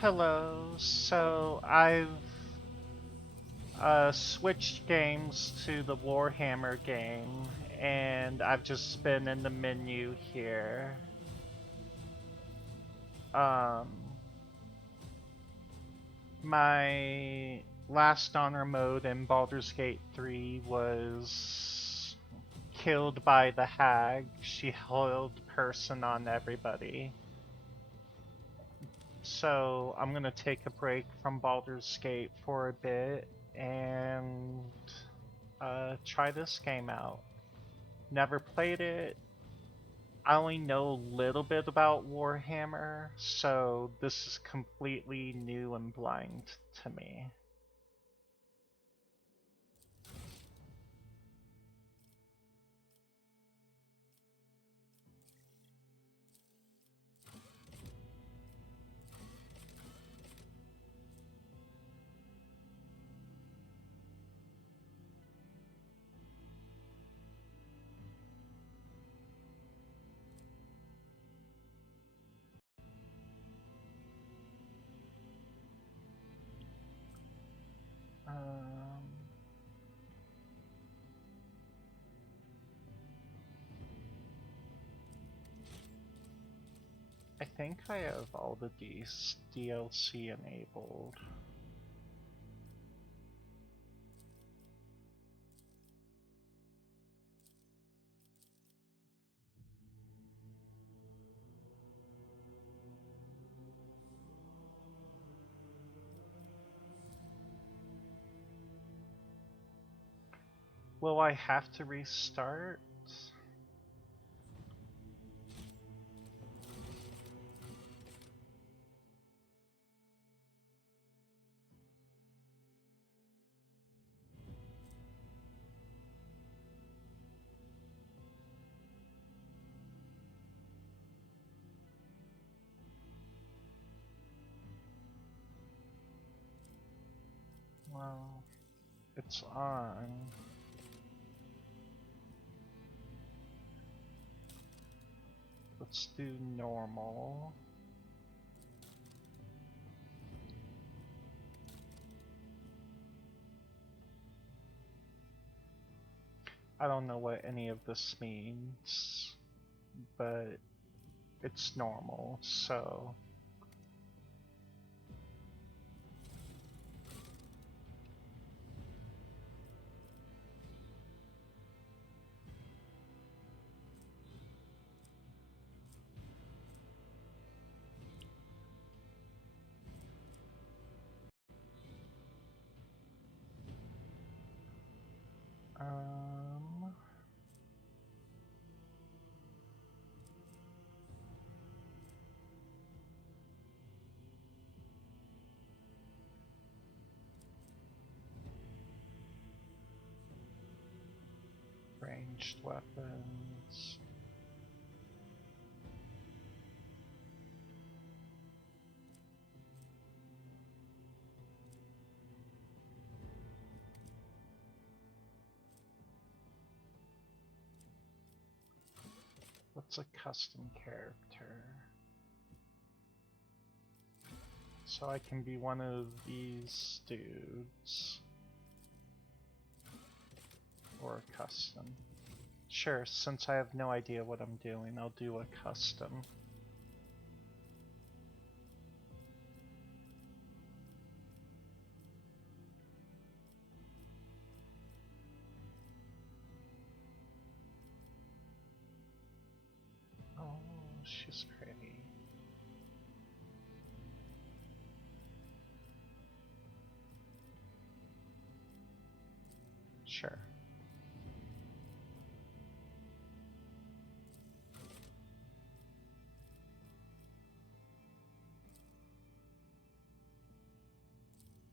Hello. So I've switched games to the Warhammer game, and I've just been in the menu here. Um, my last honor mode in Baldur's Gate 3 was killed by the hag. She held person on everybody. So I'm gonna take a break from Baldur's Gate for a bit and try this game out. Never played it. I only know a little bit about Warhammer, so this is completely new and blind to me. Um, I think I have all the DLC enabled. Will I have to restart? Well, it's on. Let's do normal. I don't know what any of this means, but it's normal, so... Um... Ranged weapons. What's a custom character? So I can be one of these dudes. Or a custom. Sure, since I have no idea what I'm doing, I'll do a custom. Oh, she's pretty. Sure.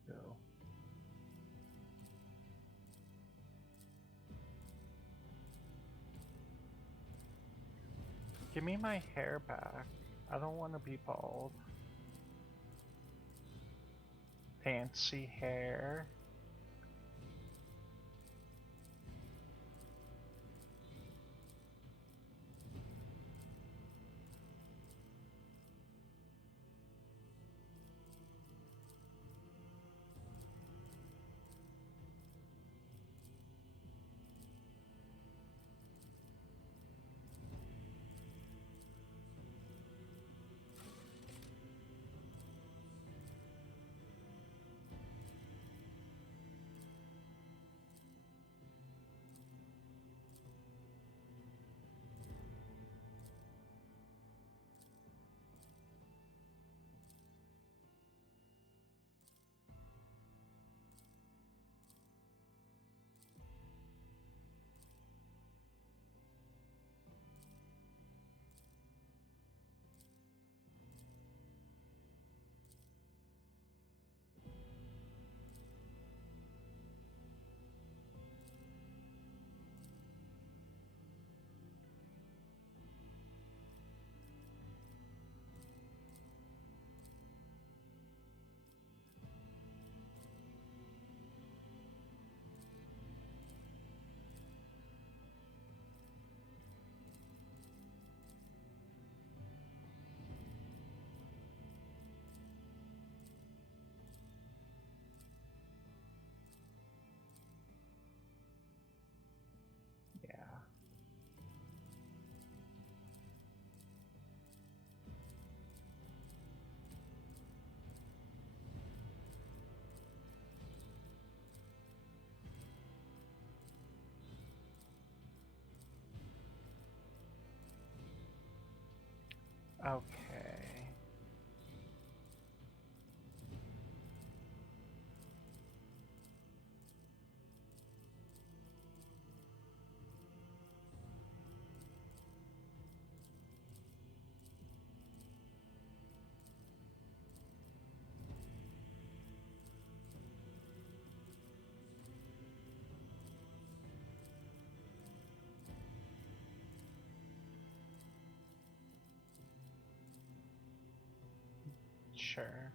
Go. Give me my hair back. I don't want to be bald. Fancy hair. Okay. Sure.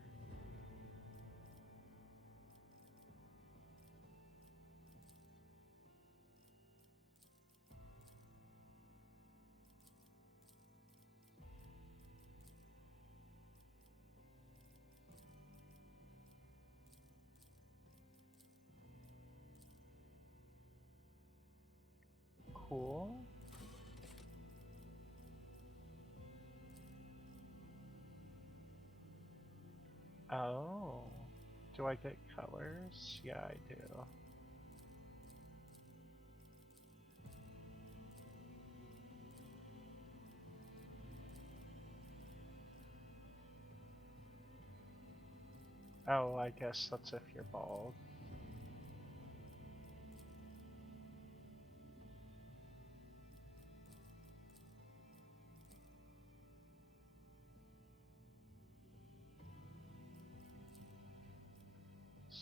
Cool. Oh. Do I get colors? Yeah, I do. Oh, I guess that's if you're bald.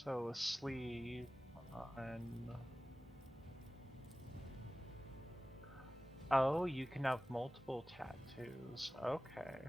So a sleeve on... Oh, you can have multiple tattoos. Okay.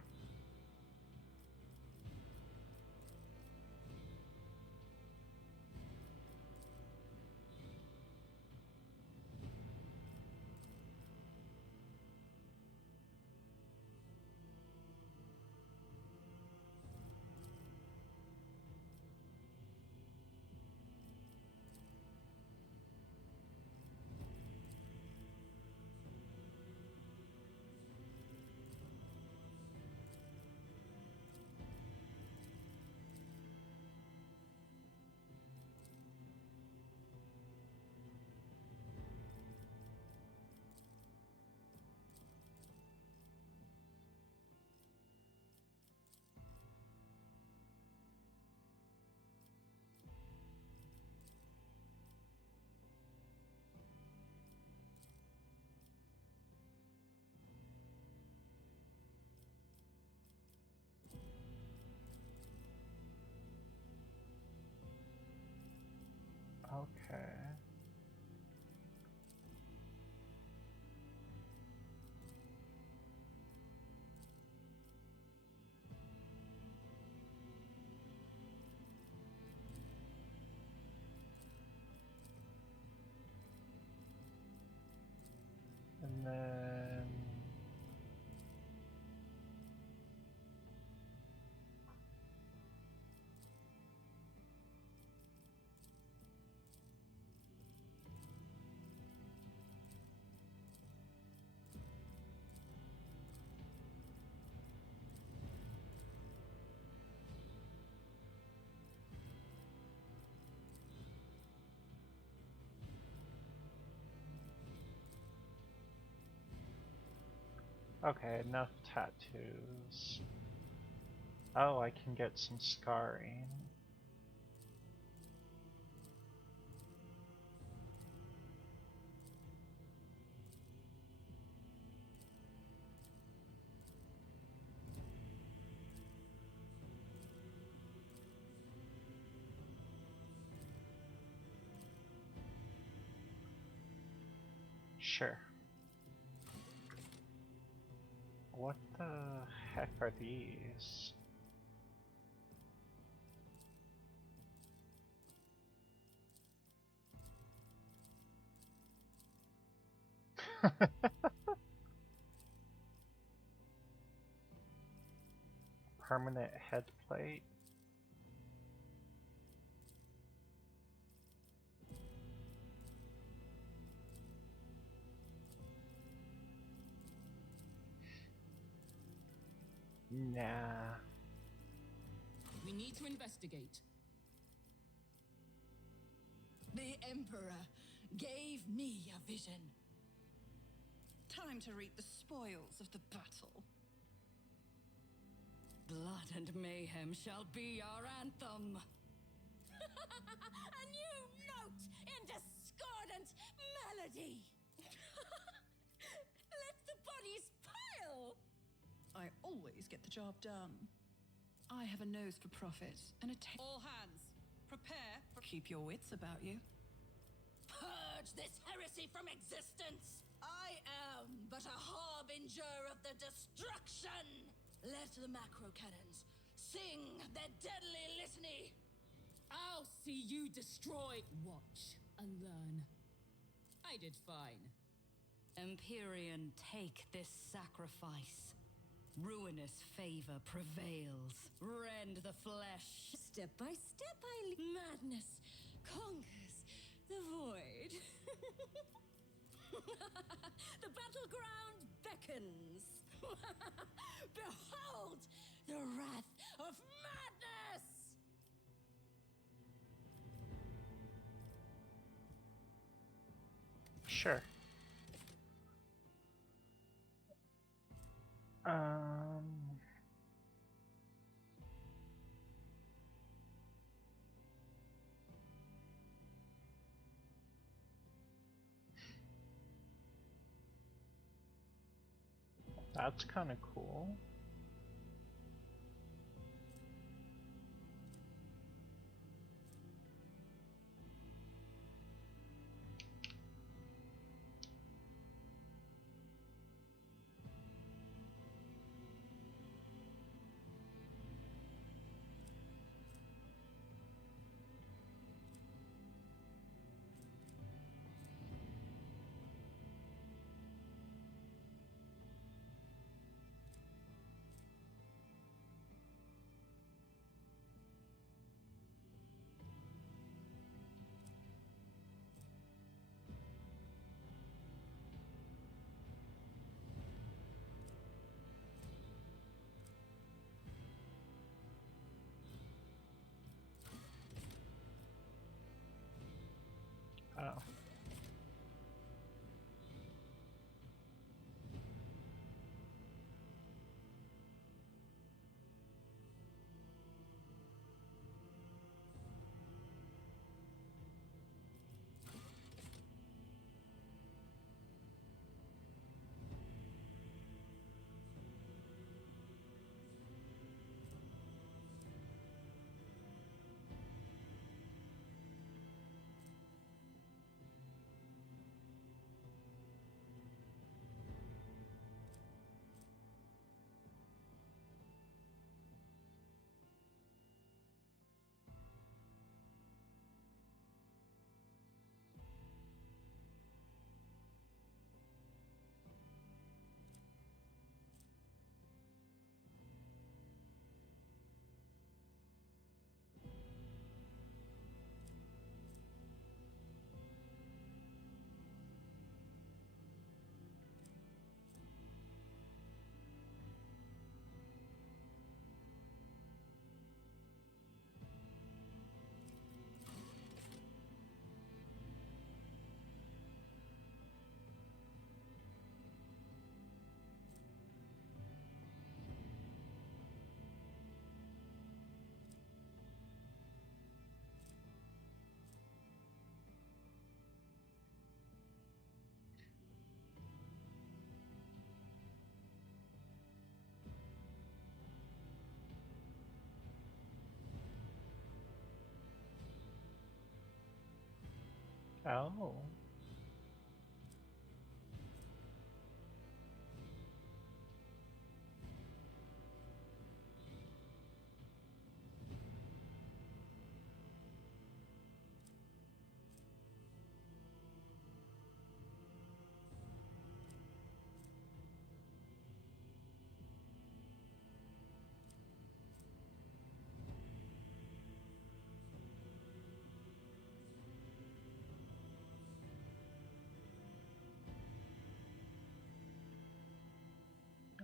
Okay. And then... Okay, enough tattoos. Oh, I can get some scarring. Sure. What the heck are these? Permanent head plate? Nah. We need to investigate. The Emperor gave me a vision. Time to reap the spoils of the battle. Blood and mayhem shall be our anthem. A new note in discordant melody. Let the bodies pile. I always get the job done. I have a nose for profit and a all hands. Prepare for keep your wits about you. Purge this heresy from existence. I am but a harbinger of the destruction. Let the macro cannons sing their deadly litany. I'll see you destroy. Watch and learn. I did fine. Empyrean, take this sacrifice. Ruinous favor prevails. Rend the flesh. Step by step, madness conquers the void. The battleground beckons. Behold the wrath of madness! Sure. That's kind of cool. Oh. Oh.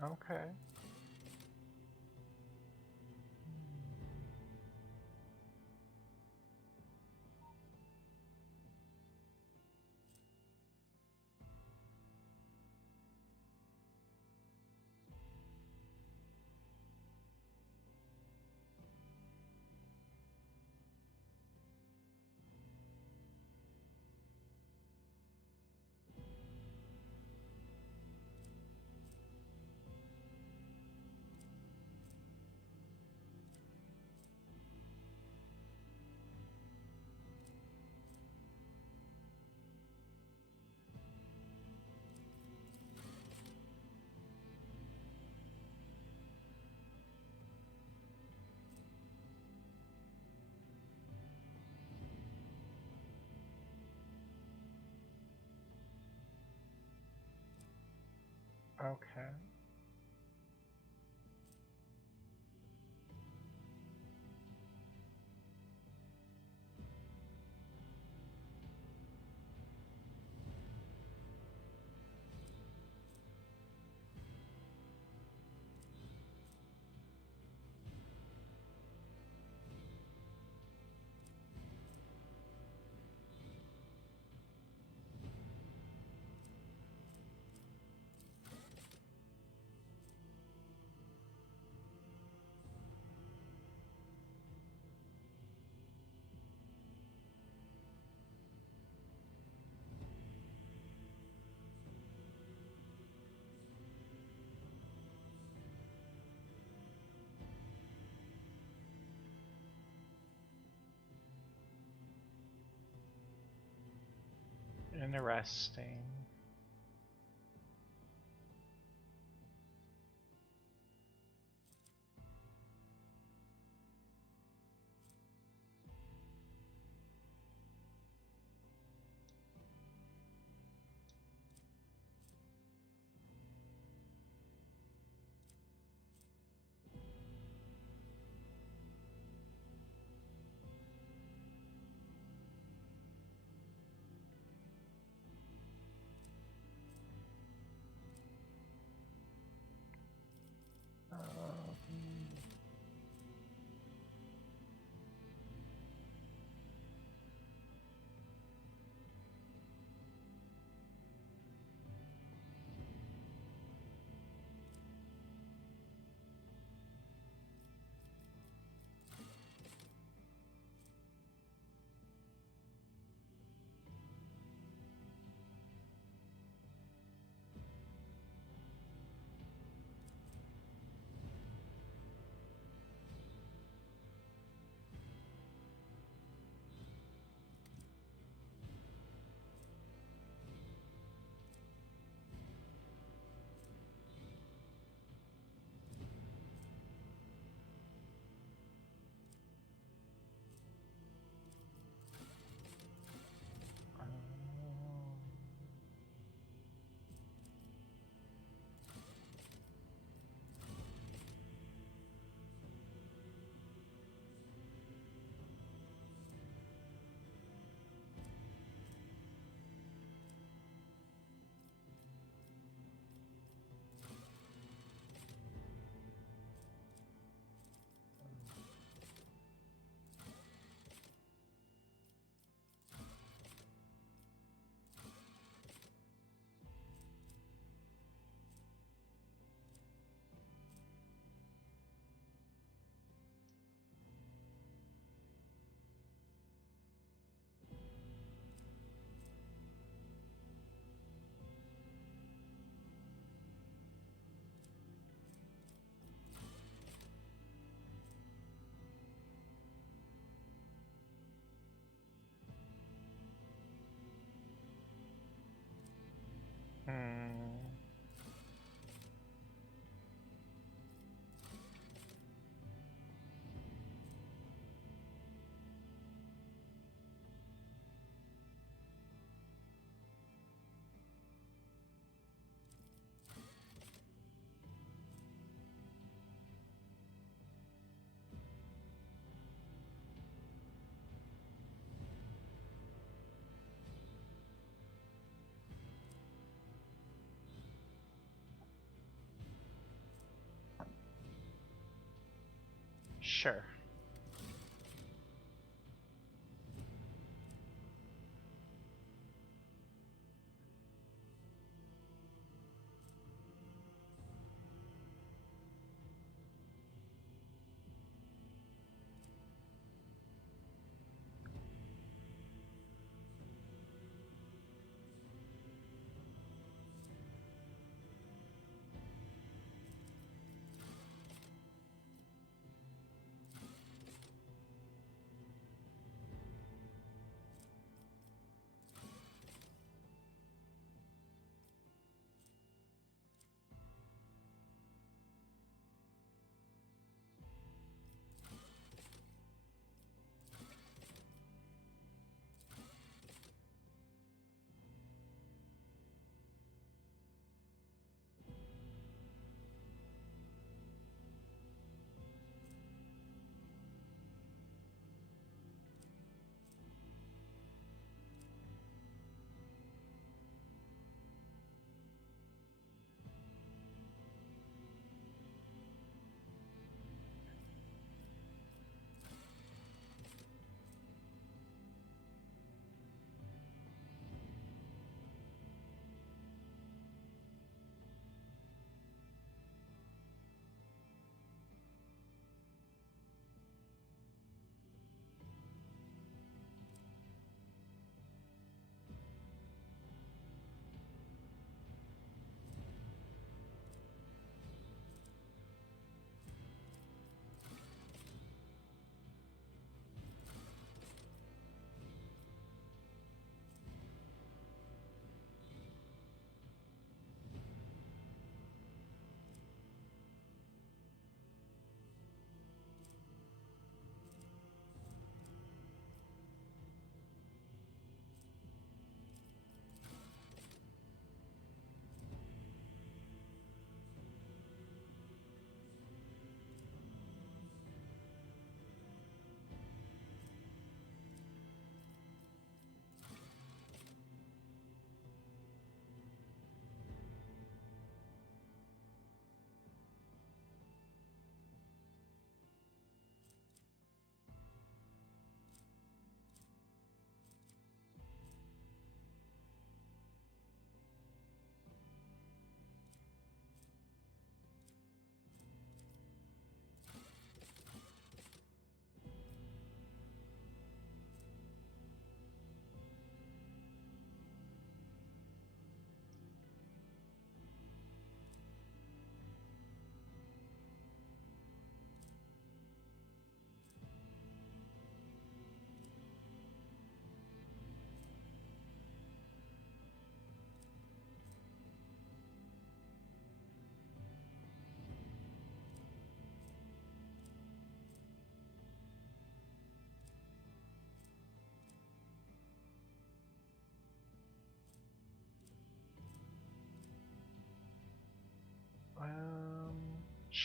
Okay. Okay. Interesting. Hmm. Sure.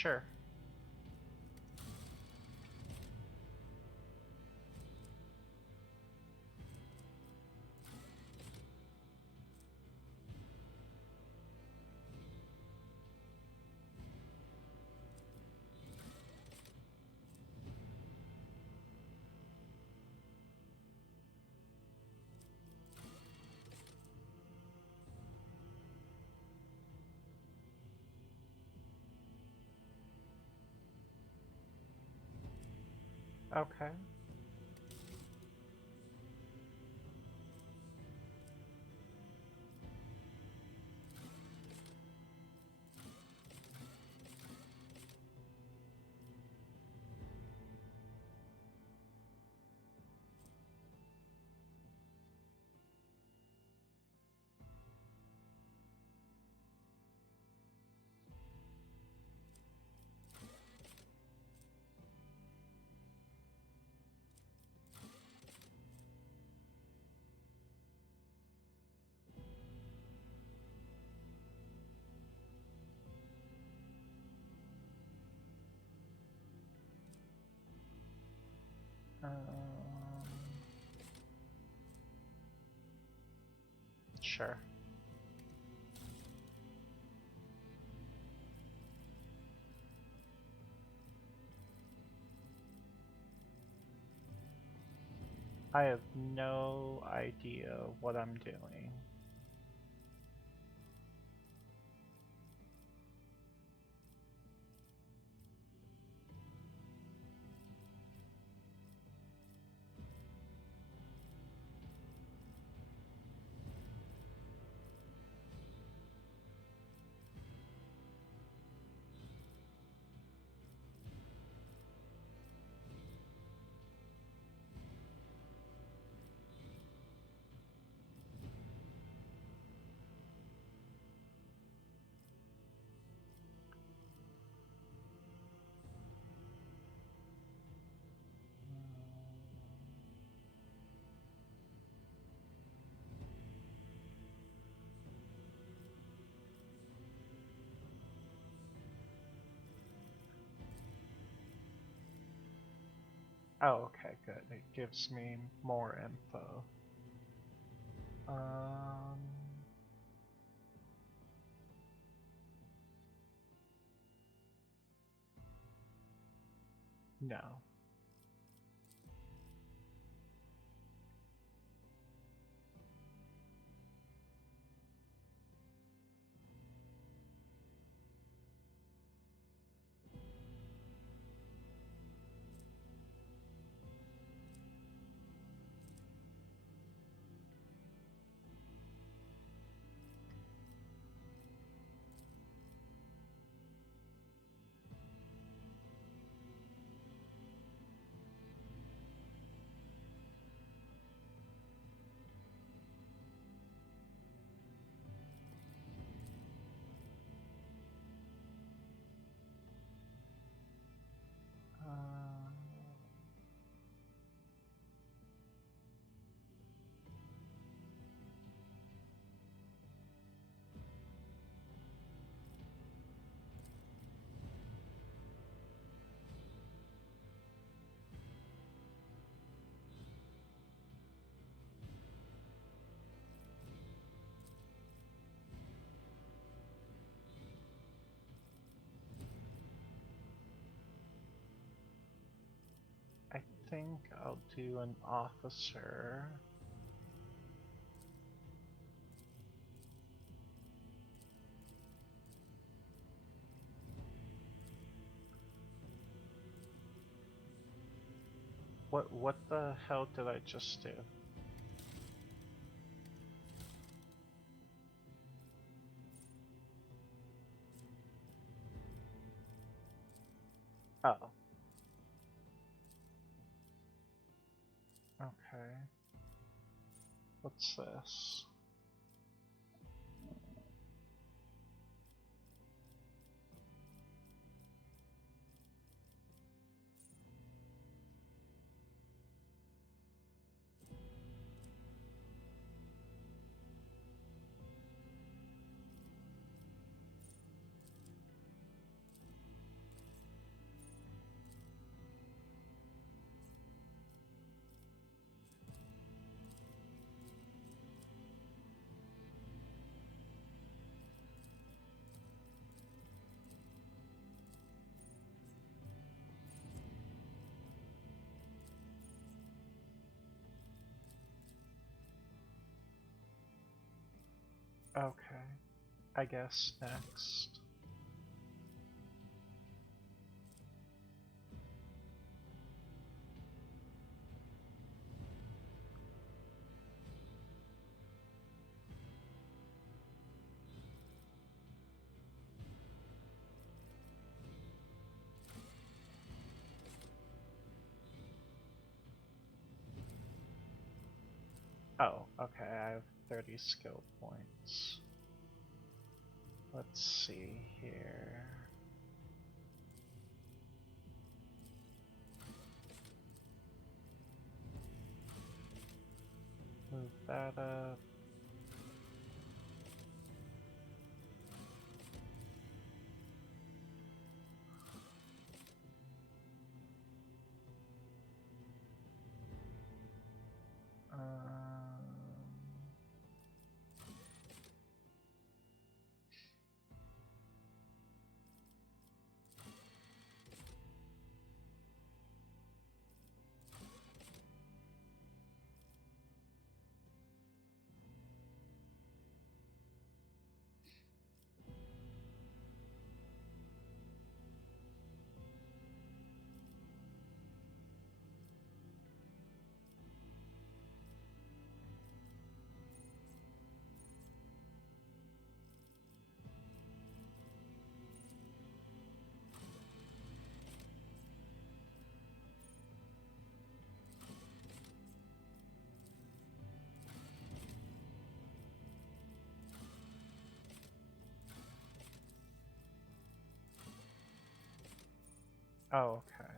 Sure. Okay. Sure. I have no idea what I'm doing. Oh, okay, good. It gives me more info. Um, no. Um, I think I'll do an officer. What the hell did I just do? Oh. Okay. What's this? Okay. I guess next. Oh, okay, I have 30 skill points. Let's see here. Move that up. Um, oh, okay.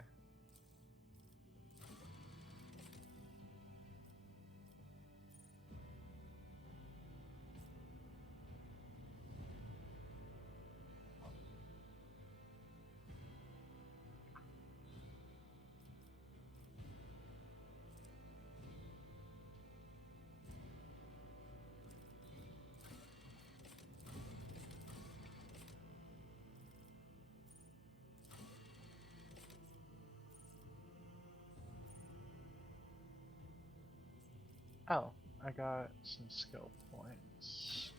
Oh, I got some skill points.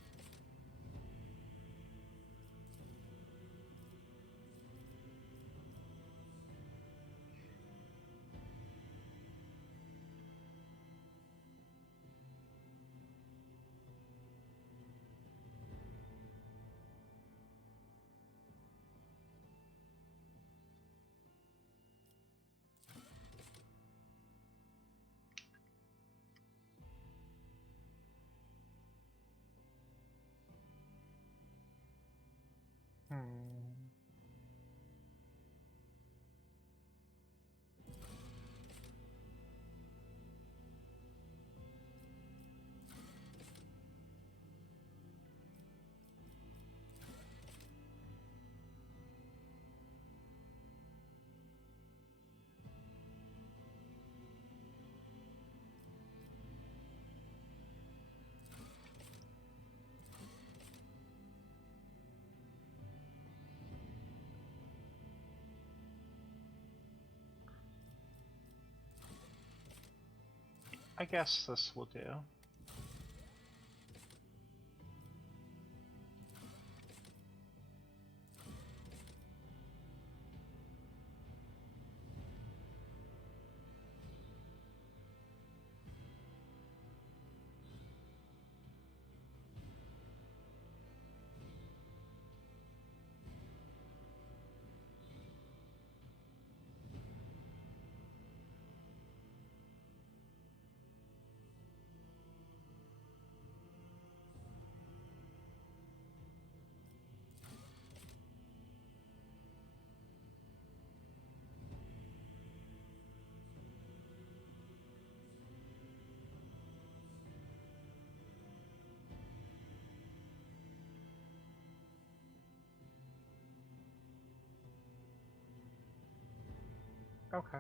Hmm. I guess this will do. Okay.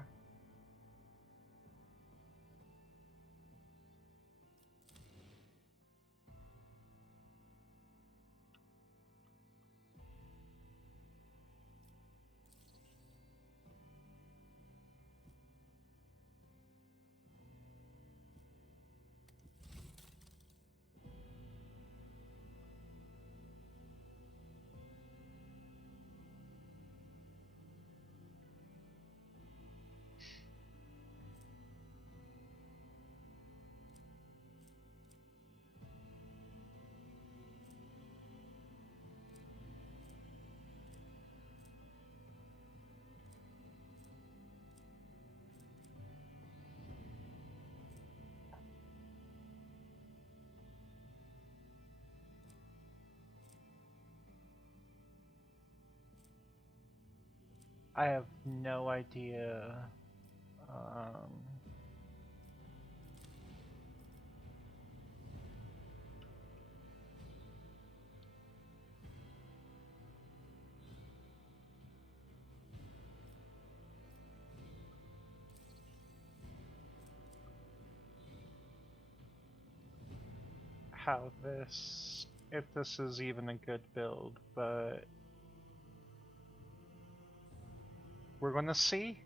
I have no idea. Um, how this, if this is even a good build, but we're gonna see.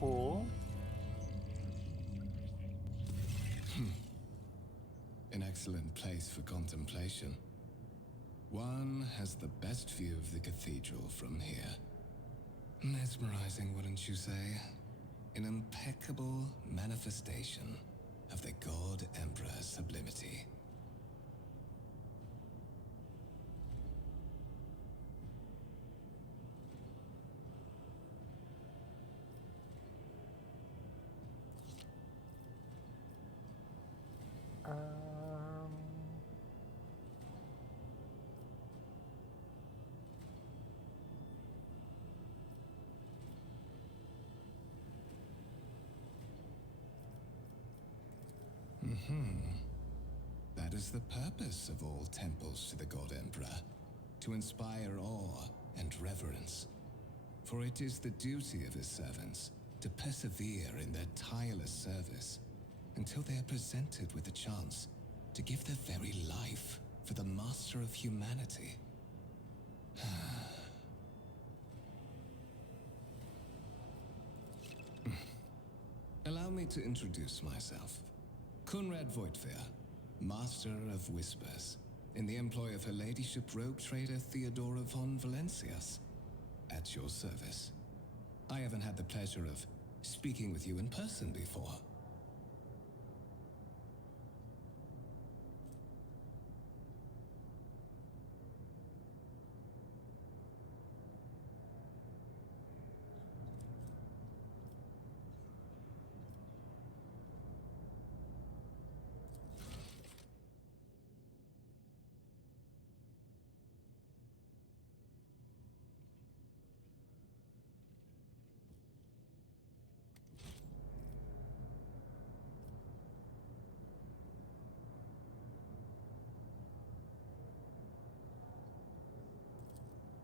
Cool. An excellent place for contemplation. One has the best view of the cathedral from here. Mesmerizing, wouldn't you say? An impeccable manifestation of the God Emperor's sublimity. Um, That is the purpose of all temples to the God Emperor, to inspire awe and reverence. For it is the duty of his servants to persevere in their tireless service until they are presented with the chance to give their very life for the master of humanity. Allow me to introduce myself. Conrad Voigtveer, Master of Whispers, in the employ of Her Ladyship Rogue Trader Theodora von Valencias. At your service. I haven't had the pleasure of speaking with you in person before.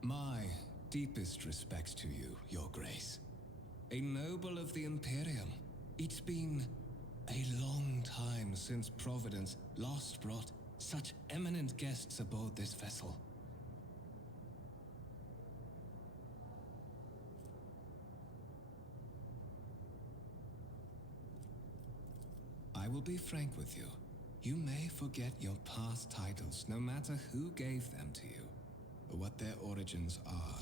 My deepest respects to you, Your Grace. A noble of the Imperium. It's been a long time since Providence last brought such eminent guests aboard this vessel. I will be frank with you. You may forget your past titles, no matter who gave them to you. or what their origins are.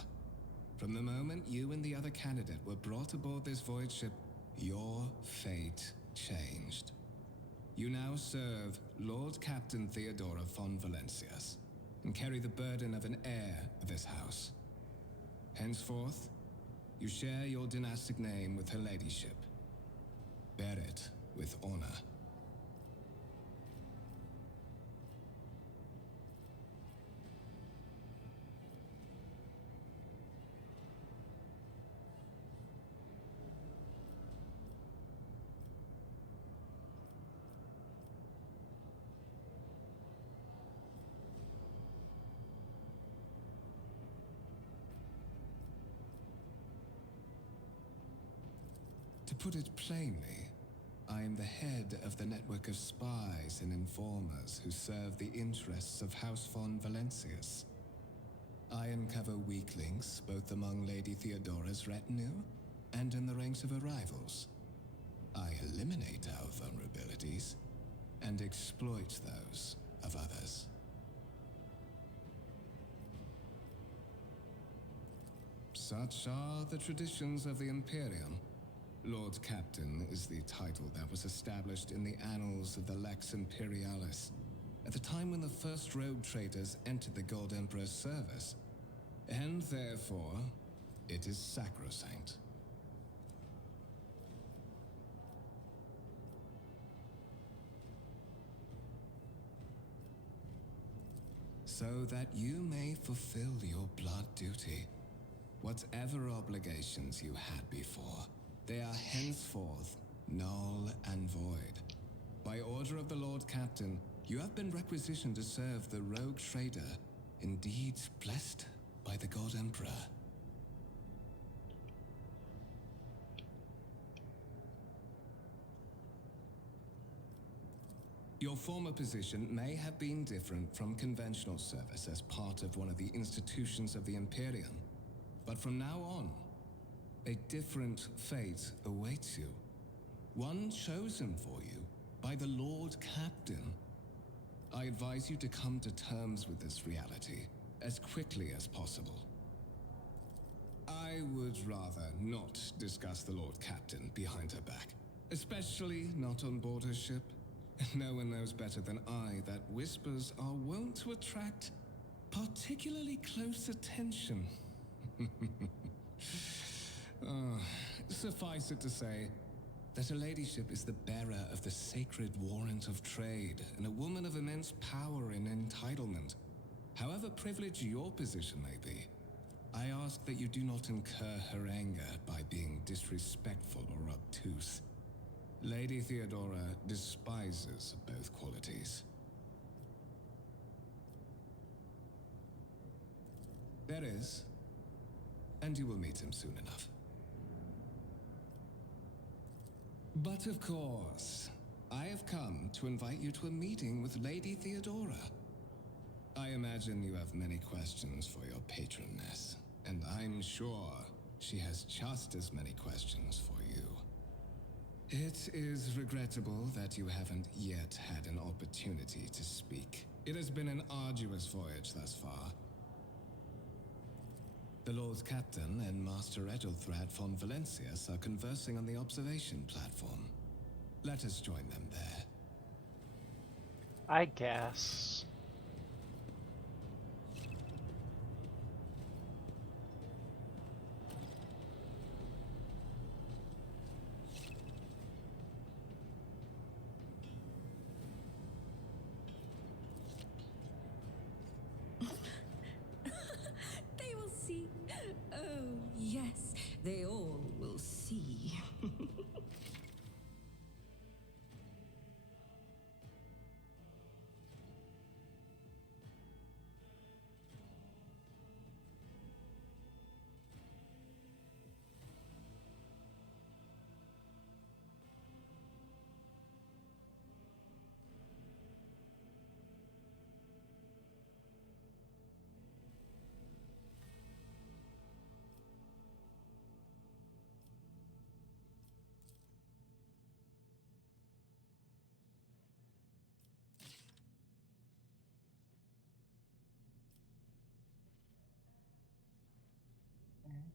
From the moment you and the other candidate were brought aboard this void ship, your fate changed. You now serve Lord Captain Theodora von Valencias and carry the burden of an heir of this house. Henceforth, you share your dynastic name with her ladyship. Bear it with honor. To put it plainly, I am the head of the network of spies and informers who serve the interests of House von Valencias. I uncover weak links both among Lady Theodora's retinue and in the ranks of her rivals. I eliminate our vulnerabilities and exploit those of others. Such are the traditions of the Imperium. Lord Captain is the title that was established in the annals of the Lex Imperialis at the time when the first rogue traders entered the Gold Emperor's service, and therefore, it is sacrosanct. So that you may fulfill your blood duty, whatever obligations you had before, they are henceforth null and void. By order of the Lord Captain, you have been requisitioned to serve the rogue trader, indeed blessed by the God Emperor. Your former position may have been different from conventional service as part of one of the institutions of the Imperium, but from now on, a different fate awaits you. One chosen for you by the Lord Captain. I advise you to come to terms with this reality as quickly as possible. I would rather not discuss the Lord Captain behind her back, especially not on board her ship. No one knows better than I that whispers are wont to attract particularly close attention. Suffice it to say that her ladyship is the bearer of the sacred warrant of trade and a woman of immense power and entitlement. However privileged your position may be, I ask that you do not incur her anger by being disrespectful or obtuse. Lady Theodora despises both qualities. There is, and you will meet him soon enough. But of course, I have come to invite you to a meeting with Lady Theodora. I imagine you have many questions for your patroness, and I'm sure she has just as many questions for you. It is regrettable that you haven't yet had an opportunity to speak. It has been an arduous voyage thus far. The Lord Captain and Master Edelthrad von Valencias are conversing on the observation platform. Let us join them there. I guess. They will see. Oh, yes, they all will see.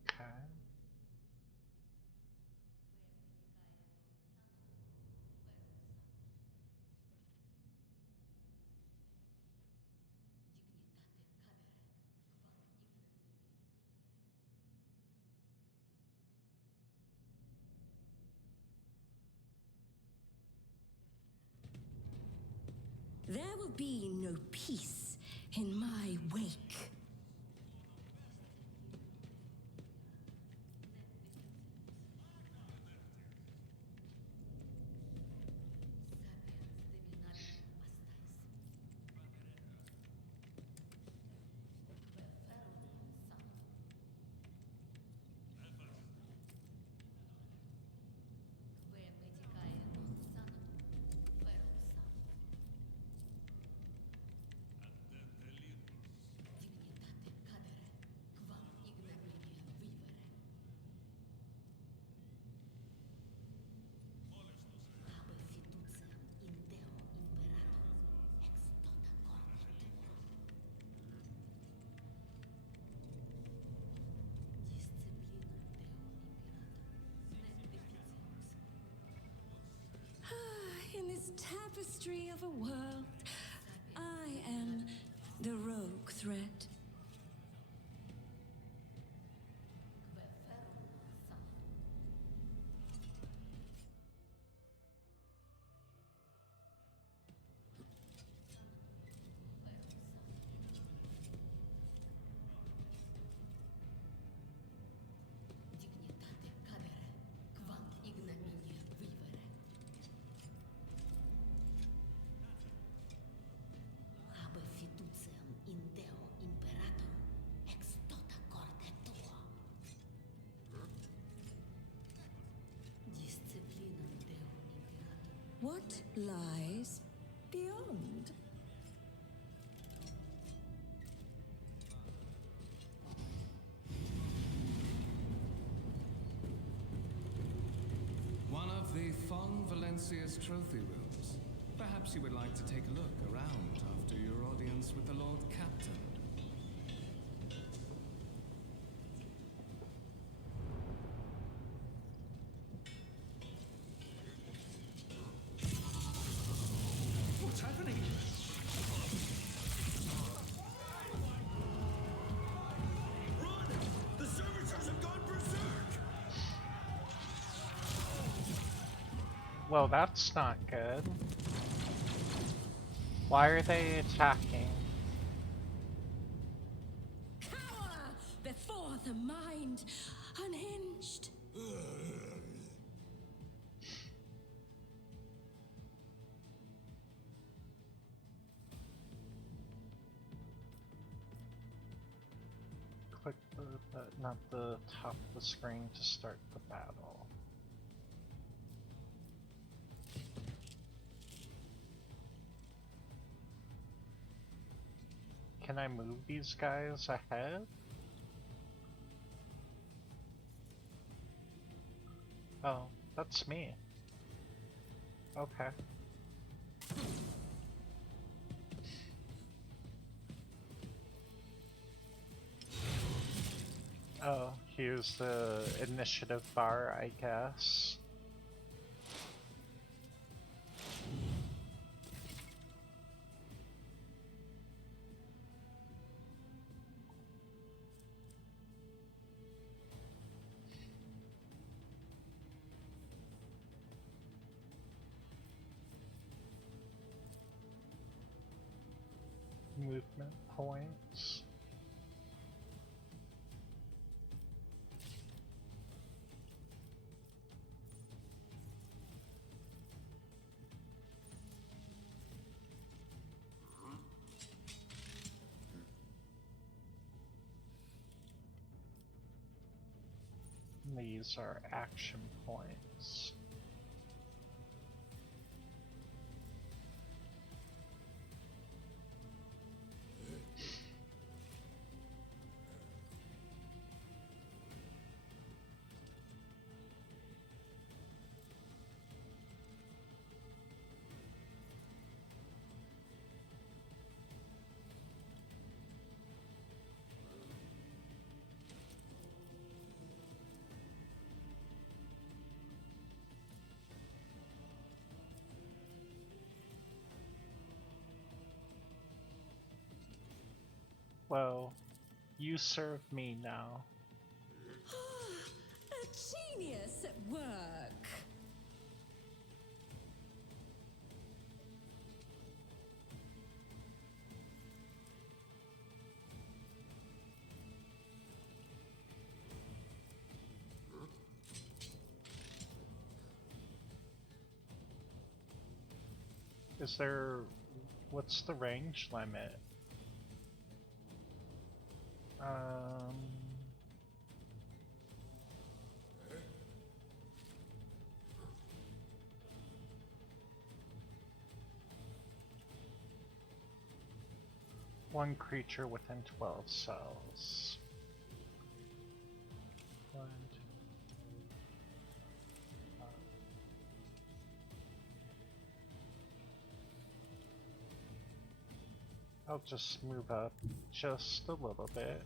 Okay. There will be no peace in my wake. In this tapestry of a world, I am the rogue thread. What lies beyond? One of the Fon Valencia's trophy rooms. Perhaps you would like to take a look around after your audience with the Lord Captain. What's happening? Run! The servitors have gone berserk! Well, that's not good. Why are they attacking? Cower before the mind unhinged. Click the button at the top of the screen to start the battle. Can I move these guys ahead? Oh, that's me. Okay. Oh, here's the initiative bar, I guess. Movement points. These are action points. Well, you serve me now. A genius at work. Is there... what's the range limit? Um... One creature within 12 cells. One, two, five. I'll just move up just a little bit.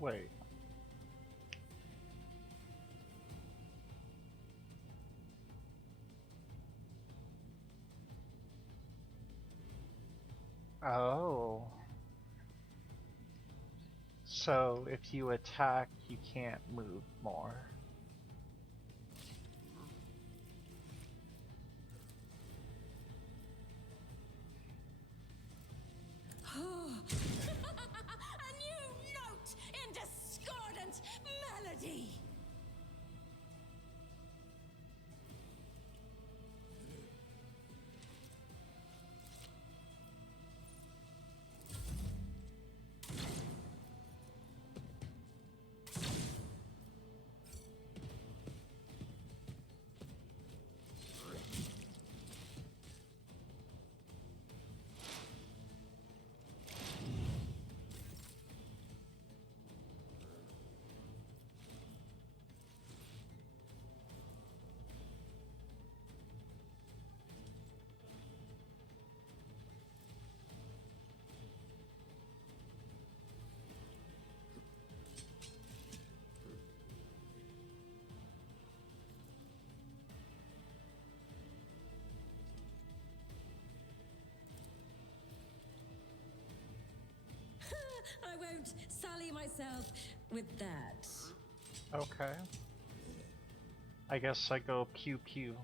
Wait. Oh. So if you attack, you can't move more. A new note in discordant melody. I won't sully myself with that. Okay. I guess I go pew pew.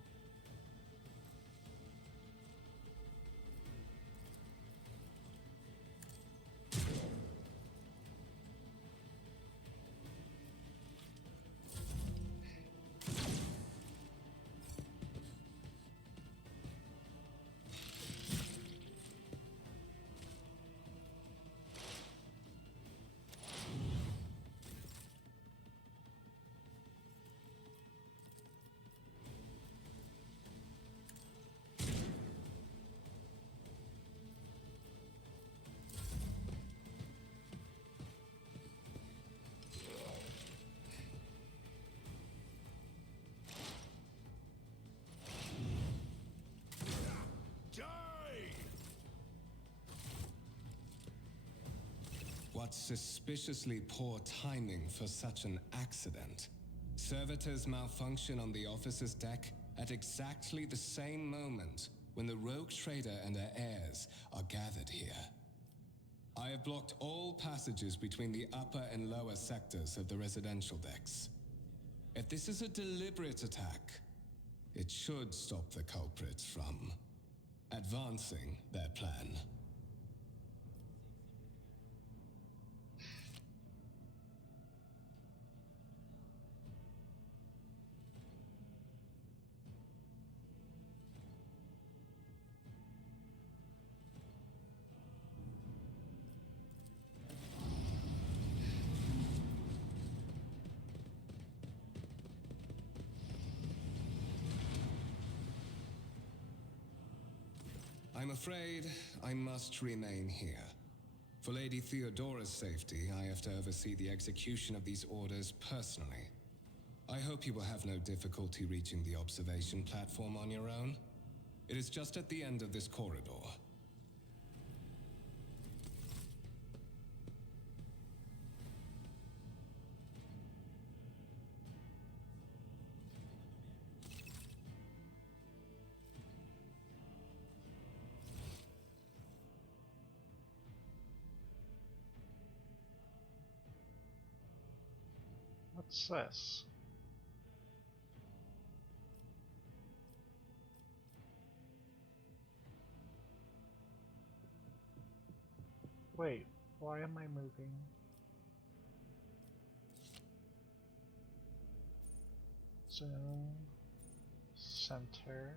What suspiciously poor timing for such an accident. Servitors malfunction on the officer's deck at exactly the same moment when the rogue trader and her heirs are gathered here. I have blocked all passages between the upper and lower sectors of the residential decks. If this is a deliberate attack, it should stop the culprits from advancing their plan. I'm afraid I must remain here. For Lady Theodora's safety, I have to oversee the execution of these orders personally. I hope you will have no difficulty reaching the observation platform on your own. It is just at the end of this corridor. What's this? Wait, why am I moving? Zoom, center.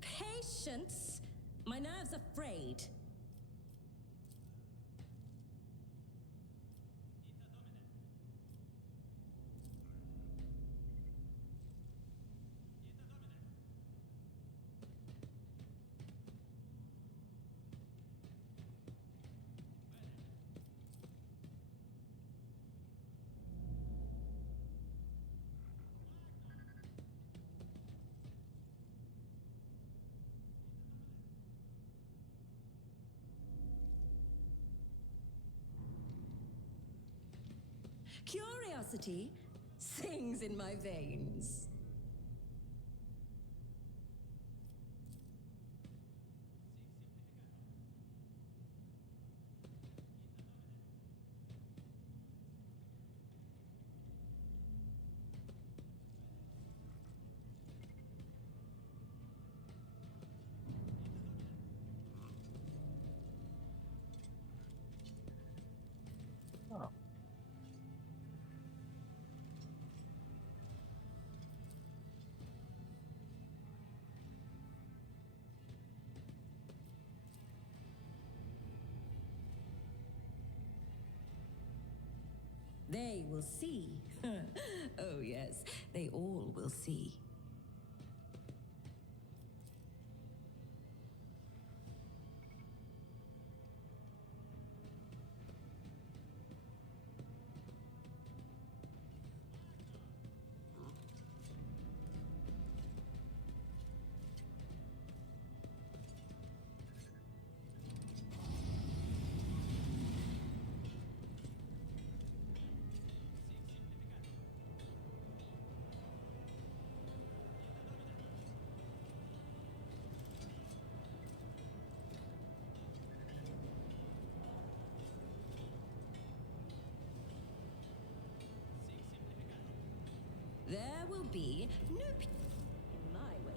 Patience? My nerves are frayed. Curiosity sings in my veins. Oh. They will see. Oh, yes, they all will see. There will be no in my wake.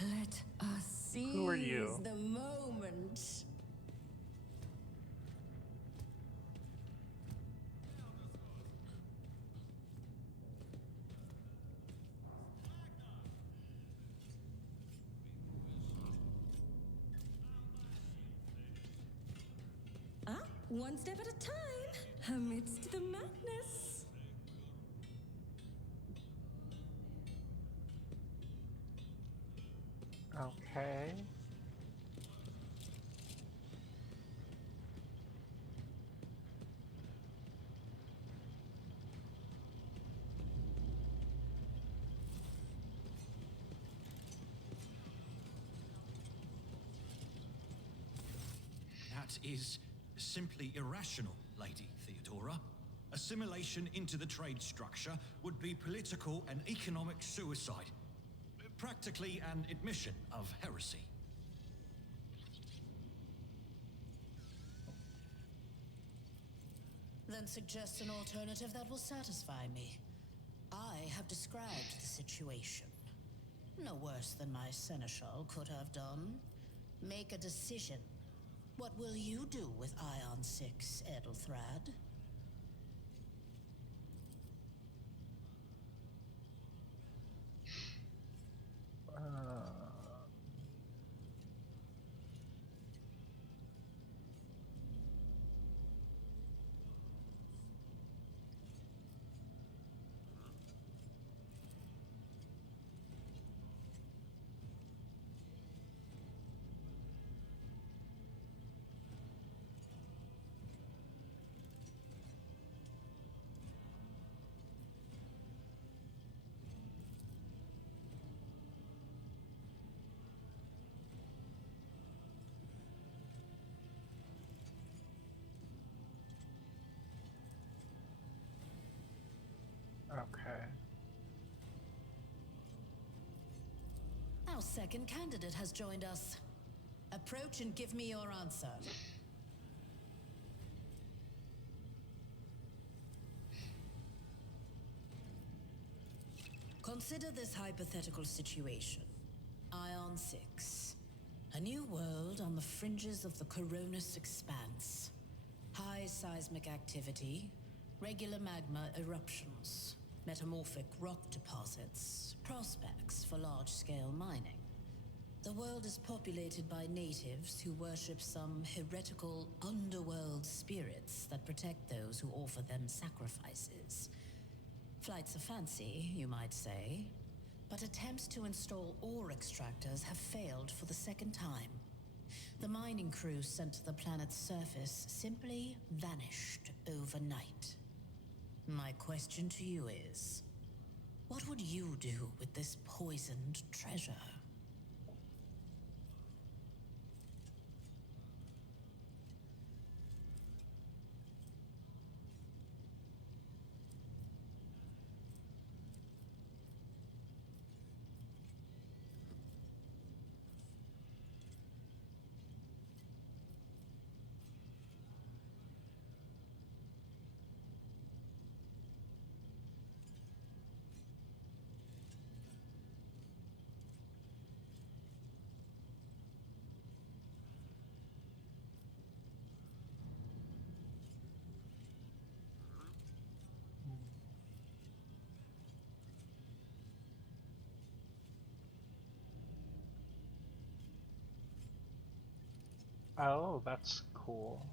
Let us seize Who are you? the moment. One step at a time, amidst the madness. Okay. That is simply irrational, Lady Theodora. Assimilation into the trade structure would be political and economic suicide. Practically an admission of heresy. then suggest an alternative that will satisfy me. I have described the situation. No worse than my seneschal could have done. Make a decision. What will you do with Ion 6, Edelthrad? Okay. Our second candidate has joined us. Approach and give me your answer. Consider this hypothetical situation. Ion 6. A new world on the fringes of the Coronis expanse. High seismic activity, regular magma eruptions, metamorphic rock deposits, prospects for large-scale mining. The world is populated by natives who worship some heretical underworld spirits that protect those who offer them sacrifices. Flights of fancy, you might say, but attempts to install ore extractors have failed for the second time. The mining crews sent to the planet's surface simply vanished overnight. My question to you is, what would you do with this poisoned treasure? Oh, that's cool.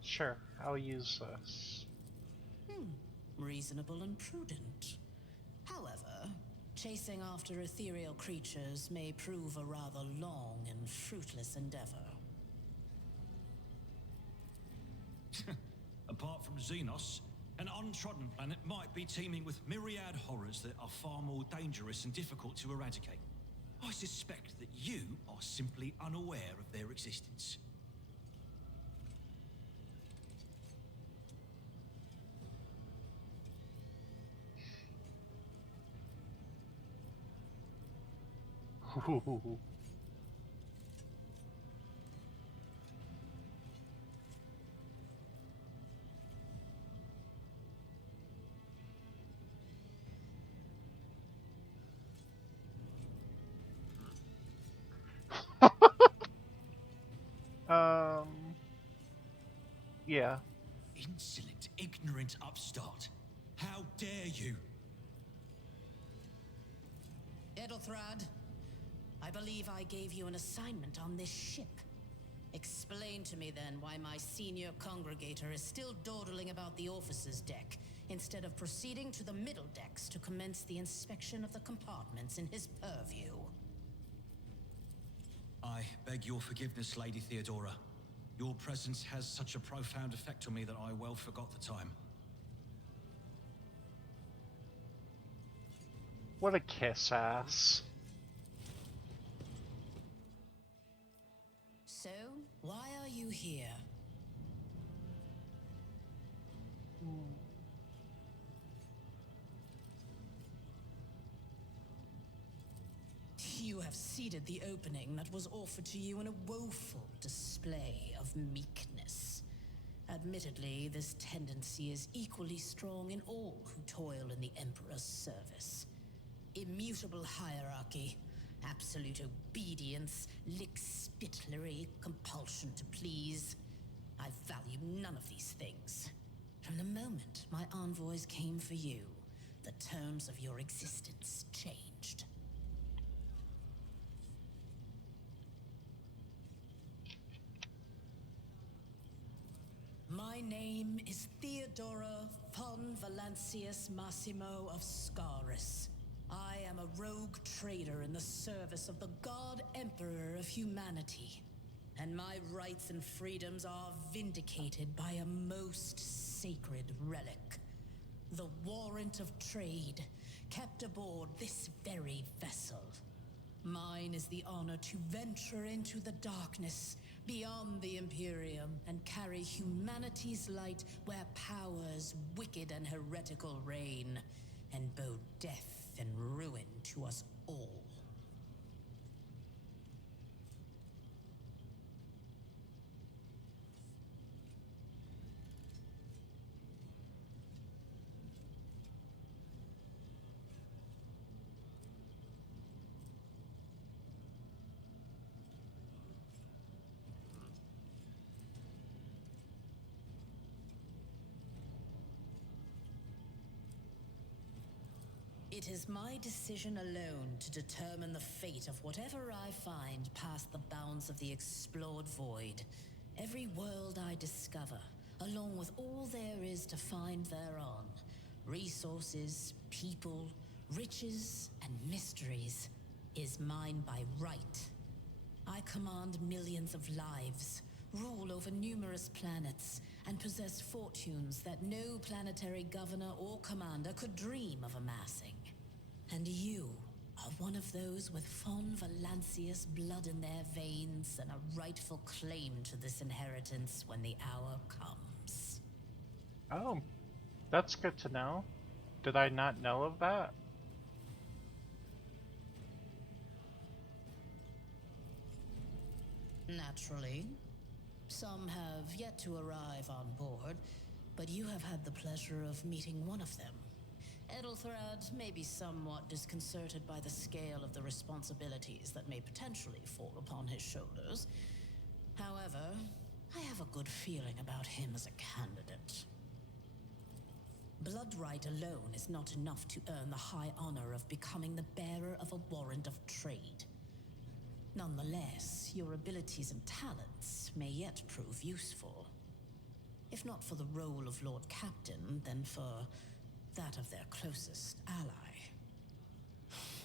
Sure, I'll use this. Reasonable and prudent. However, chasing after ethereal creatures may prove a rather long and fruitless endeavor. Apart from Xenos, an untrodden planet might be teeming with myriad horrors that are far more dangerous and difficult to eradicate. I suspect that you are simply unaware of their existence. Yeah. Insolent, ignorant upstart. How dare you? Edelthrad, I believe I gave you an assignment on this ship. Explain to me then why my senior congregator is still dawdling about the officer's deck, instead of proceeding to the middle decks to commence the inspection of the compartments in his purview. I beg your forgiveness, Lady Theodora. Your presence has such a profound effect on me that I well forgot the time. What a kiss ass. So, why are you here? have ceded the opening that was offered to you in a woeful display of meekness. Admittedly, this tendency is equally strong in all who toil in the Emperor's service. Immutable hierarchy, absolute obedience, lickspittlery, compulsion to please. I value none of these things. From the moment my envoys came for you, the terms of your existence changed. My name is Theodora von Valancius Massimo of Scaris. I am a rogue trader in the service of the God Emperor of humanity, and my rights and freedoms are vindicated by a most sacred relic. The warrant of trade, kept aboard this very vessel. Mine is the honor to venture into the darkness, beyond the Imperium, and carry humanity's light where powers wicked and heretical reign, and bow death and ruin to us all. It is my decision alone to determine the fate of whatever I find past the bounds of the explored void. Every world I discover, along with all there is to find thereon, resources, people, riches, and mysteries, is mine by right. I command millions of lives, rule over numerous planets, and possess fortunes that no planetary governor or commander could dream of amassing. And you are one of those with von Valancius blood in their veins and a rightful claim to this inheritance when the hour comes. Oh, that's good to know. Did I not know of that? Naturally. Some have yet to arrive on board, but you have had the pleasure of meeting one of them. Edelthrad may be somewhat disconcerted by the scale of the responsibilities that may potentially fall upon his shoulders. However, I have a good feeling about him as a candidate. Blood right alone is not enough to earn the high honor of becoming the bearer of a warrant of trade. Nonetheless, your abilities and talents may yet prove useful. If not for the role of Lord Captain, then for that of their closest ally.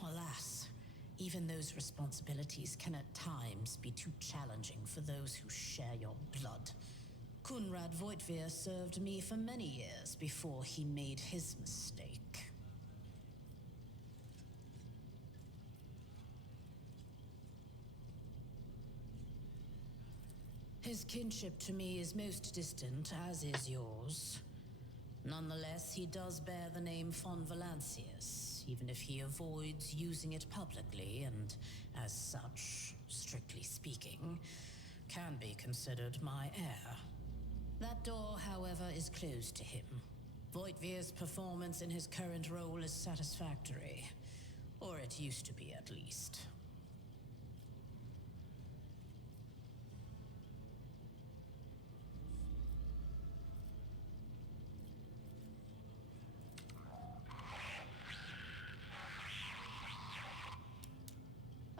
Alas, even those responsibilities can at times be too challenging for those who share your blood. Kunrad Voitvir served me for many years before he made his mistake. His kinship to me is most distant, as is yours. Nonetheless, he does bear the name von Valancius, even if he avoids using it publicly and, as such, strictly speaking, can be considered my heir. That door, however, is closed to him. Voitvir's performance in his current role is satisfactory. Or it used to be, at least.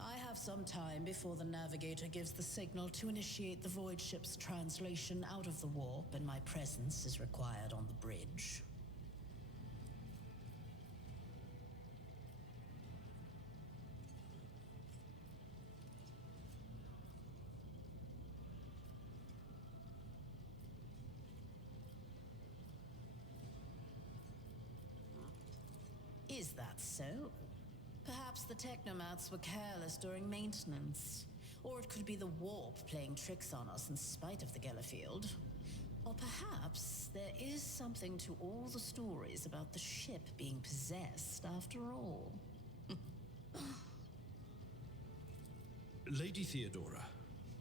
I have some time before the navigator gives the signal to initiate the void ship's translation out of the warp, and my presence is required on the bridge. Is that so? Perhaps the technomats were careless during maintenance. Or it could be the warp playing tricks on us in spite of the Gellerfield. Or perhaps there is something to all the stories about the ship being possessed after all. Lady Theodora,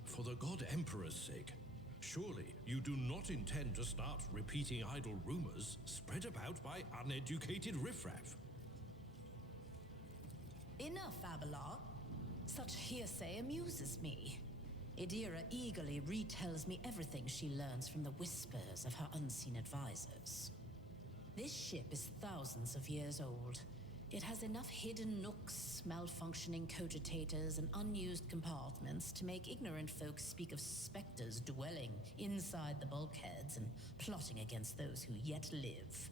for the God Emperor's sake, surely you do not intend to start repeating idle rumors spread about by uneducated riffraff. Enough, Abelard. Such hearsay amuses me. Idira eagerly retells me everything she learns from the whispers of her unseen advisors. This ship is thousands of years old. It has enough hidden nooks, malfunctioning cogitators, and unused compartments to make ignorant folks speak of specters dwelling inside the bulkheads and plotting against those who yet live.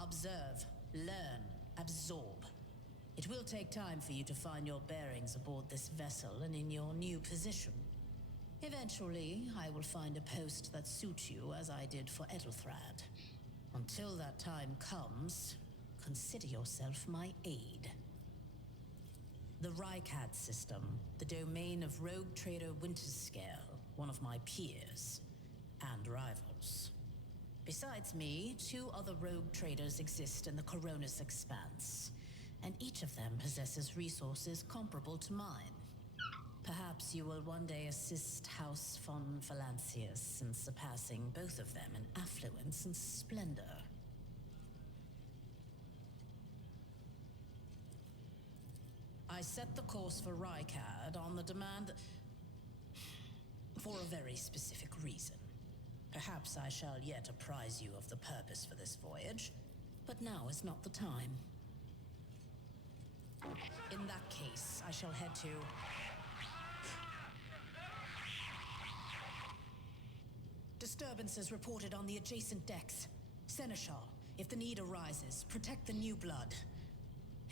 Observe, learn, absorb. It will take time for you to find your bearings aboard this vessel and in your new position. Eventually, I will find a post that suits you as I did for Ethelthrad. Until that time comes, consider yourself my aide. The Rykad system, the domain of rogue trader Winterscale, one of my peers, and rivals. Besides me, 2 other rogue traders exist in the Coronis Expanse, and each of them possesses resources comparable to mine. Perhaps you will one day assist House von Valancius in surpassing both of them in affluence and splendor. I set the course for Rykad on the demand for a very specific reason. Perhaps I shall yet apprise you of the purpose for this voyage, but now is not the time. In that case, I shall head to... Disturbances reported on the adjacent decks. Seneschal, if the need arises, protect the new blood.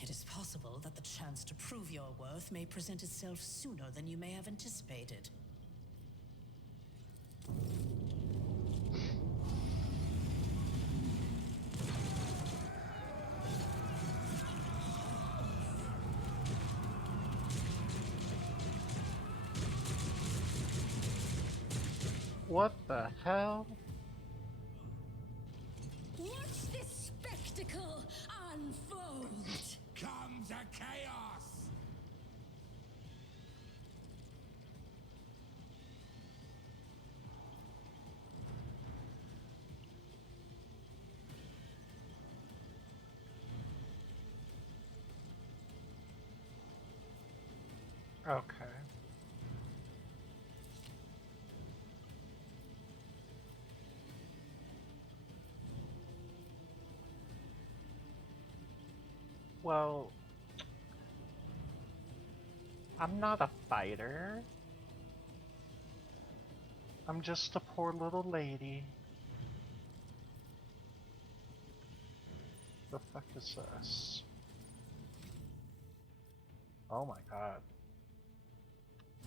It is possible that the chance to prove your worth may present itself sooner than you may have anticipated. What the hell? Watch this spectacle unfold! Come to chaos! Okay. Well, I'm not a fighter. I'm just a poor little lady. The fuck is this? Oh my god.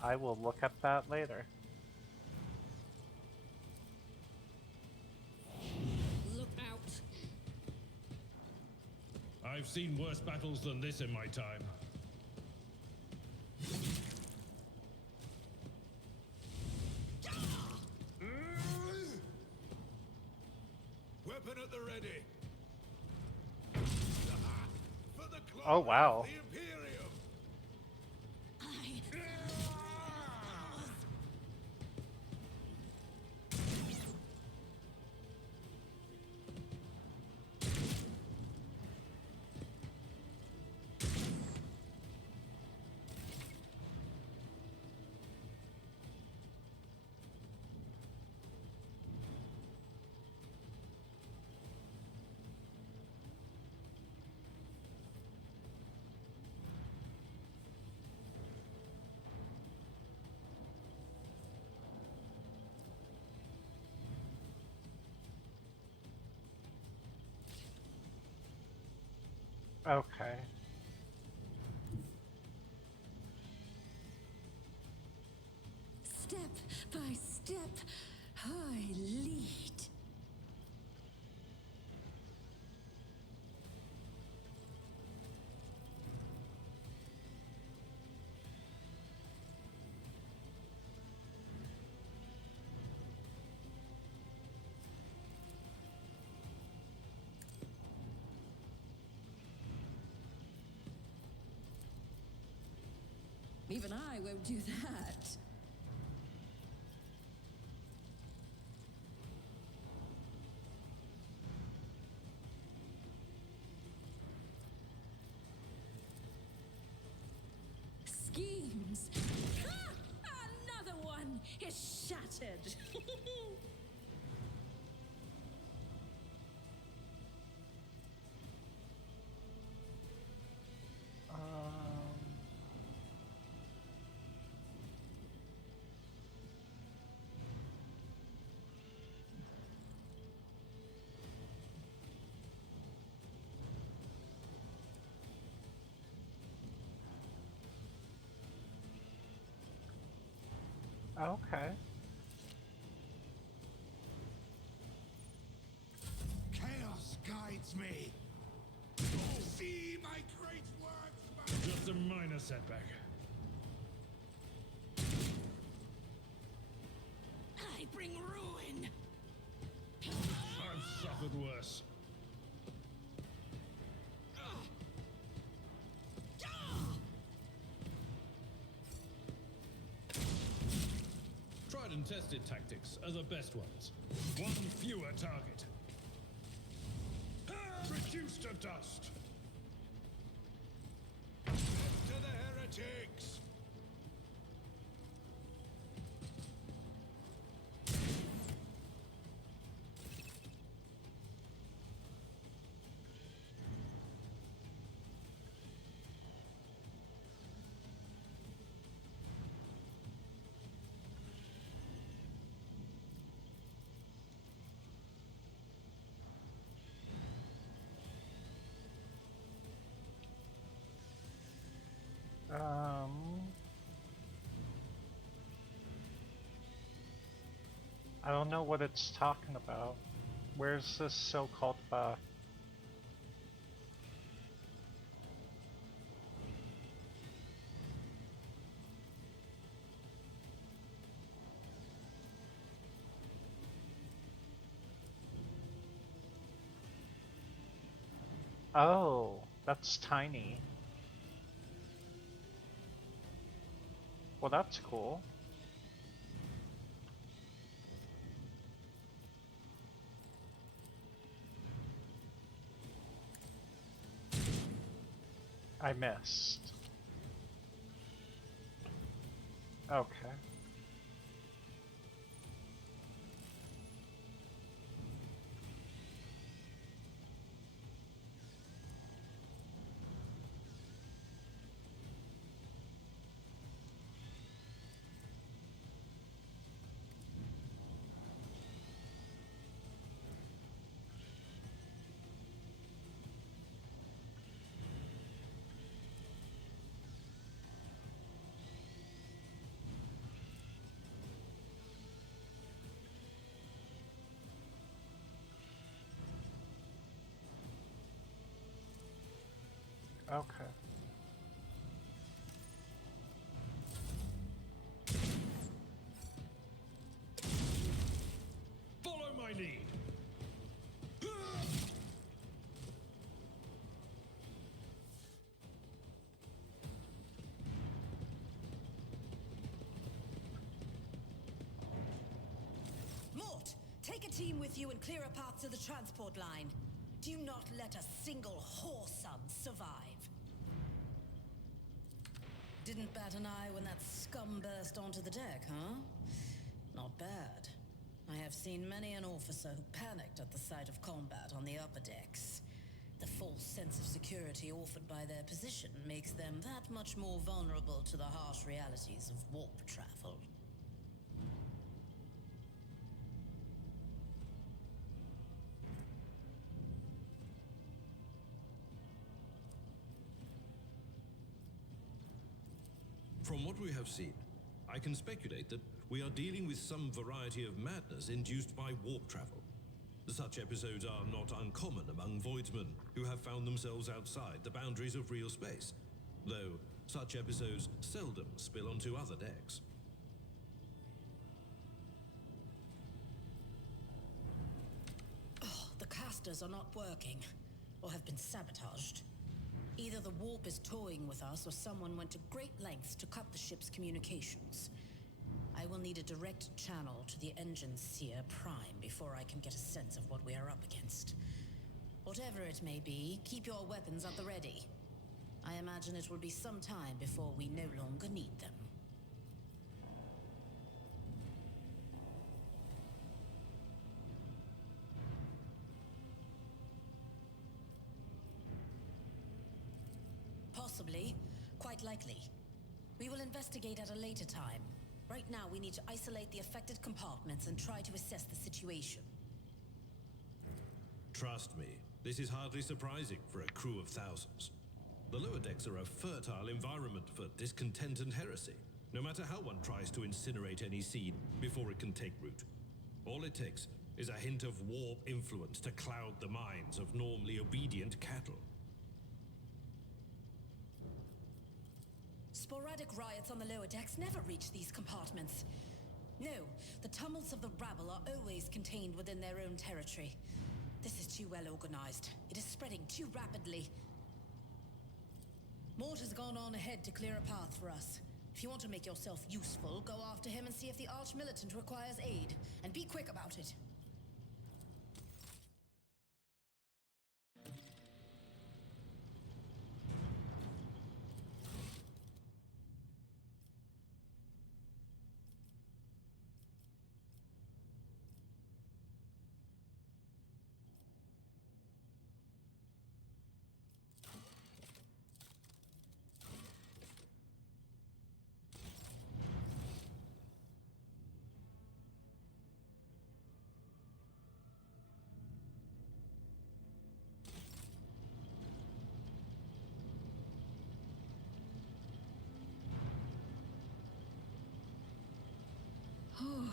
I will look at that later. Look out! I've seen worse battles than this in my time. Weapon at the ready. For the glory Oh wow. of the Imperium. Okay. Step by step, I lead. Even I won't do that. Schemes. Ha! Another one is shattered. Okay. Chaos guides me. See my great works, Just a minor setback. I bring ruin. I've suffered worse. Tried and tested tactics are the best ones. One fewer target. Reduced to dust. to the heretics. I don't know what it's talking about. Where's this so-called buff? Oh, that's tiny. Well, that's cool. I missed. Okay. Okay. Follow my lead. Mort, take a team with you and clear a path to the transport line. Do not let a single whoreson survive. Didn't bat an eye when that scum burst onto the deck, huh? Not bad. I have seen many an officer who panicked at the sight of combat on the upper decks. The false sense of security offered by their position makes them that much more vulnerable to the harsh realities of warp travel. From what we have seen, I can speculate that we are dealing with some variety of madness induced by warp travel. Such episodes are not uncommon among voidsmen who have found themselves outside the boundaries of real space, though such episodes seldom spill onto other decks. Oh, the casters are not working, or have been sabotaged. Either the warp is toying with us, or someone went to great lengths to cut the ship's communications. I will need a direct channel to the engine seer Prime before I can get a sense of what we are up against. Whatever it may be, keep your weapons at the ready. I imagine it will be some time before we no longer need them. Possibly. Quite likely. We will investigate at a later time. Right now, we need to isolate the affected compartments and try to assess the situation. Trust me, this is hardly surprising for a crew of thousands. The lower decks are a fertile environment for discontent and heresy, no matter how one tries to incinerate any seed before it can take root. All it takes is a hint of warp influence to cloud the minds of normally obedient cattle. Sporadic riots on the lower decks never reach these compartments. No, the tumults of the rabble are always contained within their own territory. This is too well organized. It is spreading too rapidly. Mort has gone on ahead to clear a path for us. If you want to make yourself useful, go after him and see if the Arch-Militant requires aid. And be quick about it. Oh,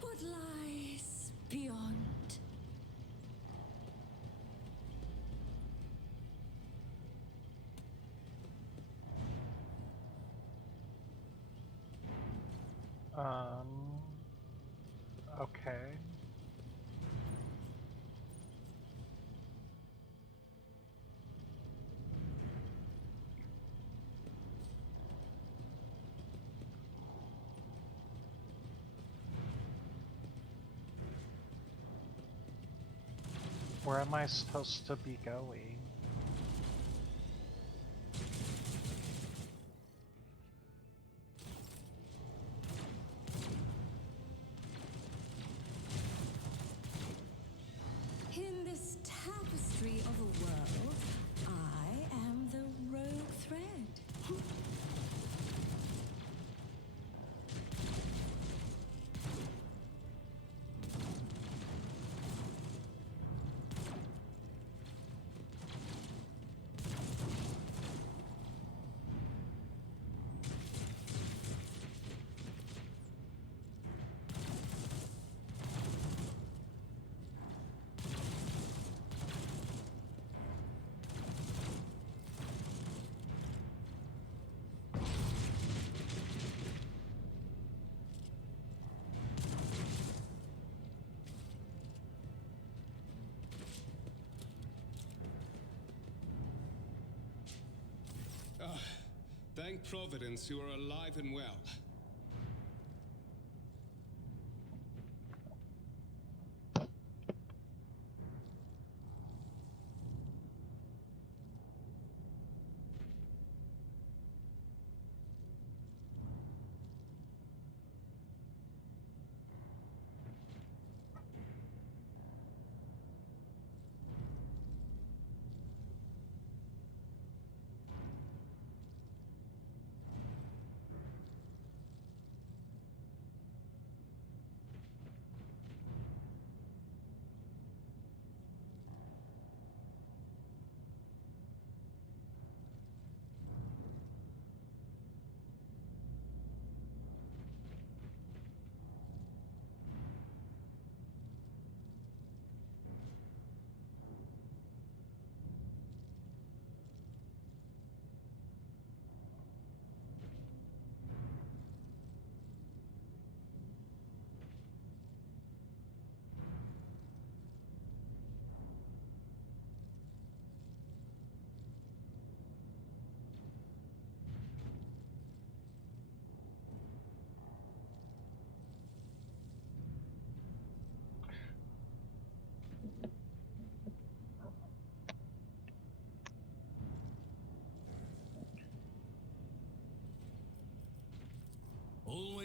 what lies beyond? Okay. Where am I supposed to be going? In this tapestry of a world, I am the rogue thread. Thank Providence you are alive and well.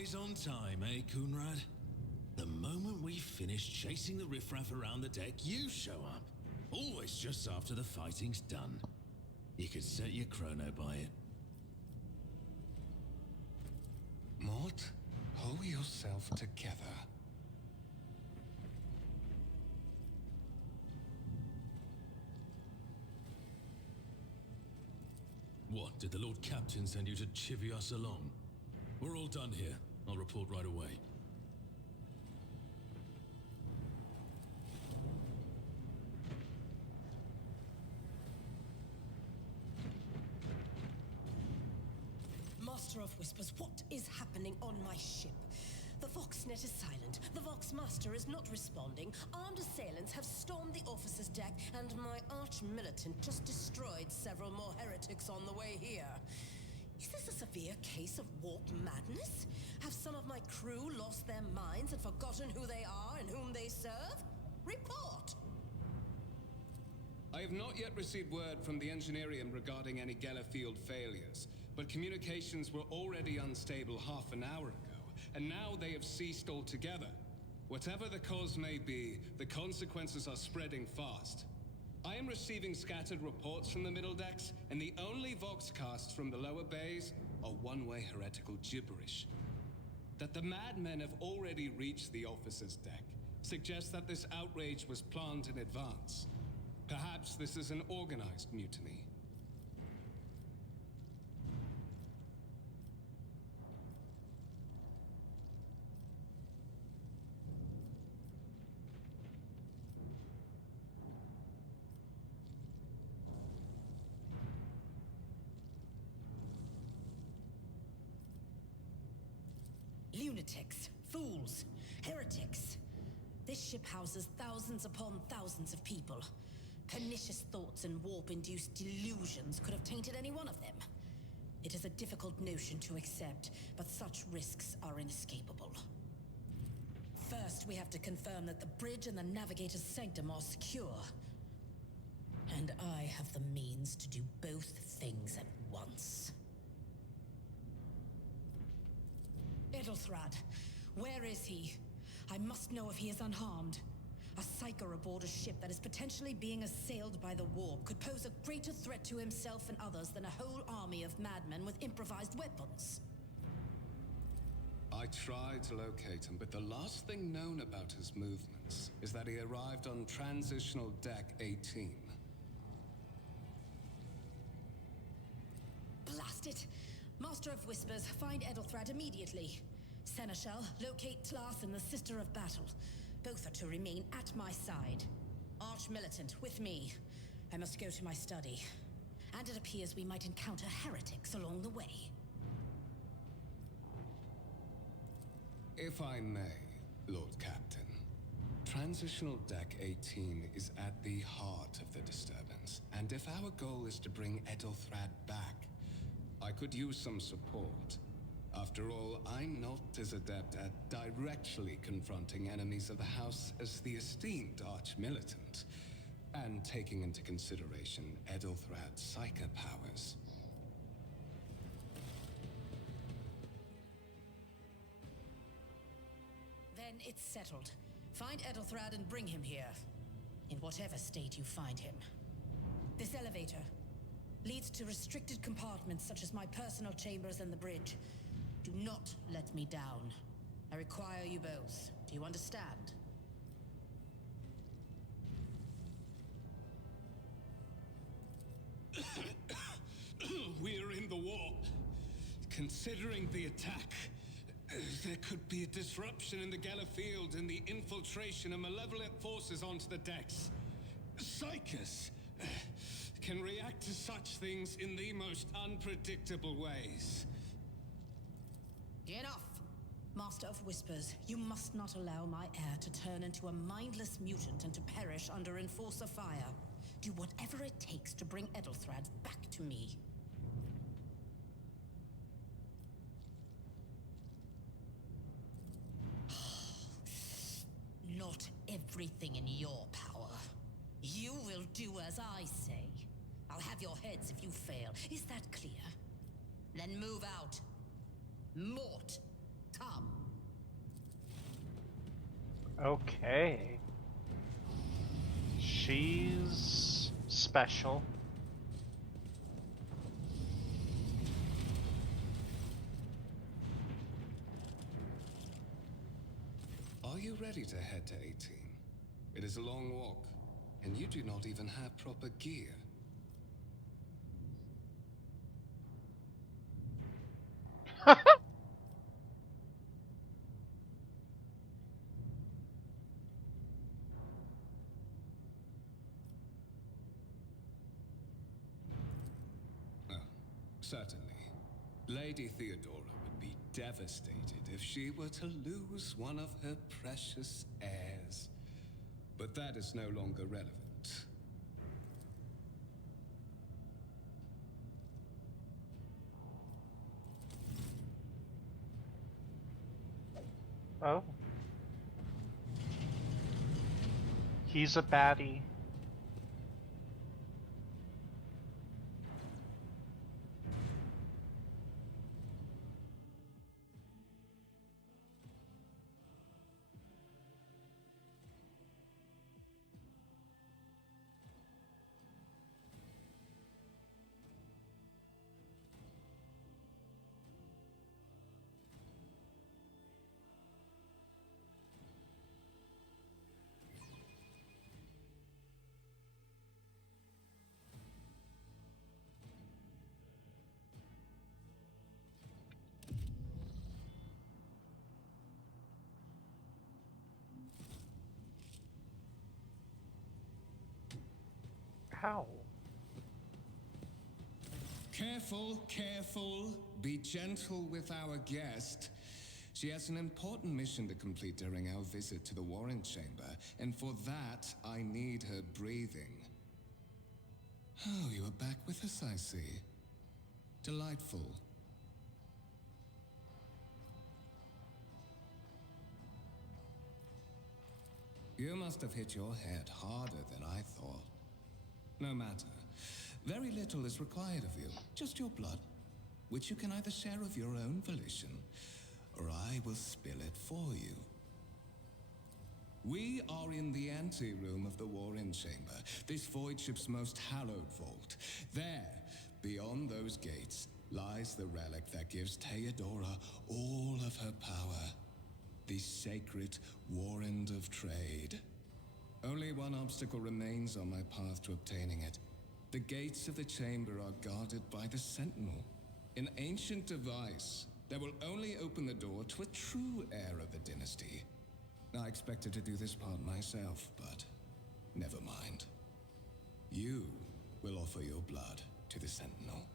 Always on time, eh, Coonrad? The moment we finish chasing the riffraff around the deck, you show up. Always just after the fighting's done. You could set your chrono by it. Mort, pull yourself together. What, did the Lord Captain send you to chivvy us along? We're all done here. I'll report right away. Master of Whispers, what is happening on my ship? The Voxnet is silent. The Voxmaster is not responding. Armed assailants have stormed the officer's deck, and my arch-militant just destroyed several more heretics on the way here. Is this a severe case of warp madness? Have some of my crew lost their minds and forgotten who they are and whom they serve? Report! I have not yet received word from the Engineerium regarding any Gellerfield failures, but communications were already unstable half an hour ago, and now they have ceased altogether. Whatever the cause may be, the consequences are spreading fast. I am receiving scattered reports from the middle decks, and the only voxcasts from the lower bays are one-way heretical gibberish. That the madmen have already reached the officer's deck suggests that this outrage was planned in advance. Perhaps this is an organized mutiny. Lunatics, fools, heretics. This ship houses thousands upon thousands of people. Pernicious thoughts and warp-induced delusions could have tainted any one of them. It is a difficult notion to accept, but such risks are inescapable. First, we have to confirm that the bridge and the navigator's sanctum are secure. And I have the means to do both things at once. Edelthrad, where is he? I must know if he is unharmed. A psyker aboard a ship that is potentially being assailed by the warp could pose a greater threat to himself and others than a whole army of madmen with improvised weapons. I tried to locate him, but the last thing known about his movements is that he arrived on Transitional Deck 18. Blast it! Master of Whispers, find Edelthrad immediately. Seneschal, locate Tlas and the Sister of Battle. Both are to remain at my side. Arch-militant, with me. I must go to my study. And it appears we might encounter heretics along the way. If I may, Lord Captain, Transitional Deck 18 is at the heart of the disturbance, and if our goal is to bring Edelthrad back, I could use some support. After all, I'm not as adept at directly confronting enemies of the House as the esteemed Arch-Militant, and taking into consideration Edelthrad's psyker powers. Then it's settled. Find Edelthrad and bring him here. In whatever state you find him. This elevator leads to restricted compartments such as my personal chambers and the bridge. Do not let me down. I require you both. Do you understand? We're in the warp. Considering the attack, there could be a disruption in the Gellerfield and the infiltration of malevolent forces onto the decks. Psychers can react to such things in the most unpredictable ways. Enough! Master of Whispers, you must not allow my heir to turn into a mindless mutant and to perish under Enforcer fire. Do whatever it takes to bring Edelthrad back to me. Not everything in your power. You will do as I say. I'll have your heads if you fail. Is that clear? Then move out. Mort, Come. Okay. She's special. Are you ready to head to 18? It is a long walk, and you do not even have proper gear. Oh, certainly. Lady Theodora would be devastated if she were to lose one of her precious heirs. But that is no longer relevant. Oh. He's a baddie. How? Careful, careful. Be gentle with our guest. She has an important mission to complete during our visit to the Warren Chamber, and for that, I need her breathing. Oh, you are back with us, I see. Delightful. You must have hit your head harder than I thought. No matter. Very little is required of you. Just your blood, which you can either share of your own volition, or I will spill it for you. We are in the anteroom of the Warren Chamber, this void ship's most hallowed vault. There, beyond those gates, lies the relic that gives Theodora all of her power. The sacred Warrant of Trade. Only one obstacle remains on my path to obtaining it. The gates of the chamber are guarded by the Sentinel, an ancient device that will only open the door to a true heir of the dynasty. I expected to do this part myself, but never mind. You will offer your blood to the Sentinel.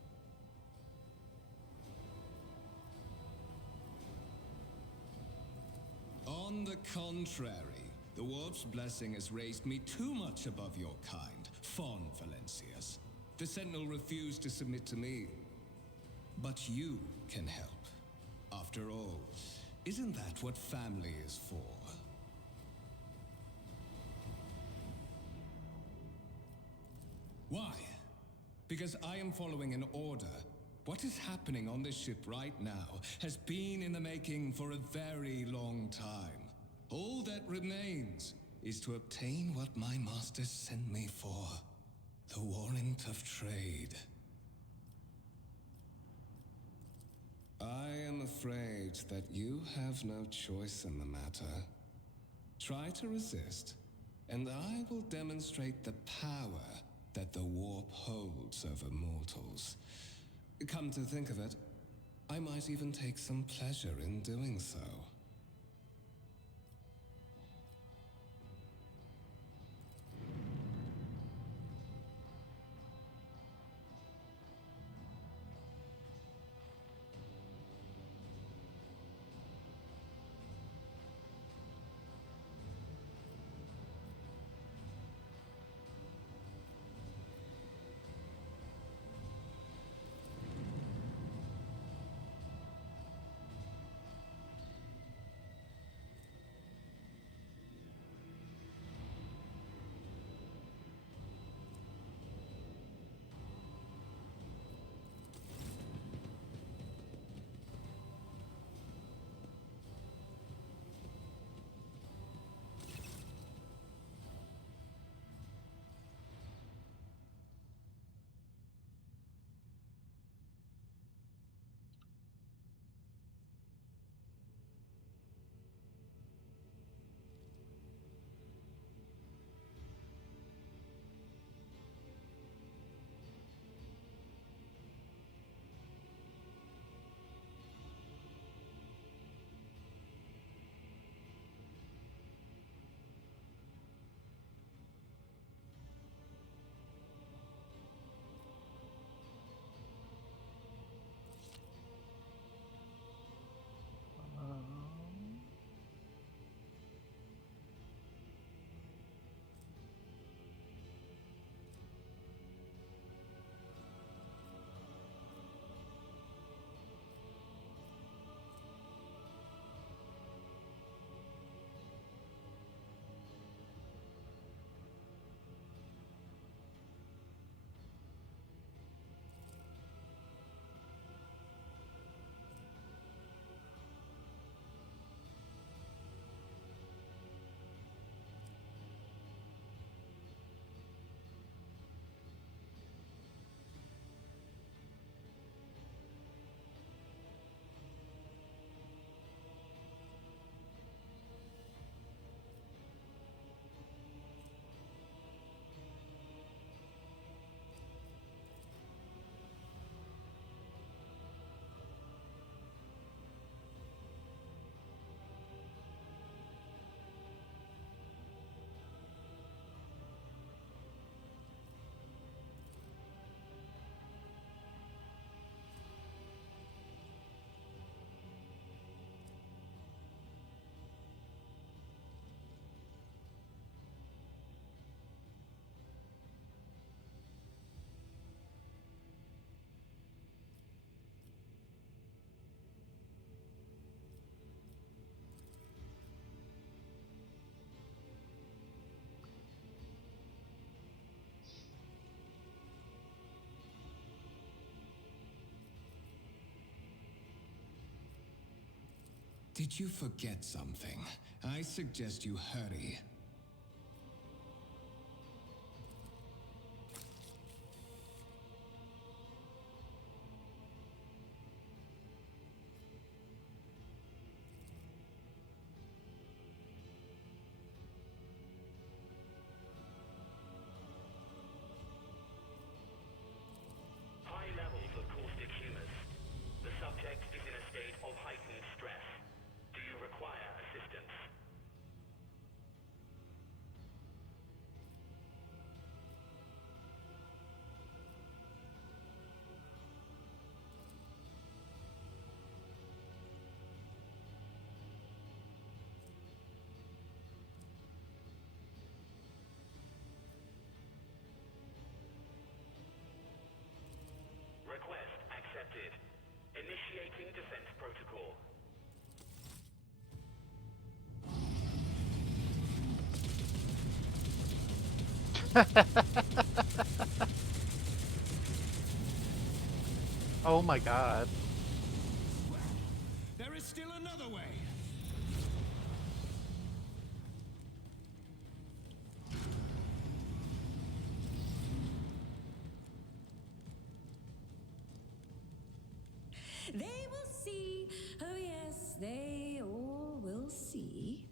On the contrary, the Warp's blessing has raised me too much above your kind, Fon Valencius. The Sentinel refused to submit to me. But you can help. After all, isn't that what family is for? Why? Because I am following an order. What is happening on this ship right now has been in the making for a very long time. All that remains is to obtain what my masters sent me for. The Warrant of Trade. I am afraid that you have no choice in the matter. Try to resist, and I will demonstrate the power that the warp holds over mortals. Come to think of it, I might even take some pleasure in doing so. Did you forget something? I suggest you hurry. High levels of caustic humus. The subject is in a state of heightened stress. Do you require assistance? Request accepted. Initiating defense protocol. Oh my god. There is still another way. They will see. Oh, yes, they all will see.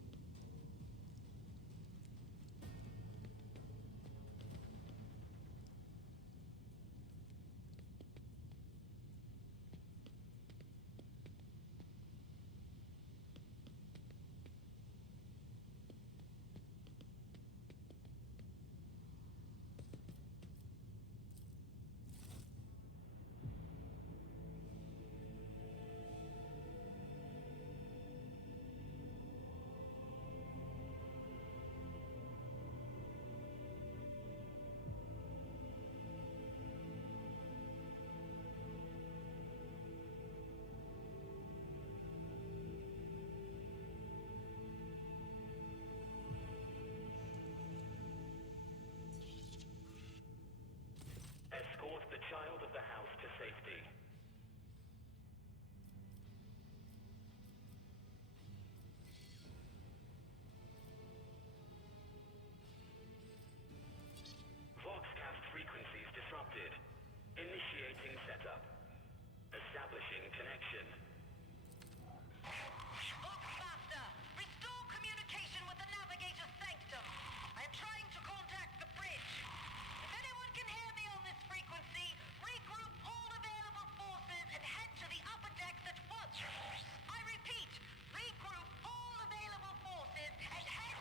Escort the child of the house to safety. Voxcast frequencies disrupted. Initiating setup. Establishing connection. Voxmaster, restore communication with the navigator's sanctum. I am trying to contact the bridge. If anyone can hear me on this frequency, regroup all available forces and head to the upper decks at once. I repeat, regroup all available forces and head...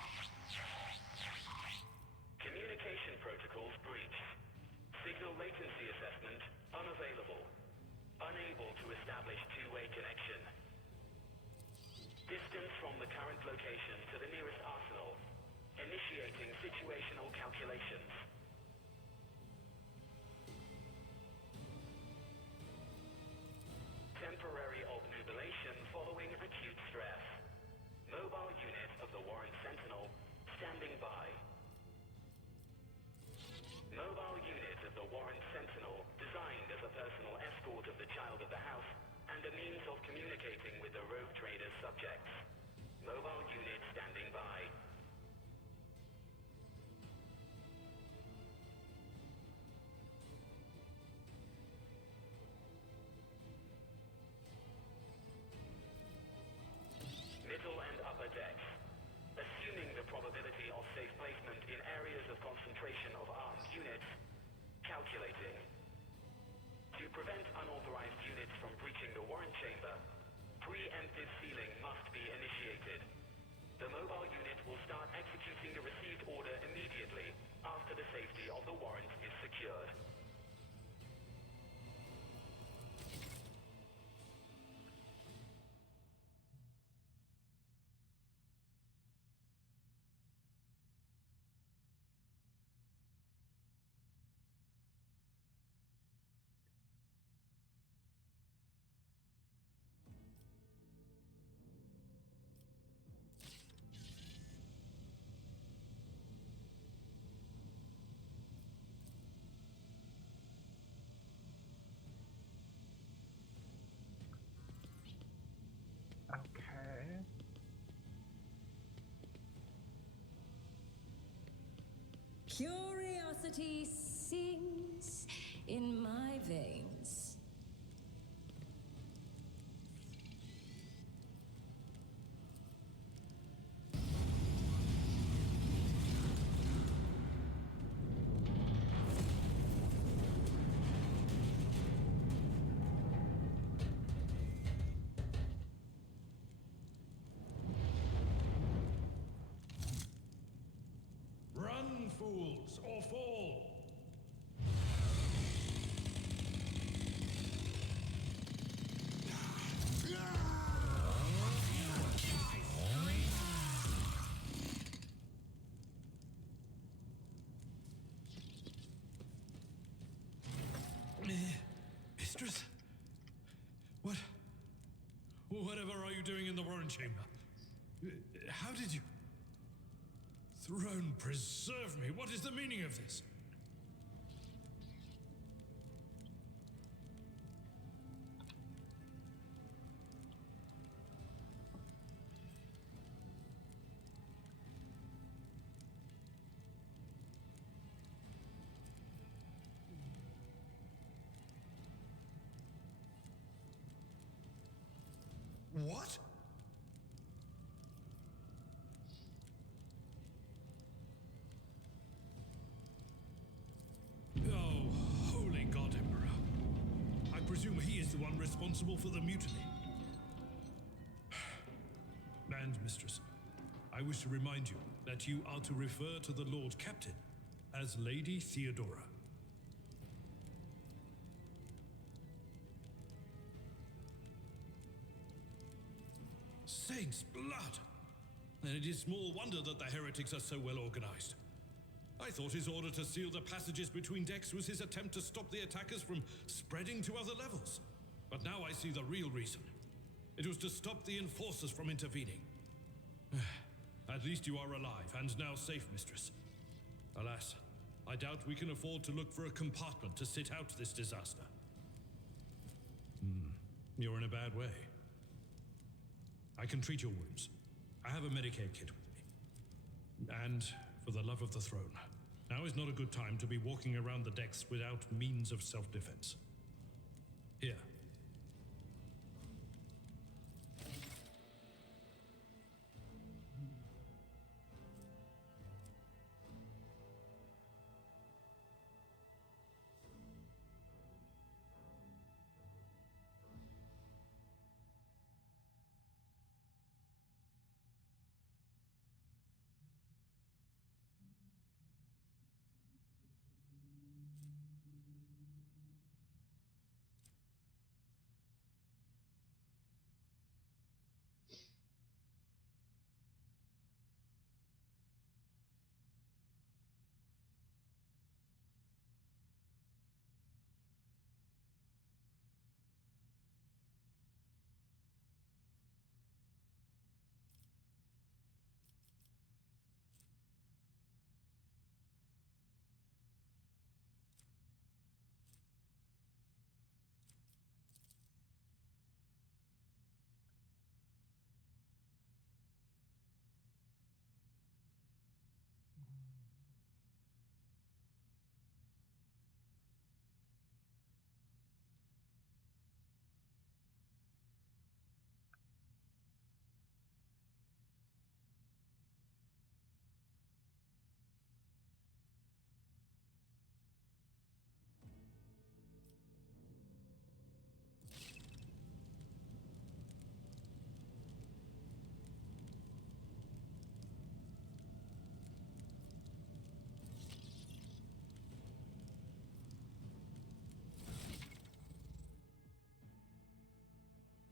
Communication protocols breached. Signal latency assessment unavailable. Unable to establish two-way connection. Distance from the current location to the nearest arsenal. Initiating situational calculations. Temporary obnubilation following acute stress. Mobile unit of the Warren Sentinel standing by. Mobile unit of the Warren Sentinel, designed as a personal escort of the child of the house and a means of communicating with the rogue trader's subjects. Mobile unit standing by. Middle and upper decks. Assuming the probability of safe placement in areas of concentration of armed units, calculating. To prevent unauthorized units from breaching the warrant chamber, preemptive sealing must be initiated. The mobile unit will start executing the received order immediately after the safety of the warrant is secured. Curiosity sings in my veins. Run, fools, or fall! Mistress? What? Whatever are you doing in the Warren Chamber? How did you... Throne preserve me! What is the meaning of this? What? Oh, holy God, Emperor. I presume he is the one responsible for the mutiny. And, Mistress, I wish to remind you that you are to refer to the Lord Captain as Lady Theodora. Saints' blood! And it is small wonder that the heretics are so well organized. I thought his order to seal the passages between decks was his attempt to stop the attackers from spreading to other levels. But now I see the real reason. It was to stop the enforcers from intervening. At least you are alive and now safe, Mistress. Alas, I doubt we can afford to look for a compartment to sit out this disaster. You're in a bad way. I can treat your wounds. I have a Medicaid kit with me. And for the love of the throne, now is not a good time to be walking around the decks without means of self-defense. Here.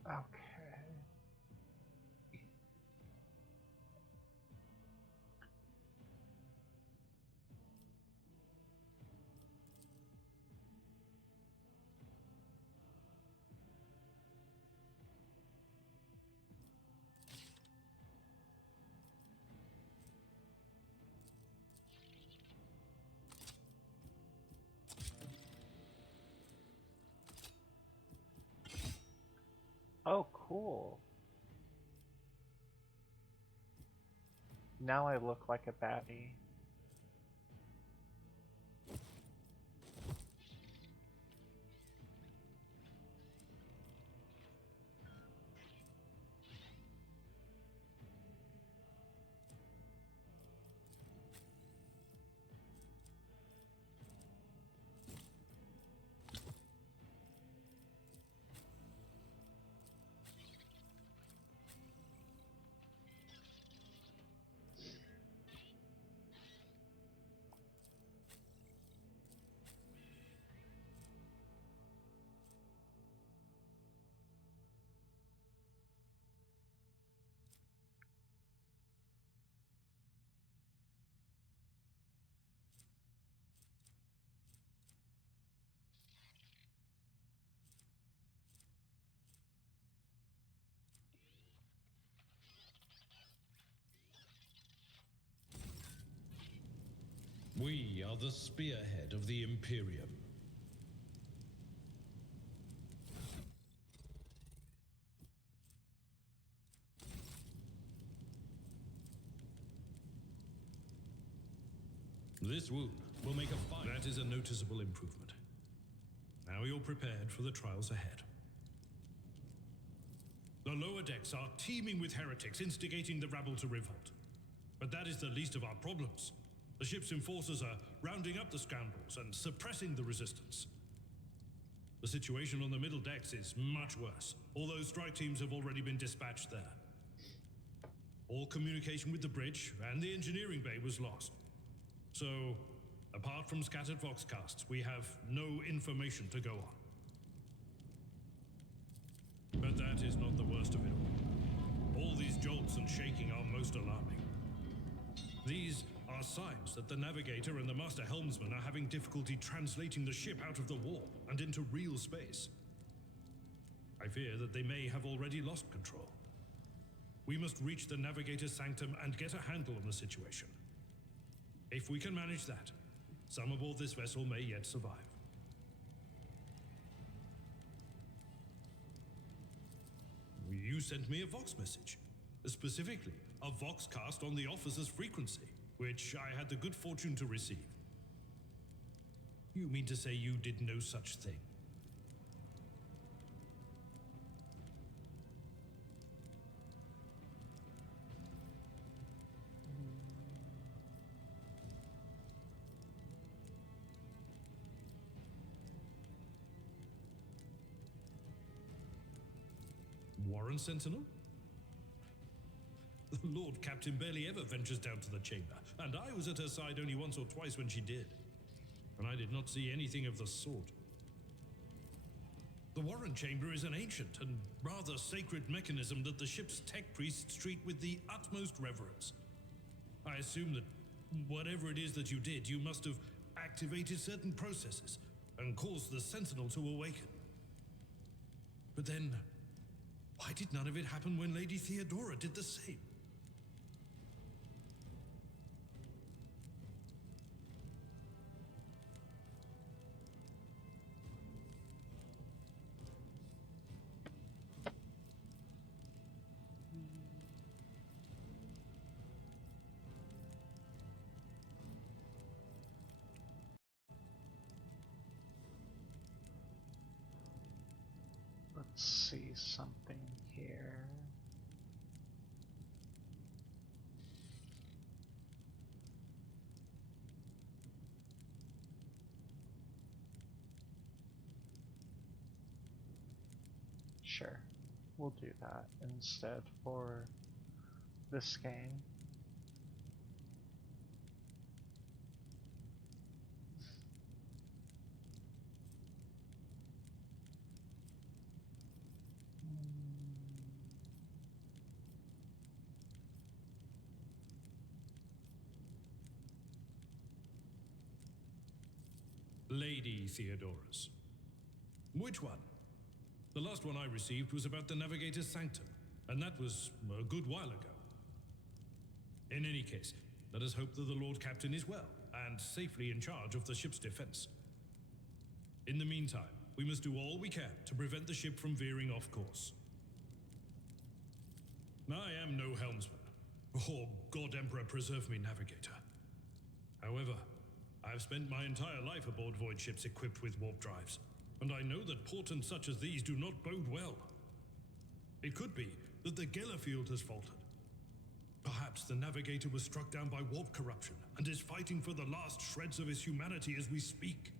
Okay. Oh, cool. Now I look like a baddie. are the spearhead of the Imperium. This wound will make a fine... That is a noticeable improvement. Now you're prepared for the trials ahead. The lower decks are teeming with heretics instigating the rabble to revolt. But that is the least of our problems. The ship's enforcers are rounding up the scoundrels and suppressing the resistance. The situation on the middle decks is much worse, although strike teams have already been dispatched there. All communication with the bridge and the engineering bay was lost. So, apart from scattered voxcasts, we have no information to go on. But that is not the worst of it all. All these jolts and shaking are most alarming. These are signs that the navigator and the master helmsman are having difficulty translating the ship out of the warp and into real space. I fear that they may have already lost control. We must reach the navigator's sanctum and get a handle on the situation. If we can manage that, some aboard this vessel may yet survive. You sent me a Vox message. Specifically, a Voxcast on the officer's frequency, which I had the good fortune to receive. You mean to say you did no such thing? Warren Sentinel? The Lord Captain barely ever ventures down to the chamber, and I was at her side only once or twice when she did. And I did not see anything of the sort. The Warren Chamber is an ancient and rather sacred mechanism that the ship's tech priests treat with the utmost reverence. I assume that whatever it is that you did, you must have activated certain processes and caused the Sentinel to awaken. But then, why did none of it happen when Lady Theodora did the same? Let's see something here. Sure, we'll do that instead for this game. Lady Theodora's. Which one? The last one I received was about the Navigator's Sanctum, and that was a good while ago. In any case, let us hope that the Lord Captain is well, and safely in charge of the ship's defense. In the meantime, we must do all we can to prevent the ship from veering off course. I am no helmsman, or God Emperor preserve me navigator. However, I've spent my entire life aboard void ships equipped with warp drives, and I know that portents such as these do not bode well. It could be that the Gellerfield has faltered. Perhaps the navigator was struck down by warp corruption and is fighting for the last shreds of his humanity as we speak.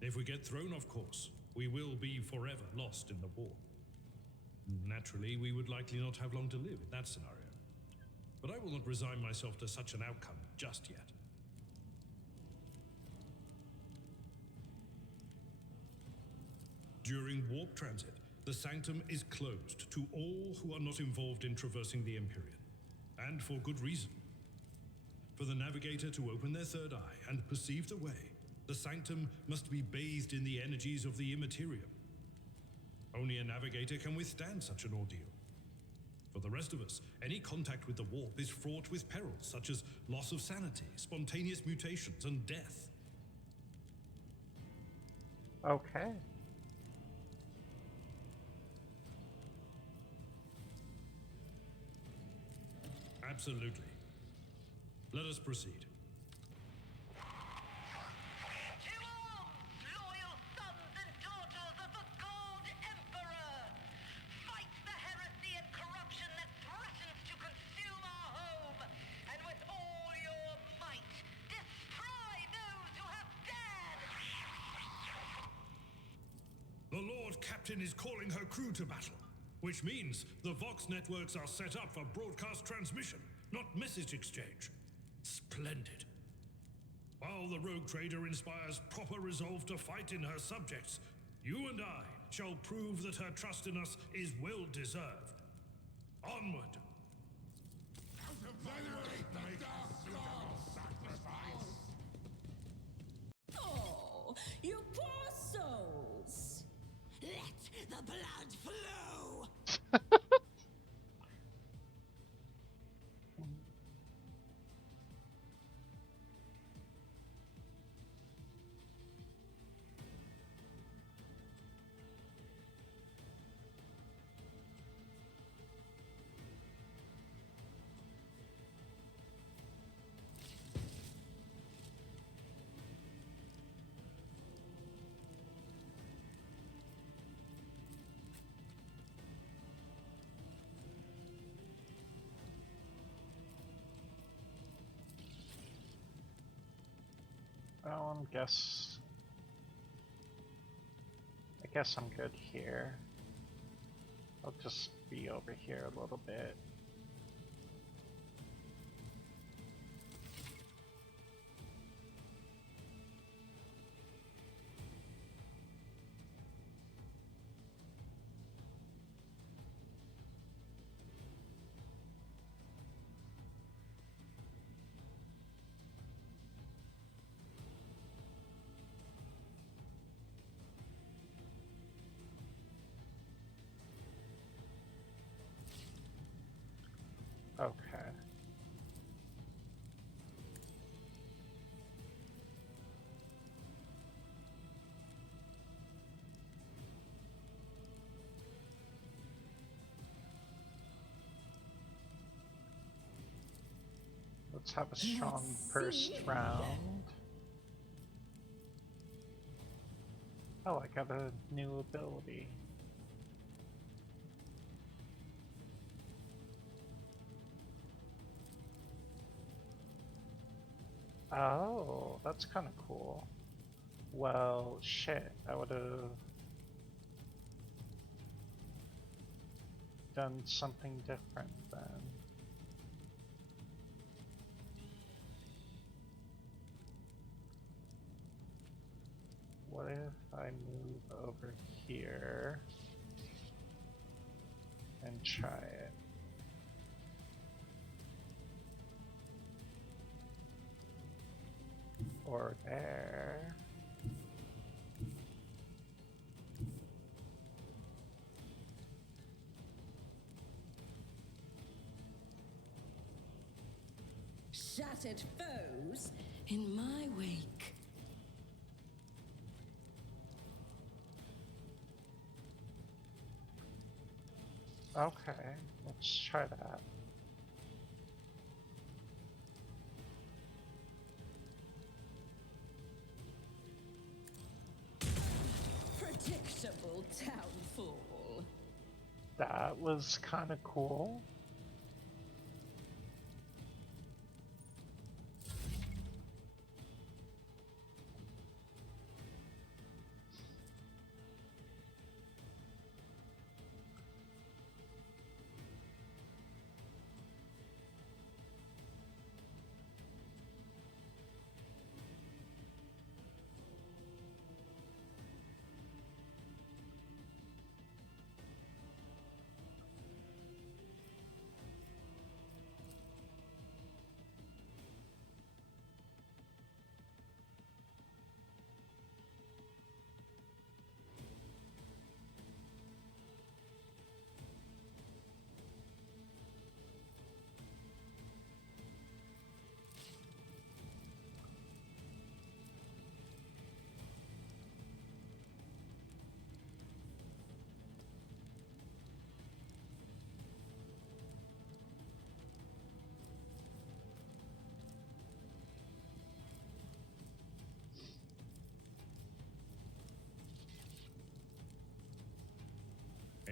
If we get thrown off course, we will be forever lost in the war. Naturally, we would likely not have long to live in that scenario. But I will not resign myself to such an outcome just yet. During warp transit, the Sanctum is closed to all who are not involved in traversing the Empyrean. And for good reason. For the Navigator to open their third eye and perceive the way, the Sanctum must be bathed in the energies of the Immaterium. Only a Navigator can withstand such an ordeal. For the rest of us, any contact with the warp is fraught with perils such as loss of sanity, spontaneous mutations, and death. Okay. Absolutely. Let us proceed. To arms, loyal sons and daughters of the God Emperor! Fight the heresy and corruption that threatens to consume our home, and with all your might, destroy those who have dared! The Lord Captain is calling her crew to battle, which means the Vox networks are set up for broadcast transmission, not message exchange. Splendid. While the rogue trader inspires proper resolve to fight in her subjects, you and I shall prove that her trust in us is well deserved. Onward! Oh, you poor souls! Let the blood flow! Well, I guess I'm good here. I'll just be over here a little bit. Okay. Let's have a strong Let's first see. round. Oh, I got a new ability. Oh, that's kind of cool. Well, shit, I would have done something different then. What if I move over here and try it? Or there. Shattered foes in my wake. Okay, let's try that. Predictable downfall. That was kind of cool.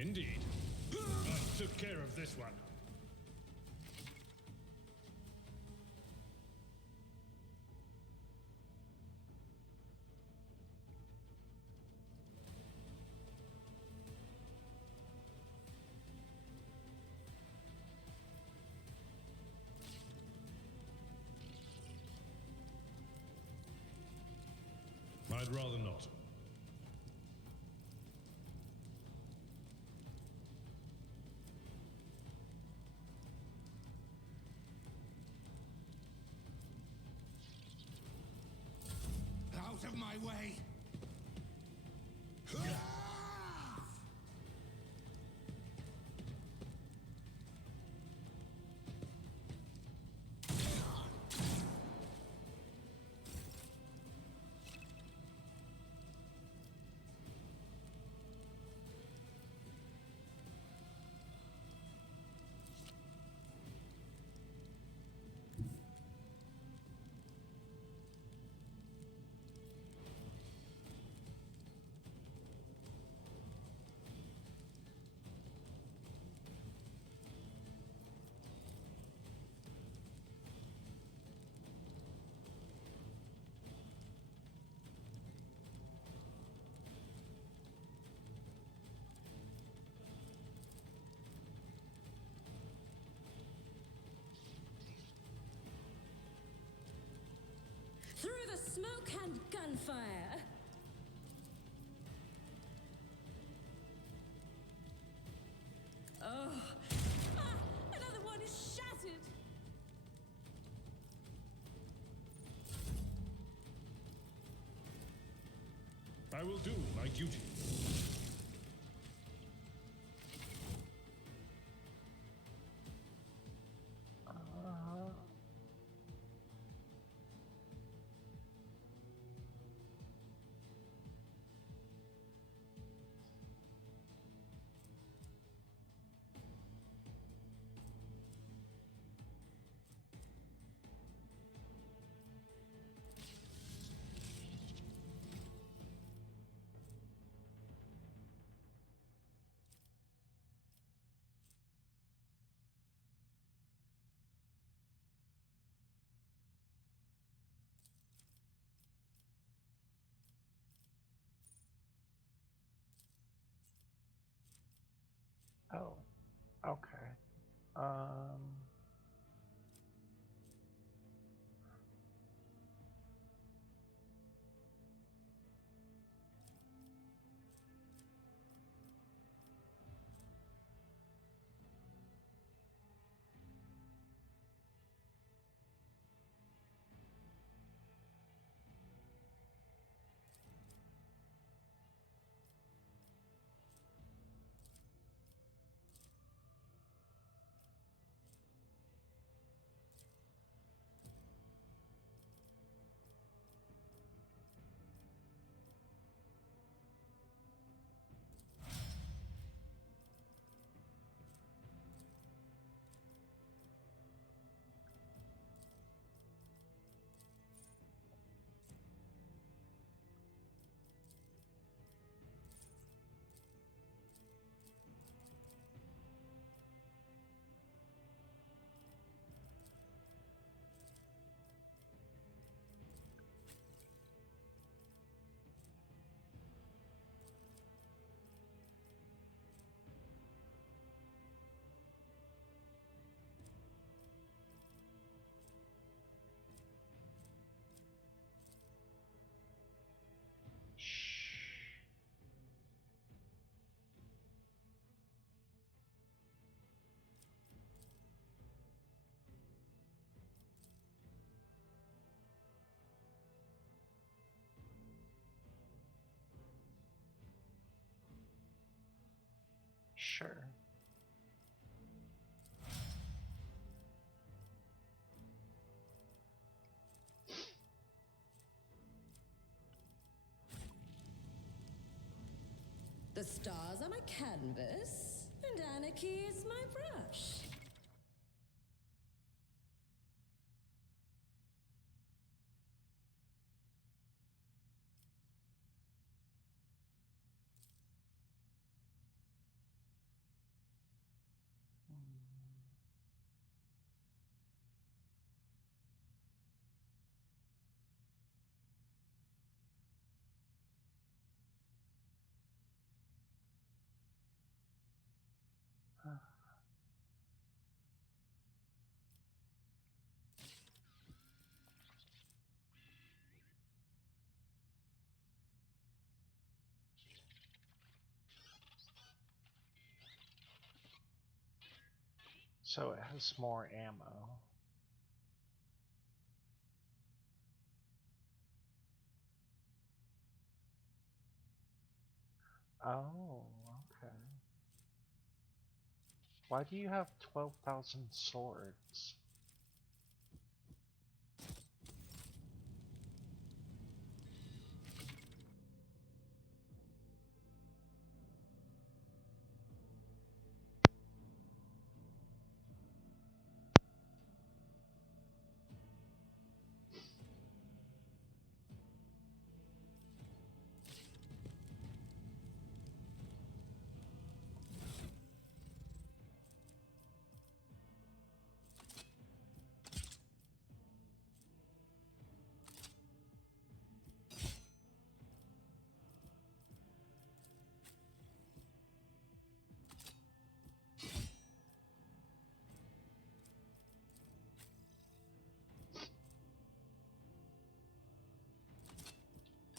Indeed. I took care of this one. I'd rather not. Out of my way! Through the smoke and gunfire. Oh. Ah, another one is shattered. I will do my duty. Oh, okay. Sure. The stars are my canvas, and anarchy is my brush. So it has more ammo. Oh, okay. Why do you have 12,000 swords?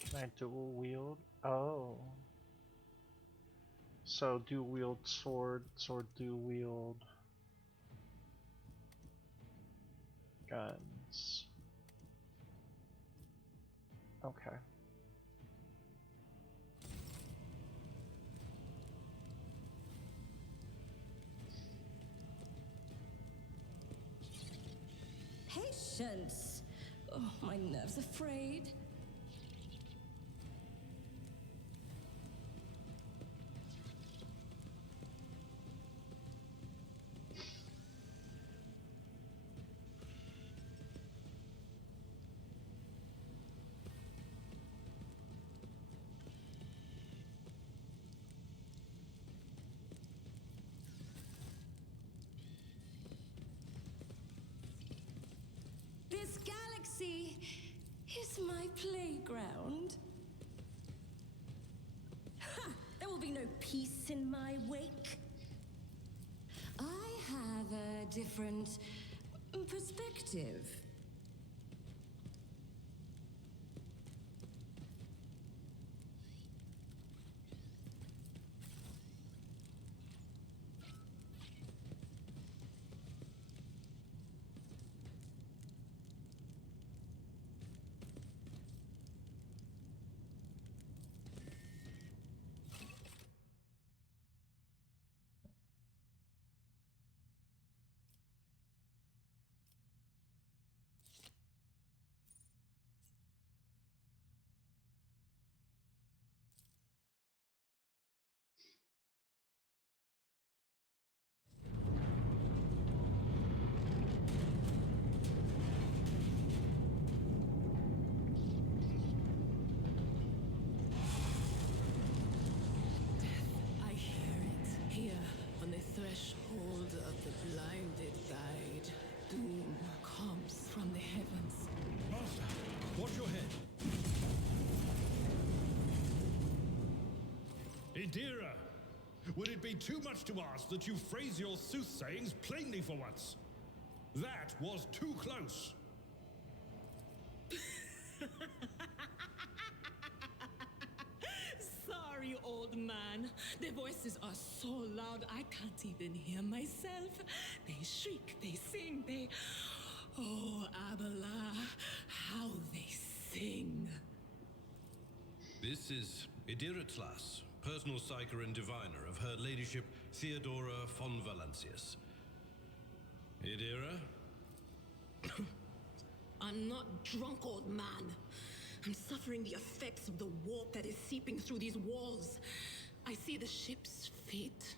Can I dual wield? Oh. So dual wield sword, dual wield guns. Okay. Patience! Oh, my nerves are frayed. This galaxy is my playground. Ha! There will be no peace in my wake. I have a different perspective. I hear it here on the threshold of the blinded guide. Doom comes from the heavens. Master, watch your head. Idira, would it be too much to ask that you phrase your soothsayings plainly for once? That was too close. Sorry, old man. Their voices are so loud I can't even hear myself. They shriek, they sing, they... Oh, Abala, how they sing. This is Idira Tlas, personal psyker and diviner of Her Ladyship Theodora von Valancius. Idira? I'm not drunk, old man. I'm suffering the effects of the warp that is seeping through these walls. I see the ship's fate.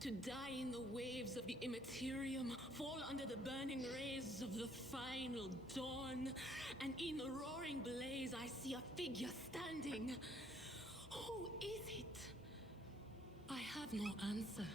To die in the waves of the immaterium, fall under the burning rays of the final dawn. And in the roaring blaze, I see a figure standing. Who is it? I have no answer.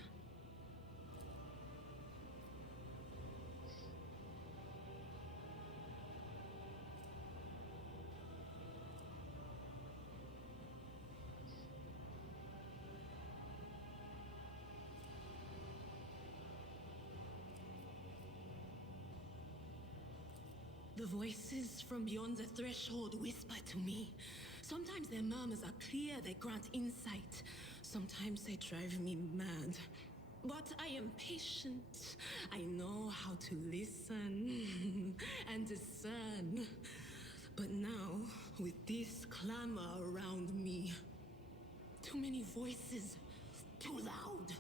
The voices from beyond the threshold whisper to me. Sometimes their murmurs are clear, they grant insight. Sometimes they drive me mad. But I am patient. I know how to listen and discern. But now, with this clamor around me, too many voices, too loud.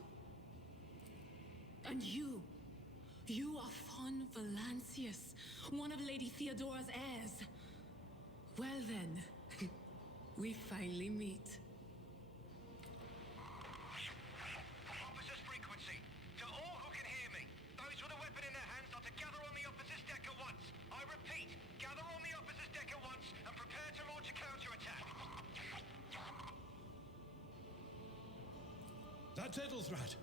And you are Fon Valancius, one of Lady Theodora's heirs. Well then, we finally meet. Officers frequency. To all who can hear me, those with a weapon in their hands are to gather on the officer's deck at once. I repeat, gather on the officer's deck at once and prepare to launch a counterattack. That's Ethelthrat.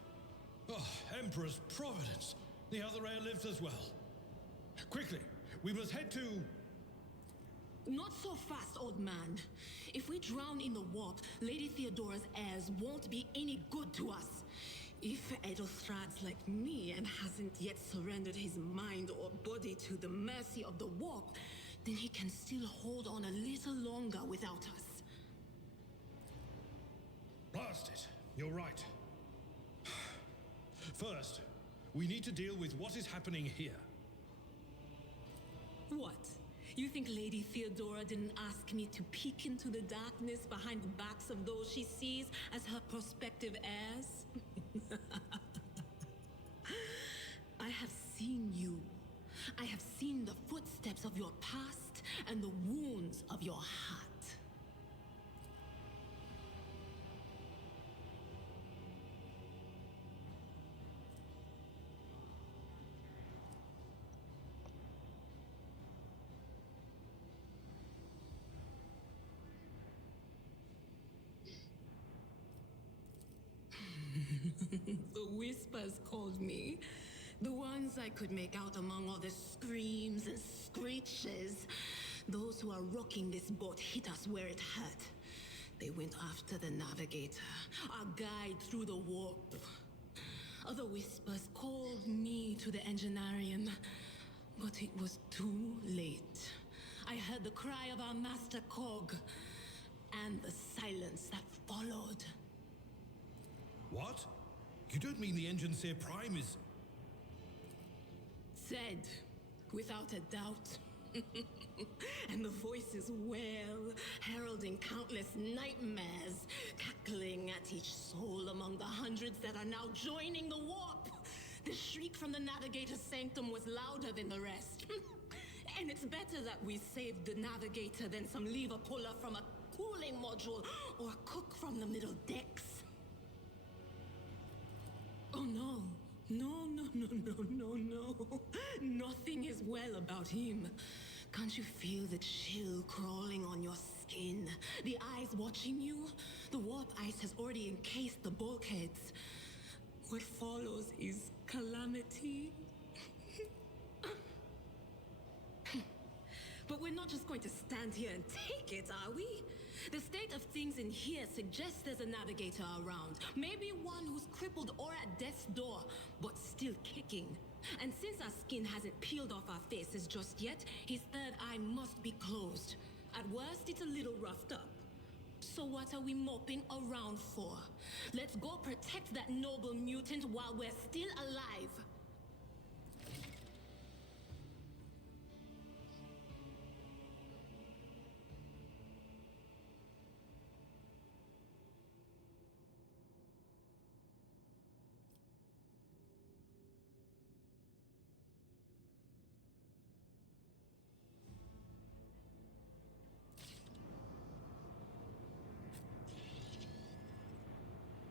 Oh, Emperor's Providence. The other heir lives as well. Quickly, we must head to... Not so fast, old man. If we drown in the warp, Lady Theodora's heirs won't be any good to us. If Edelstrad's like me and hasn't yet surrendered his mind or body to the mercy of the warp, then he can still hold on a little longer without us. Blast it. You're right. First, we need to deal with what is happening here. What? You think Lady Theodora didn't ask me to peek into the darkness behind the backs of those she sees as her prospective heirs? I have seen you. I have seen the footsteps of your past and the wounds of your heart. The whispers called me. The ones I could make out among all the screams and screeches. Those who are rocking this boat hit us where it hurt. They went after the navigator, our guide through the warp. Other whispers called me to the enginarium, but it was too late. I heard the cry of our master Cog, and the silence that followed. What? You don't mean the Engineer Prime is... Said, without a doubt. And the voices wail, heralding countless nightmares, cackling at each soul among the hundreds that are now joining the warp. The shriek from the Navigator's sanctum was louder than the rest. And it's better that we saved the Navigator than some lever puller from a cooling module or a cook from the middle decks. Oh no. No. Nothing is well about him. Can't you feel the chill crawling on your skin? The eyes watching you? The warp ice has already encased the bulkheads. What follows is calamity. But we're not just going to stand here and take it, are we? The state of things in here suggests there's a navigator around. Maybe one who's crippled or at death's door, but still kicking. And since our skin hasn't peeled off our faces just yet, his third eye must be closed. At worst, it's a little roughed up. So what are we moping around for? Let's go protect that noble mutant while we're still alive.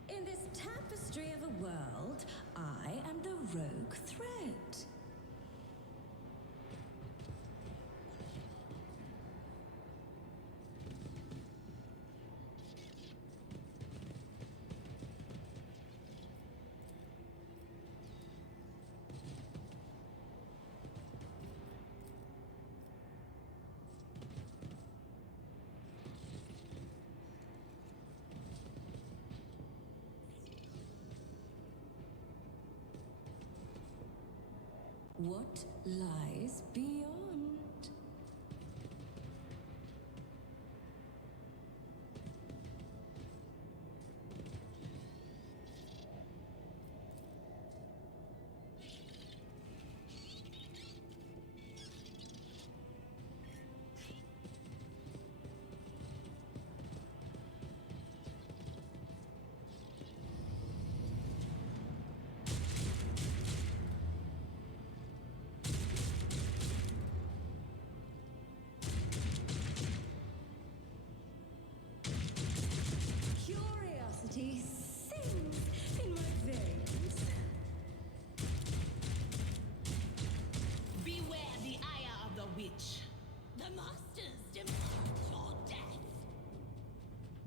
In this tapestry of a world, I am the rogue thread. What lies beyond?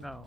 No.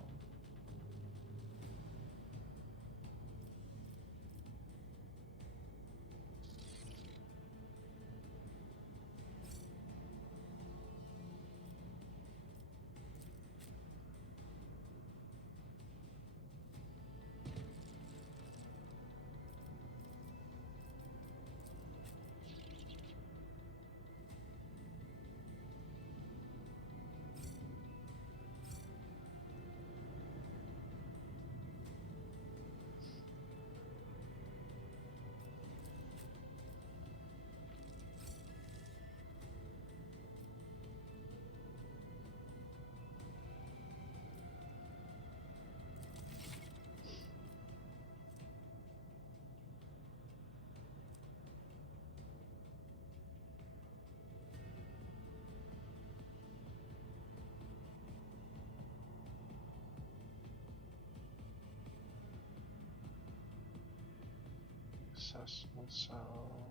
Accessible cell.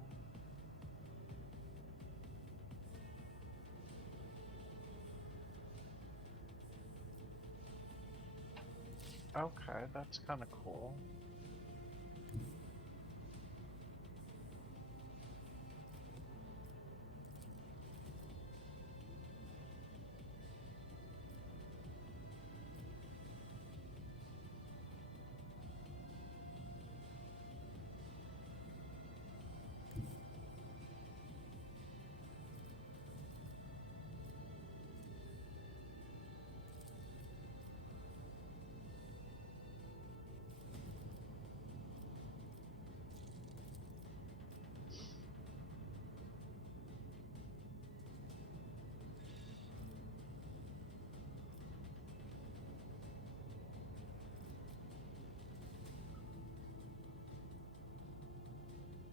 Okay, that's kind of cool.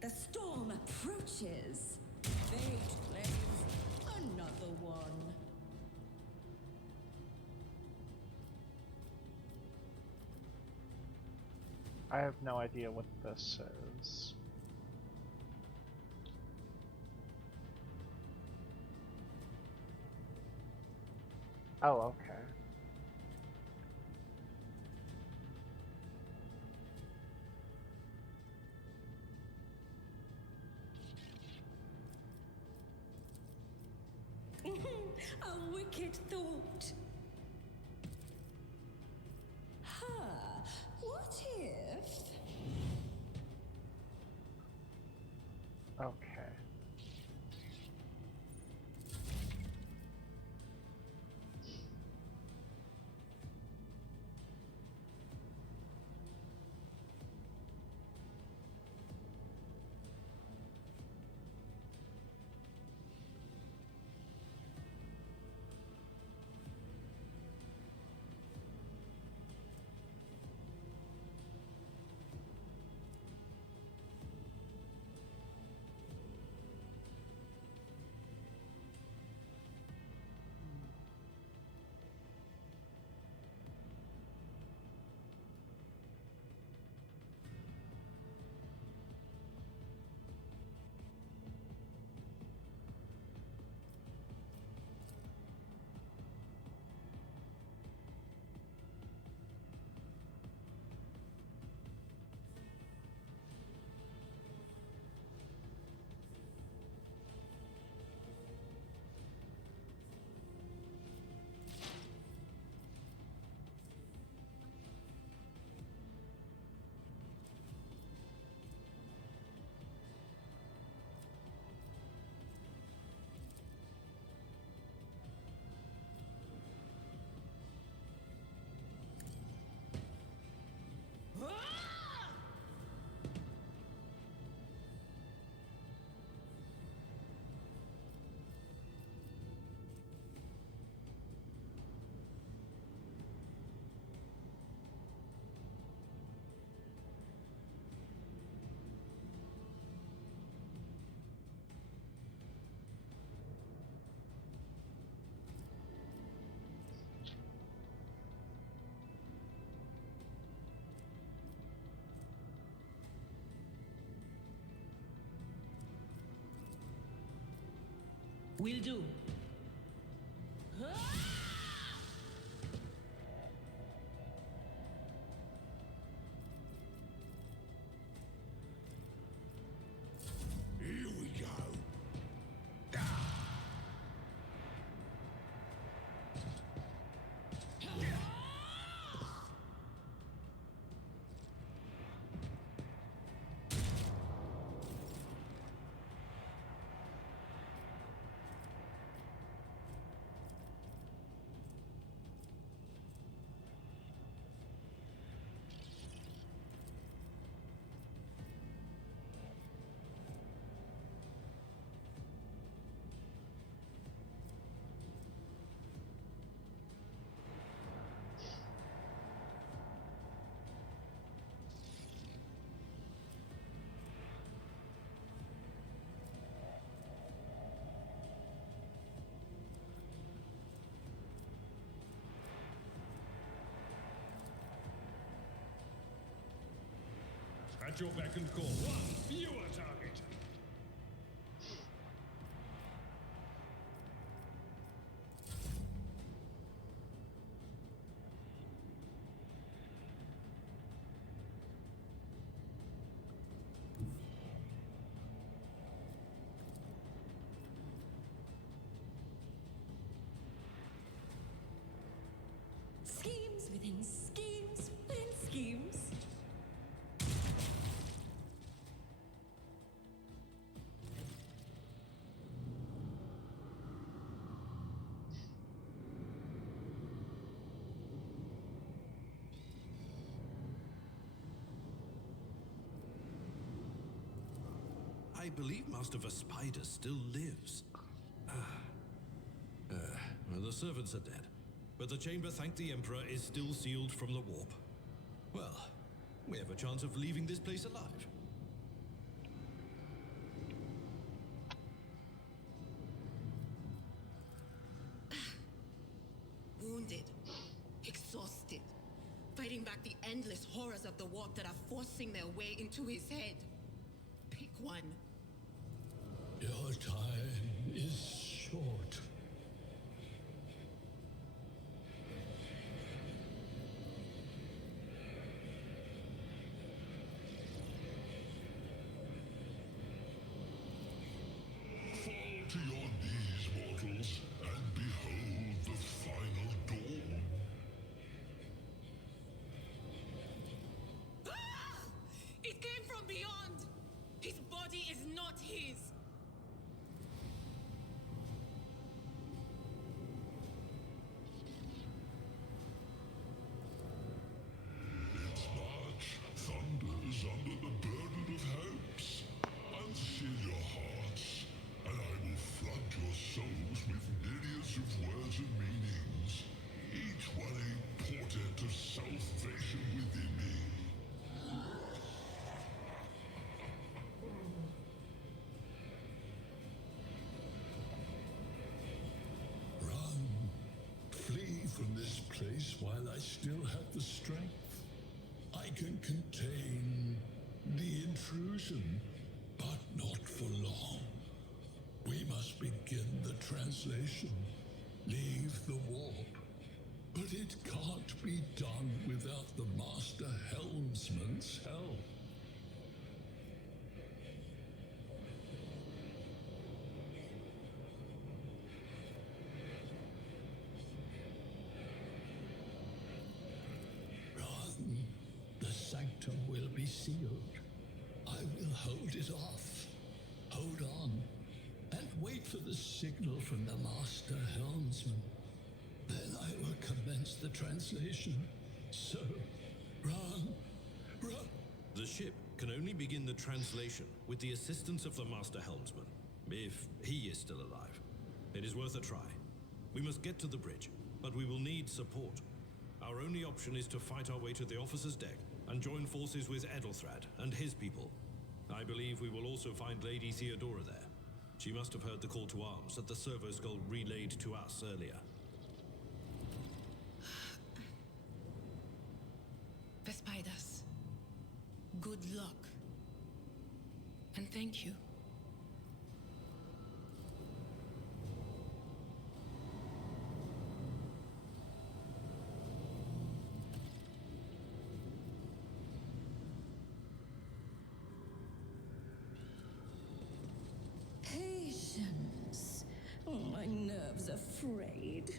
The storm approaches. Fate claims another one. I have no idea what this is. Oh, okay. A wicked thought. Huh. What if? Okay. Will do. At your beck and call. One fewer target. Schemes within schemes within schemes. I believe Master Spider still lives. Well, the servants are dead, but the chamber, thank the Emperor, is still sealed from the warp. Well, we have a chance of leaving this place alive. Wounded, exhausted, fighting back the endless horrors of the warp that are forcing their way into his head. Pick one. Your time is short. Fall to your knees, mortals, and behold the final dawn. Ah! It came from beyond! His body is not his! Its march thunders under the burden of hopes. Unseal your hearts, and I will flood your souls with myriads of words and meanings, each one a portent of salvation within me. Run. Flee from this place while I still have the strength. I can contain the intrusion, but not for long. We must begin the translation. Leave the warp. But it can't be done without the Master Helmsman's help. Run. The sanctum will be sealed. I will hold it off. Hold on. And wait for the signal from the Master Helmsman. Then I will commence the translation. So, run. Run. The ship can only begin the translation with the assistance of the Master Helmsman, if he is still alive. It is worth a try. We must get to the bridge, but we will need support. Our only option is to fight our way to the officer's deck and join forces with Edelthrad and his people. I believe we will also find Lady Theodora there. She must have heard the call to arms that the servo skull relayed to us earlier. The spiders. Good luck. And thank you. Patience. Oh, my nerves are frayed.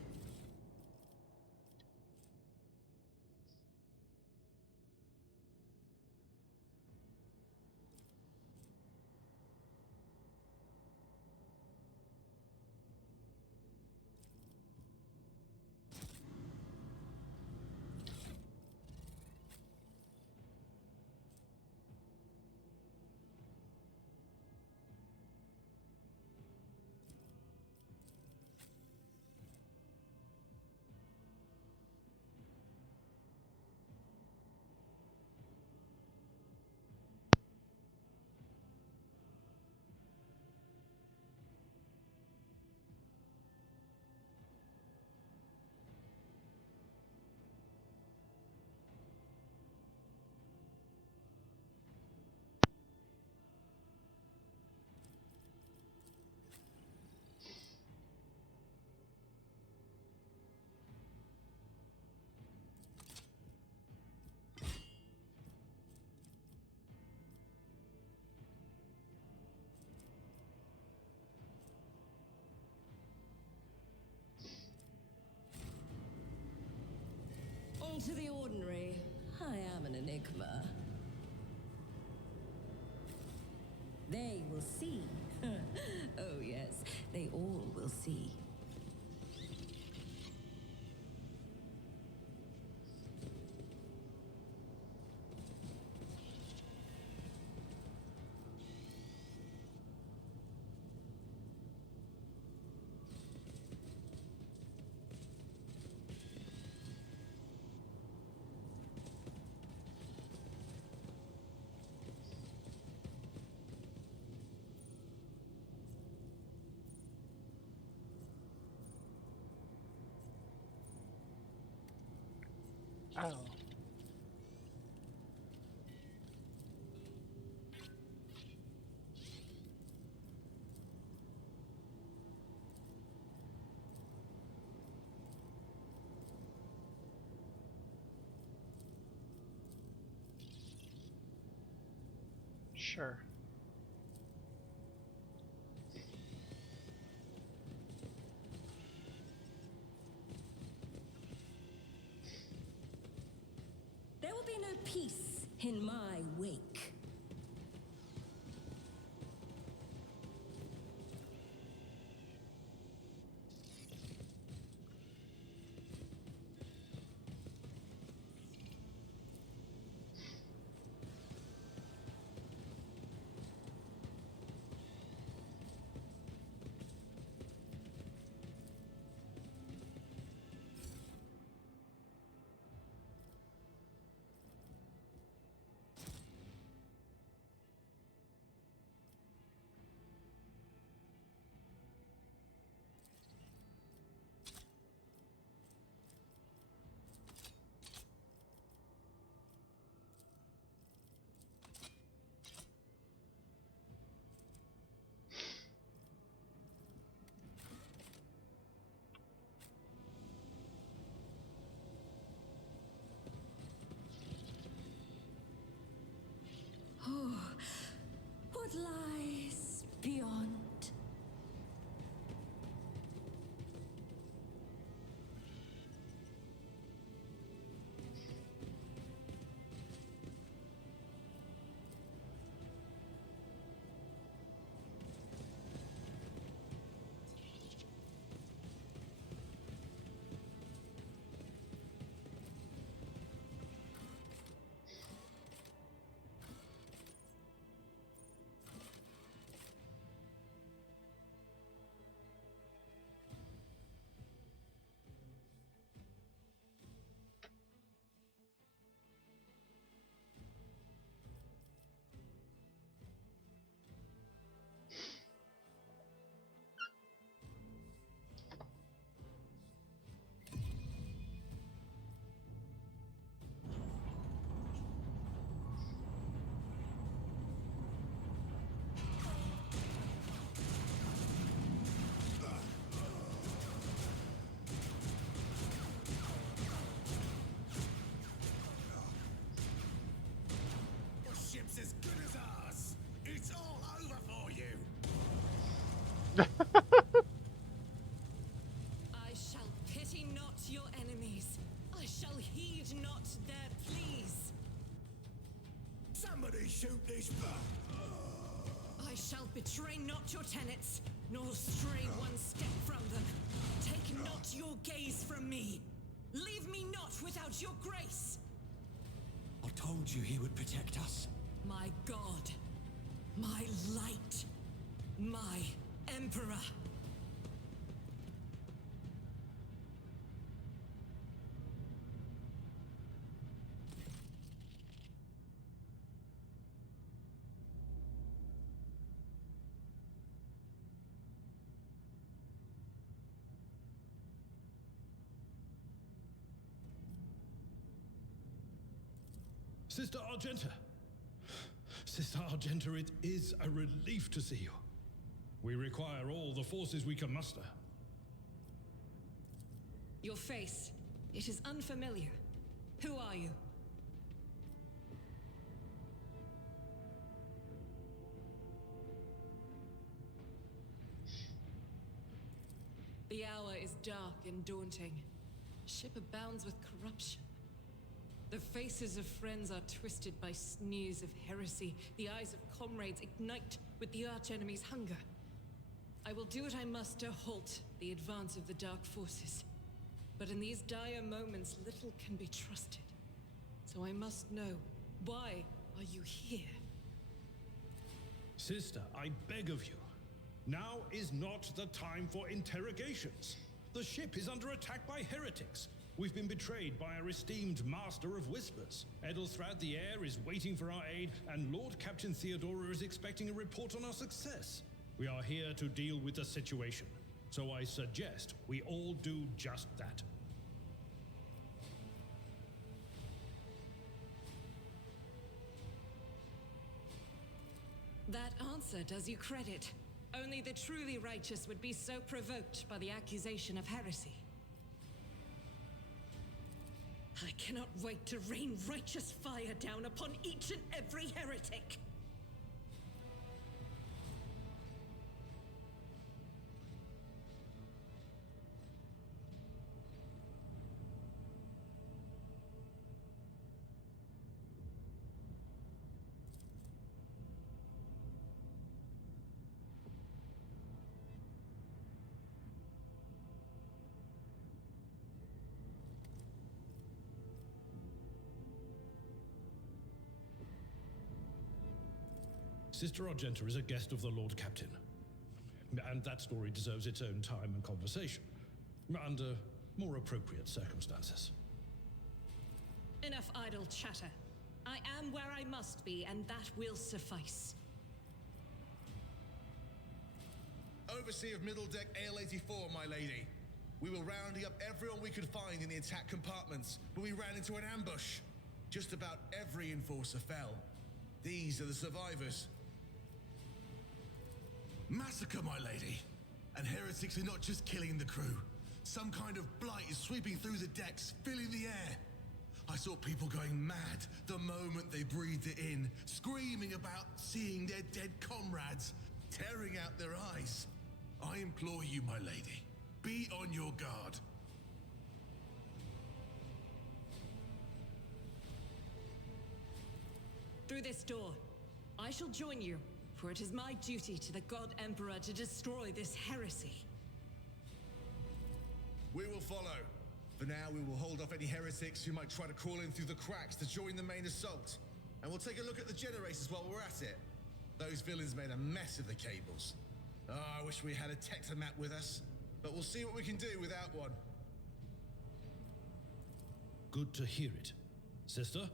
to the ordinary. I am an enigma. They will see. Oh yes, they all will see. Oh. Sure. There will be no peace in my wake. Oh, what lies beyond? Ship's as good as ours. It's all over for you. I shall pity not your enemies. I shall heed not their pleas. Somebody shoot this. I shall betray not your tenets, nor stray one step from them. Take not your gaze from me. Leave me not without your grace. I told you he would protect us. My God, my light, my Emperor. Sister Argenta! Sister Argenta, it is a relief to see you. We require all the forces we can muster. Your face, it is unfamiliar. Who are you? The hour is dark and daunting. Ship abounds with corruption. The faces of friends are twisted by sneers of heresy. The eyes of comrades ignite with the archenemy's hunger. I will do what I must to halt the advance of the dark forces. But in these dire moments, little can be trusted. So I must know, why are you here? Sister, I beg of you. Now is not the time for interrogations. The ship is under attack by heretics. We've been betrayed by our esteemed Master of Whispers. Edelthrad the Heir is waiting for our aid, and Lord Captain Theodora is expecting a report on our success. We are here to deal with the situation, so I suggest we all do just that. That answer does you credit. Only the truly righteous would be so provoked by the accusation of heresy. I cannot wait to rain righteous fire down upon each and every heretic! Sister Argenta is a guest of the Lord Captain. And that story deserves its own time and conversation. Under more appropriate circumstances. Enough idle chatter. I am where I must be, and that will suffice. Overseer of Middle Deck AL-84, my lady. We were rounding up everyone we could find in the attack compartments, but we ran into an ambush. Just about every enforcer fell. These are the survivors. Massacre, my lady. And heretics are not just killing the crew. Some kind of blight is sweeping through the decks, filling the air. I saw people going mad the moment they breathed it in, screaming about seeing their dead comrades, tearing out their eyes. I implore you, my lady, be on your guard. Through this door. I shall join you, for it is my duty to the God Emperor to destroy this heresy. We will follow. For now, we will hold off any heretics who might try to crawl in through the cracks to join the main assault. And we'll take a look at the generators while we're at it. Those villains made a mess of the cables. Oh, I wish we had a Tectomat with us. But we'll see what we can do without one. Good to hear it. Sister?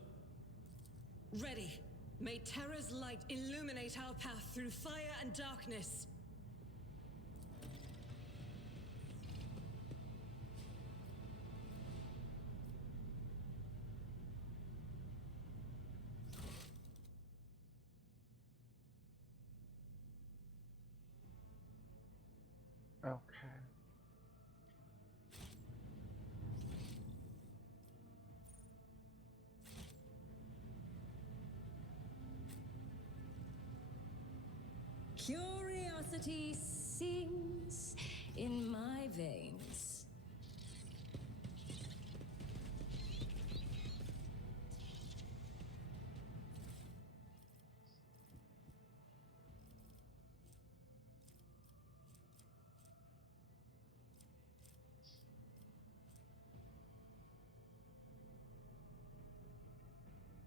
Ready. May Terra's light illuminate our path through fire and darkness. Okay. Curiosity sings in my veins.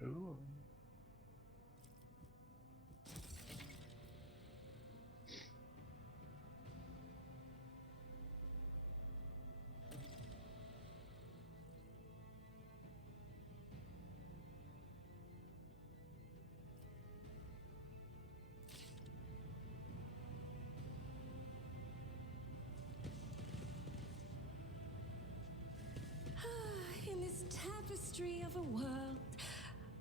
Ooh. In this tapestry of a world,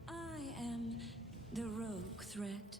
I am the rogue thread.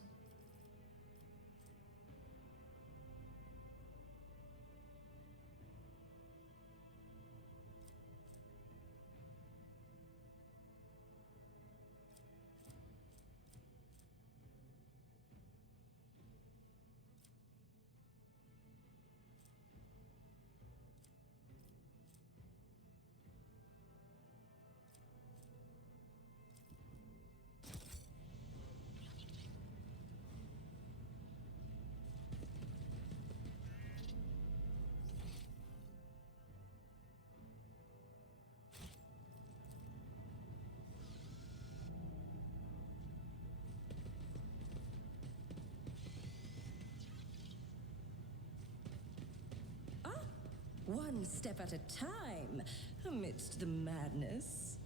one step at a time amidst the madness.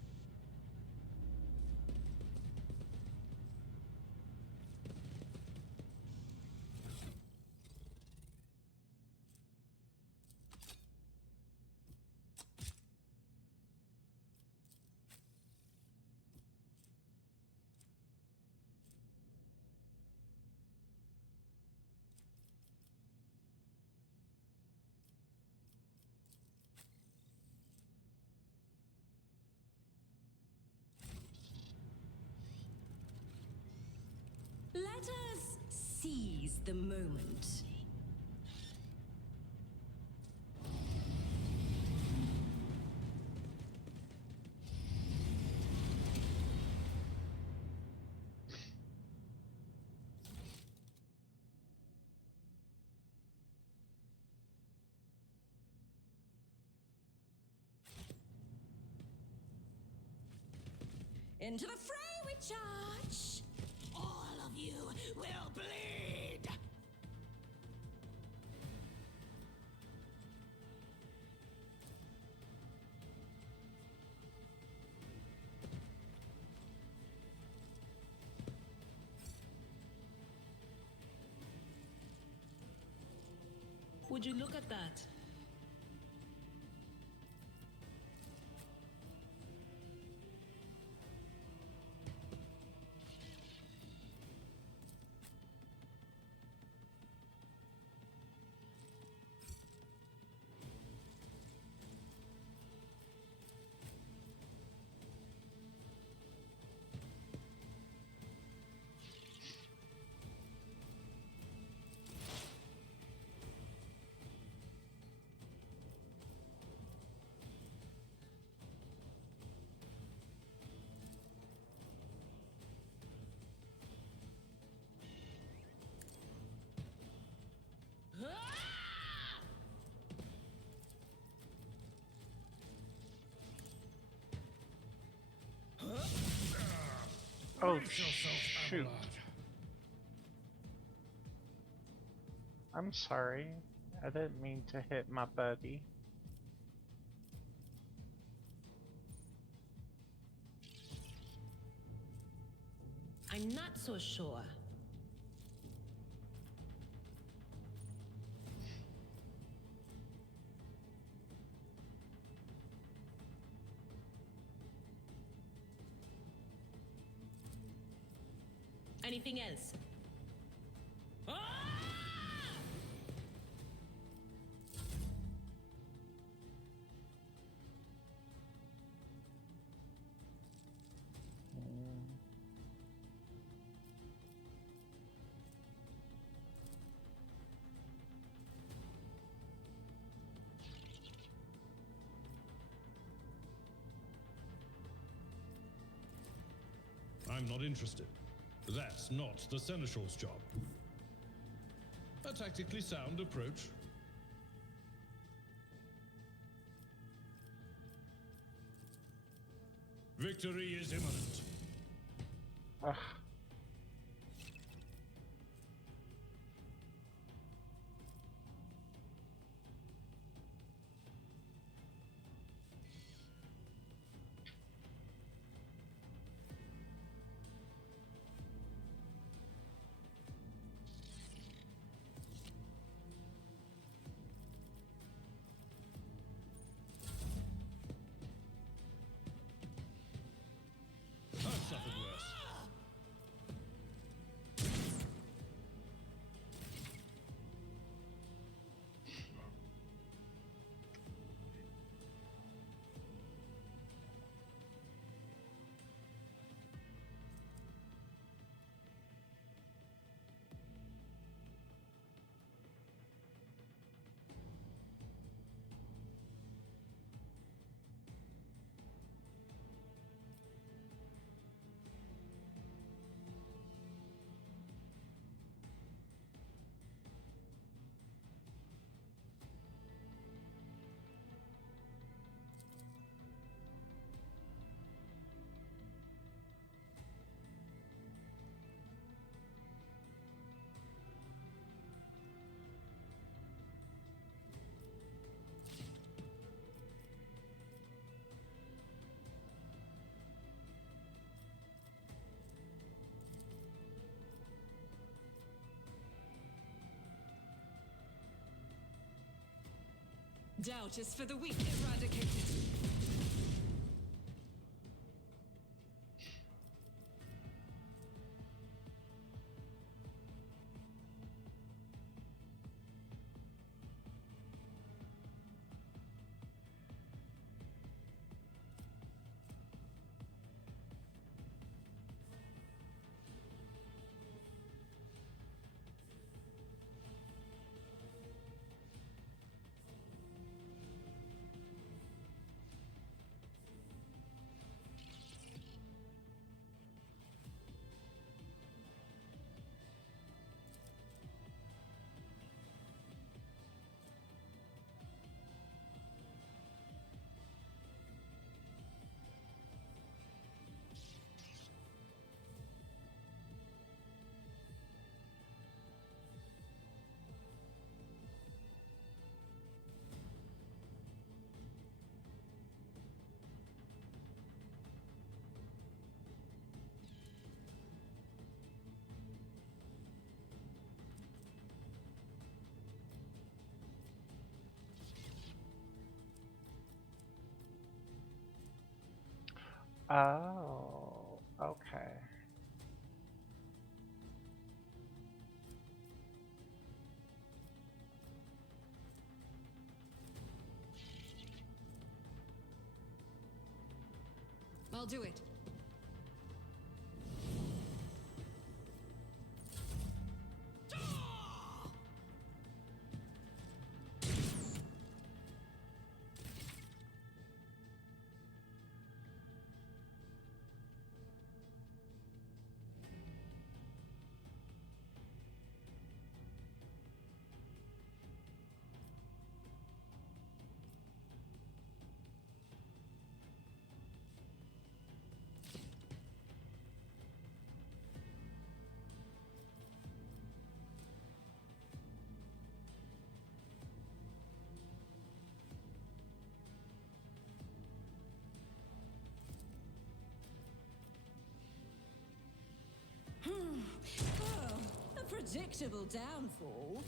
Let us seize the moment. Into the fray we charge! All of you will bleed! Would you look at that? Oh, shoot. I'm sorry. I didn't mean to hit my buddy. I'm not so sure. Anything else? I'm not interested. That's not the Seneschal's job. A tactically sound approach. Victory is imminent. Ugh. I've suffered worse. Doubt is for the weak eradicated. Oh, okay. I'll do it. Oh, a predictable downfall.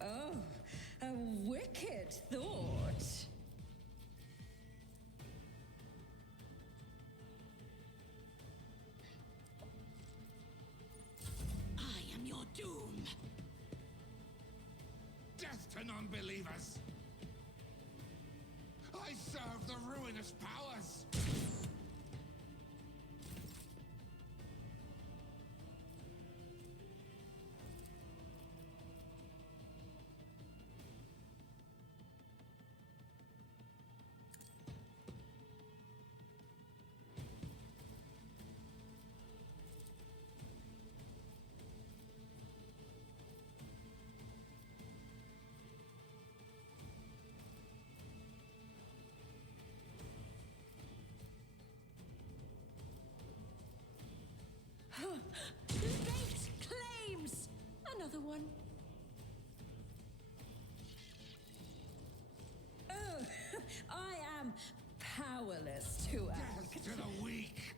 Oh, a wicked thought. I am your doom. Death to non-believers! I serve the ruinous powers! Baked claims! Another one. Oh, I am powerless to act. Death to the weak!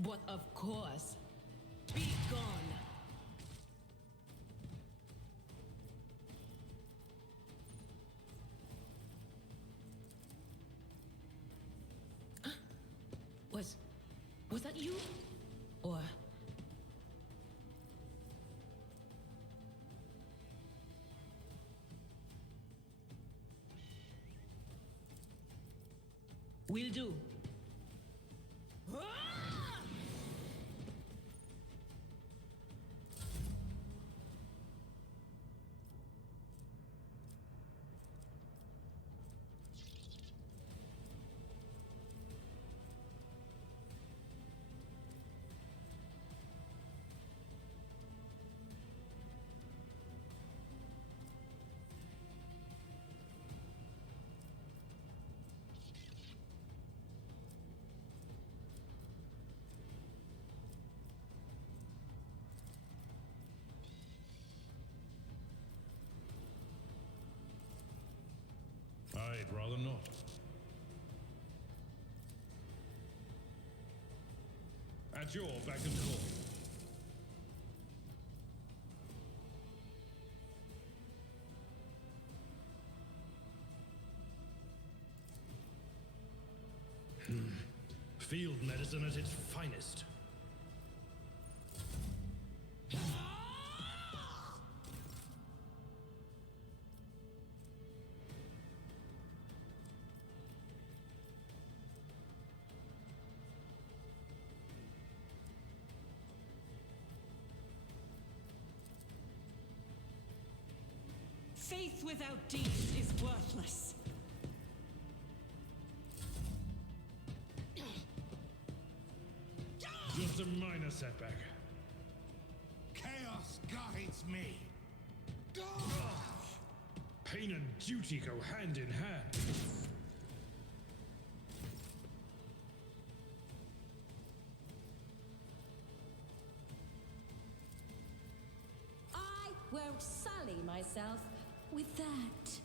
But of course. Be gone. Was that you? Or will do. I'd rather not. At your beck and call. Field medicine at its finest. Faith without deeds is worthless. Just a minor setback. Chaos guides me. Pain and duty go hand in hand. I won't sully myself with that.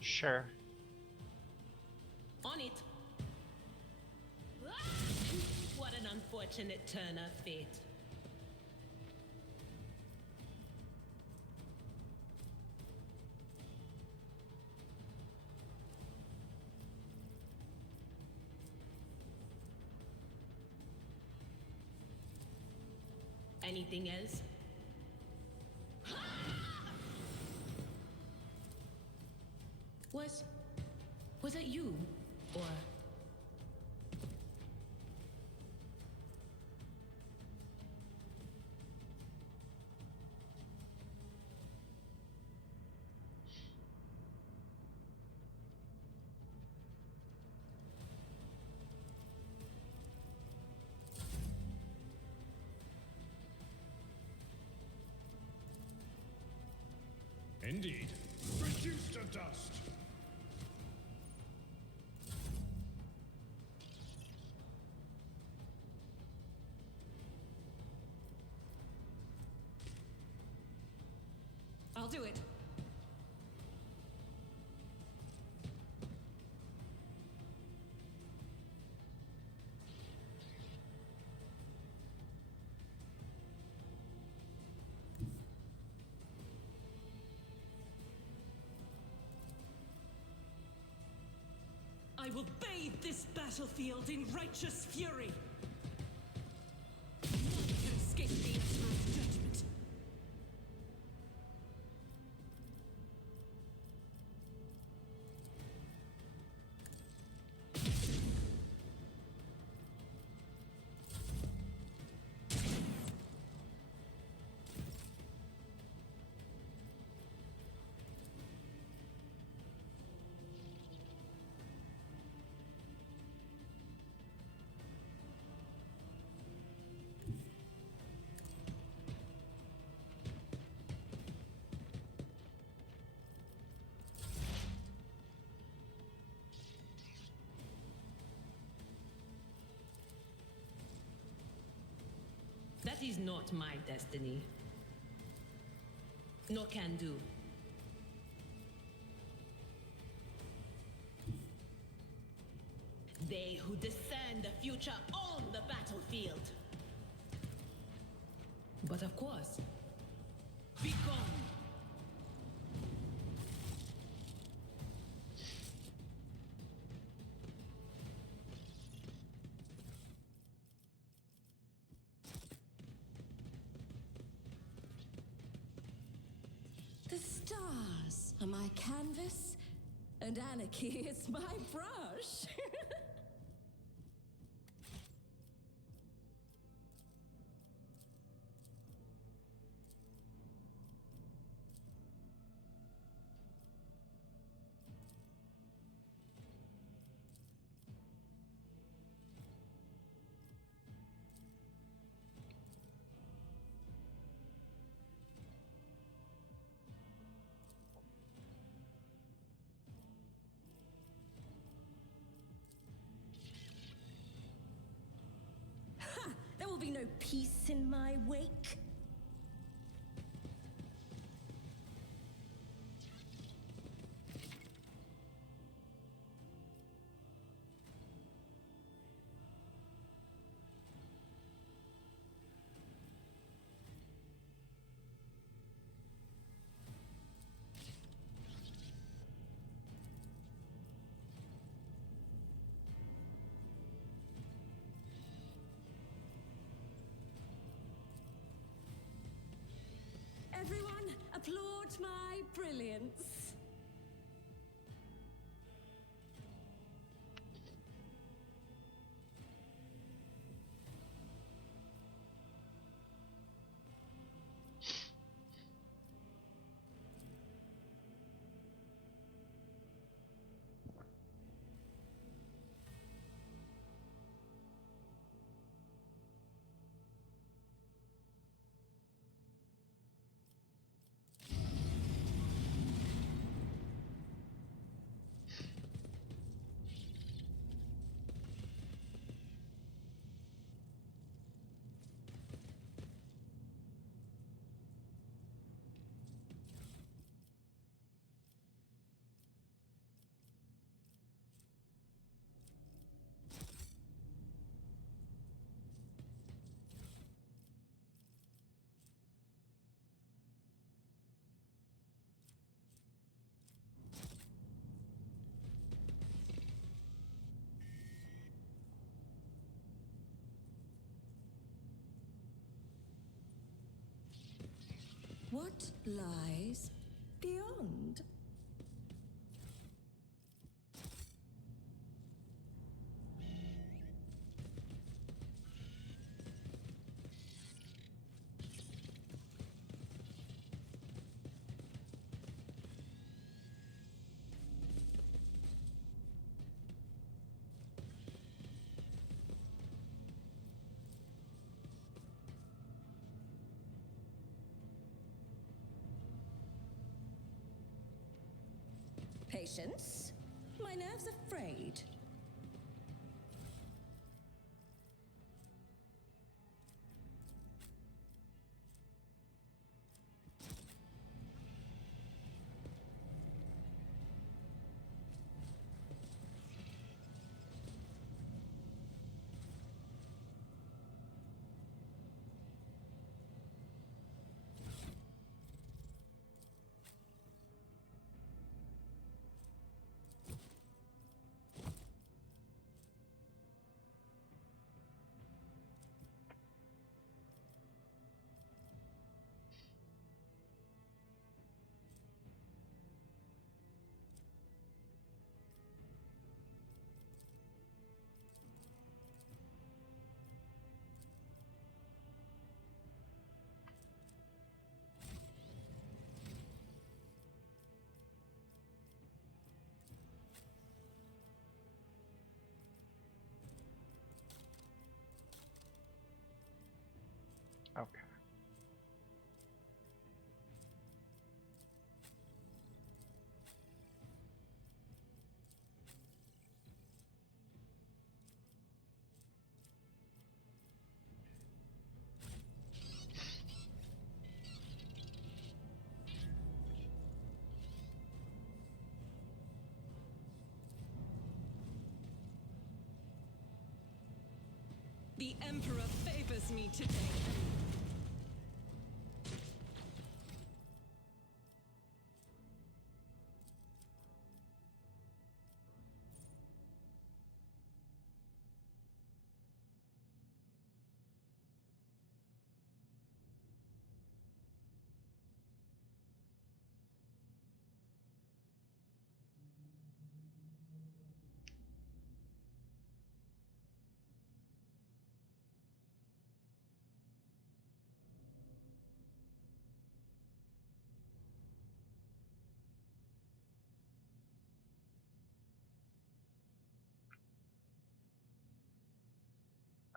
Sure. On it. What an unfortunate turn of fate. Anything else? Was it you? Or... Indeed. Reduced to dust. I'll do it. I will bathe this battlefield in righteous fury. None can escape the Emperor's judgment. That is not my destiny. Nor can do. They who discern the future own the battlefield. But of course, be gone. The stars are my canvas, and anarchy is my brush. peace in my wake? Everyone, applaud my brilliance. What lies beyond? Patience? My nerves are frayed. Okay. The Emperor favors me today.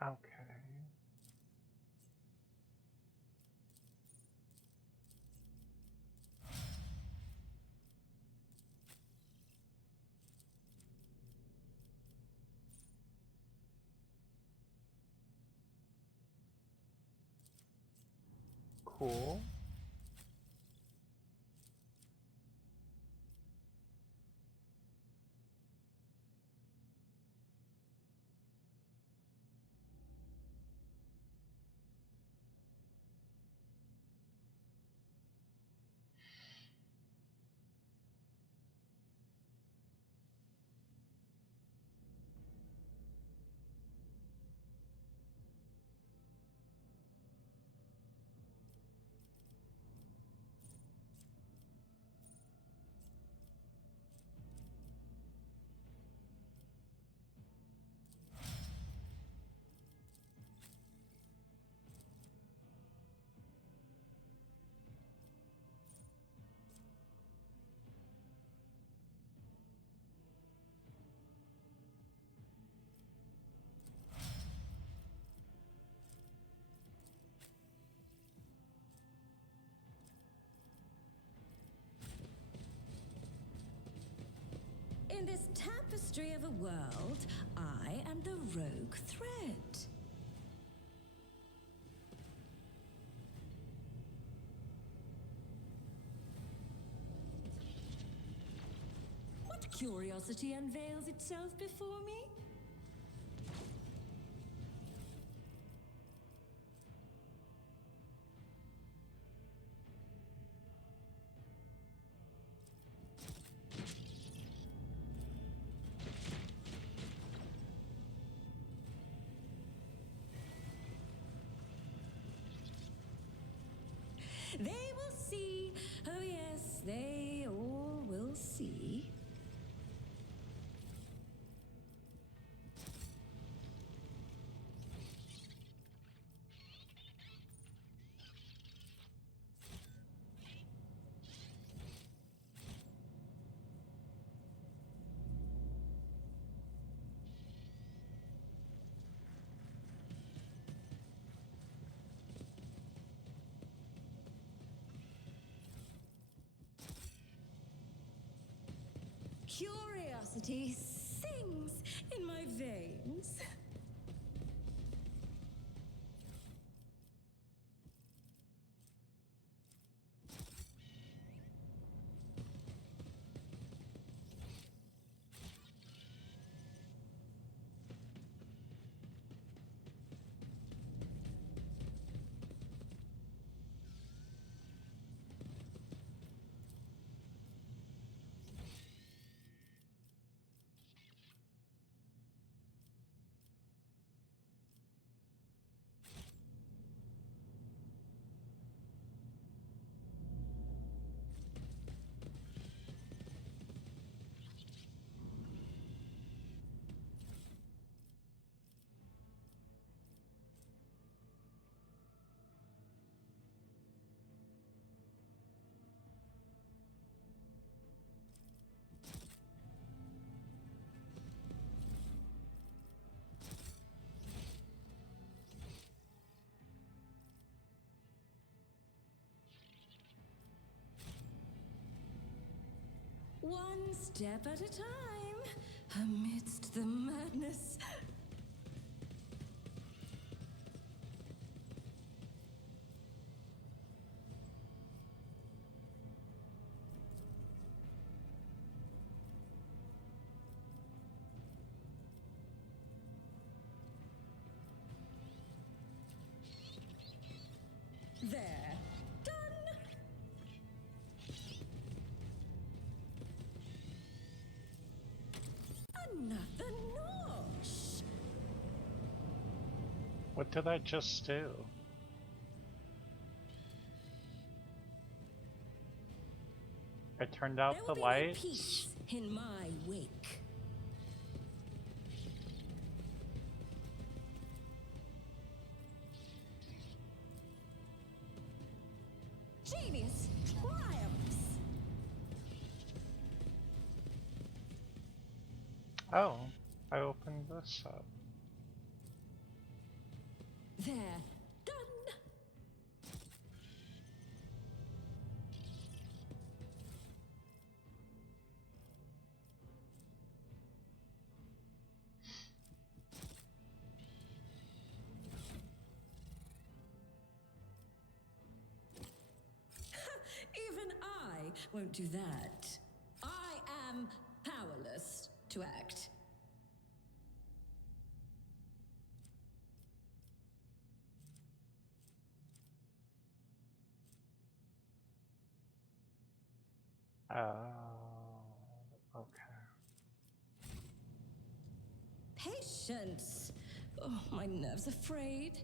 Okay. cool. In this tapestry of a world, I am the rogue thread. What curiosity unveils itself before me? They will see. Oh yes, they all will see. Curiosity sings in my veins. One step at a time, amidst the madness. There. Done! Another notch! What did I just do? I turned out There the will be no lights. peace in my wake. Genius triumphs! Oh, I opened this up. There. Done! won't do that. I am powerless to act. Okay. Patience! Oh, my nerves are frayed.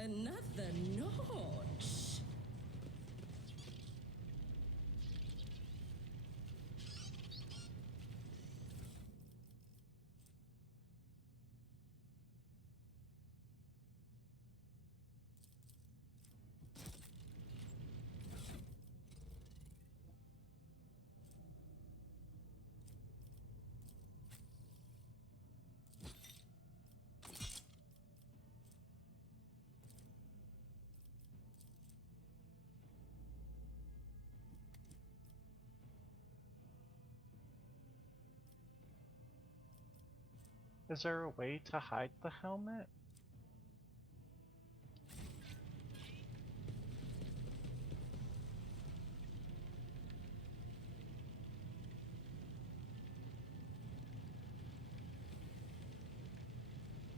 Another notch. Is there a way to hide the helmet?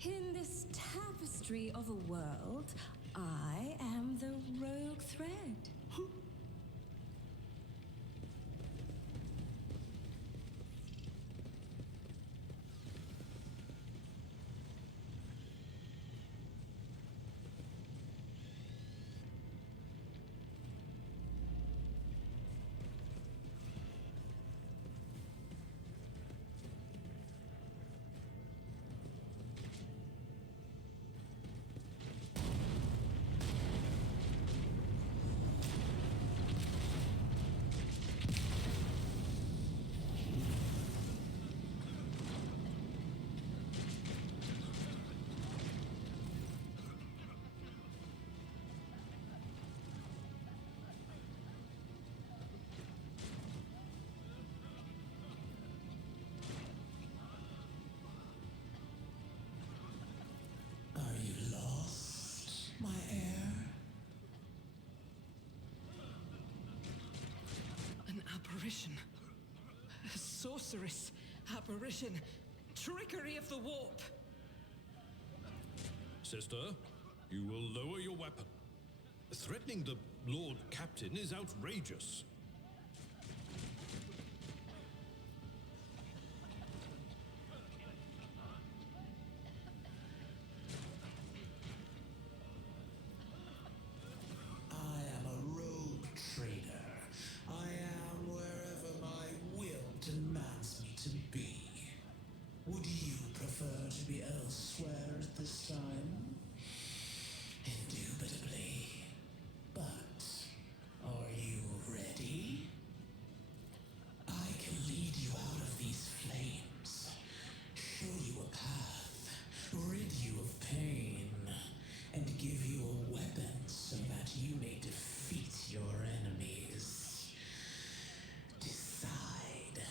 In this tapestry of a world, I am the rogue thread. Are you lost, my heir? An apparition. A sorceress apparition. Trickery of the warp. Sister, you will lower your weapon. Threatening the Lord Captain is outrageous. I am a rogue trader. I am wherever my will demands me to be. Would you prefer to be elsewhere at this time? Indubitably. But are you ready? I can lead you out of these flames, show you a path, rid you of pain, and give you a weapon so that you may defeat your enemies. Decide.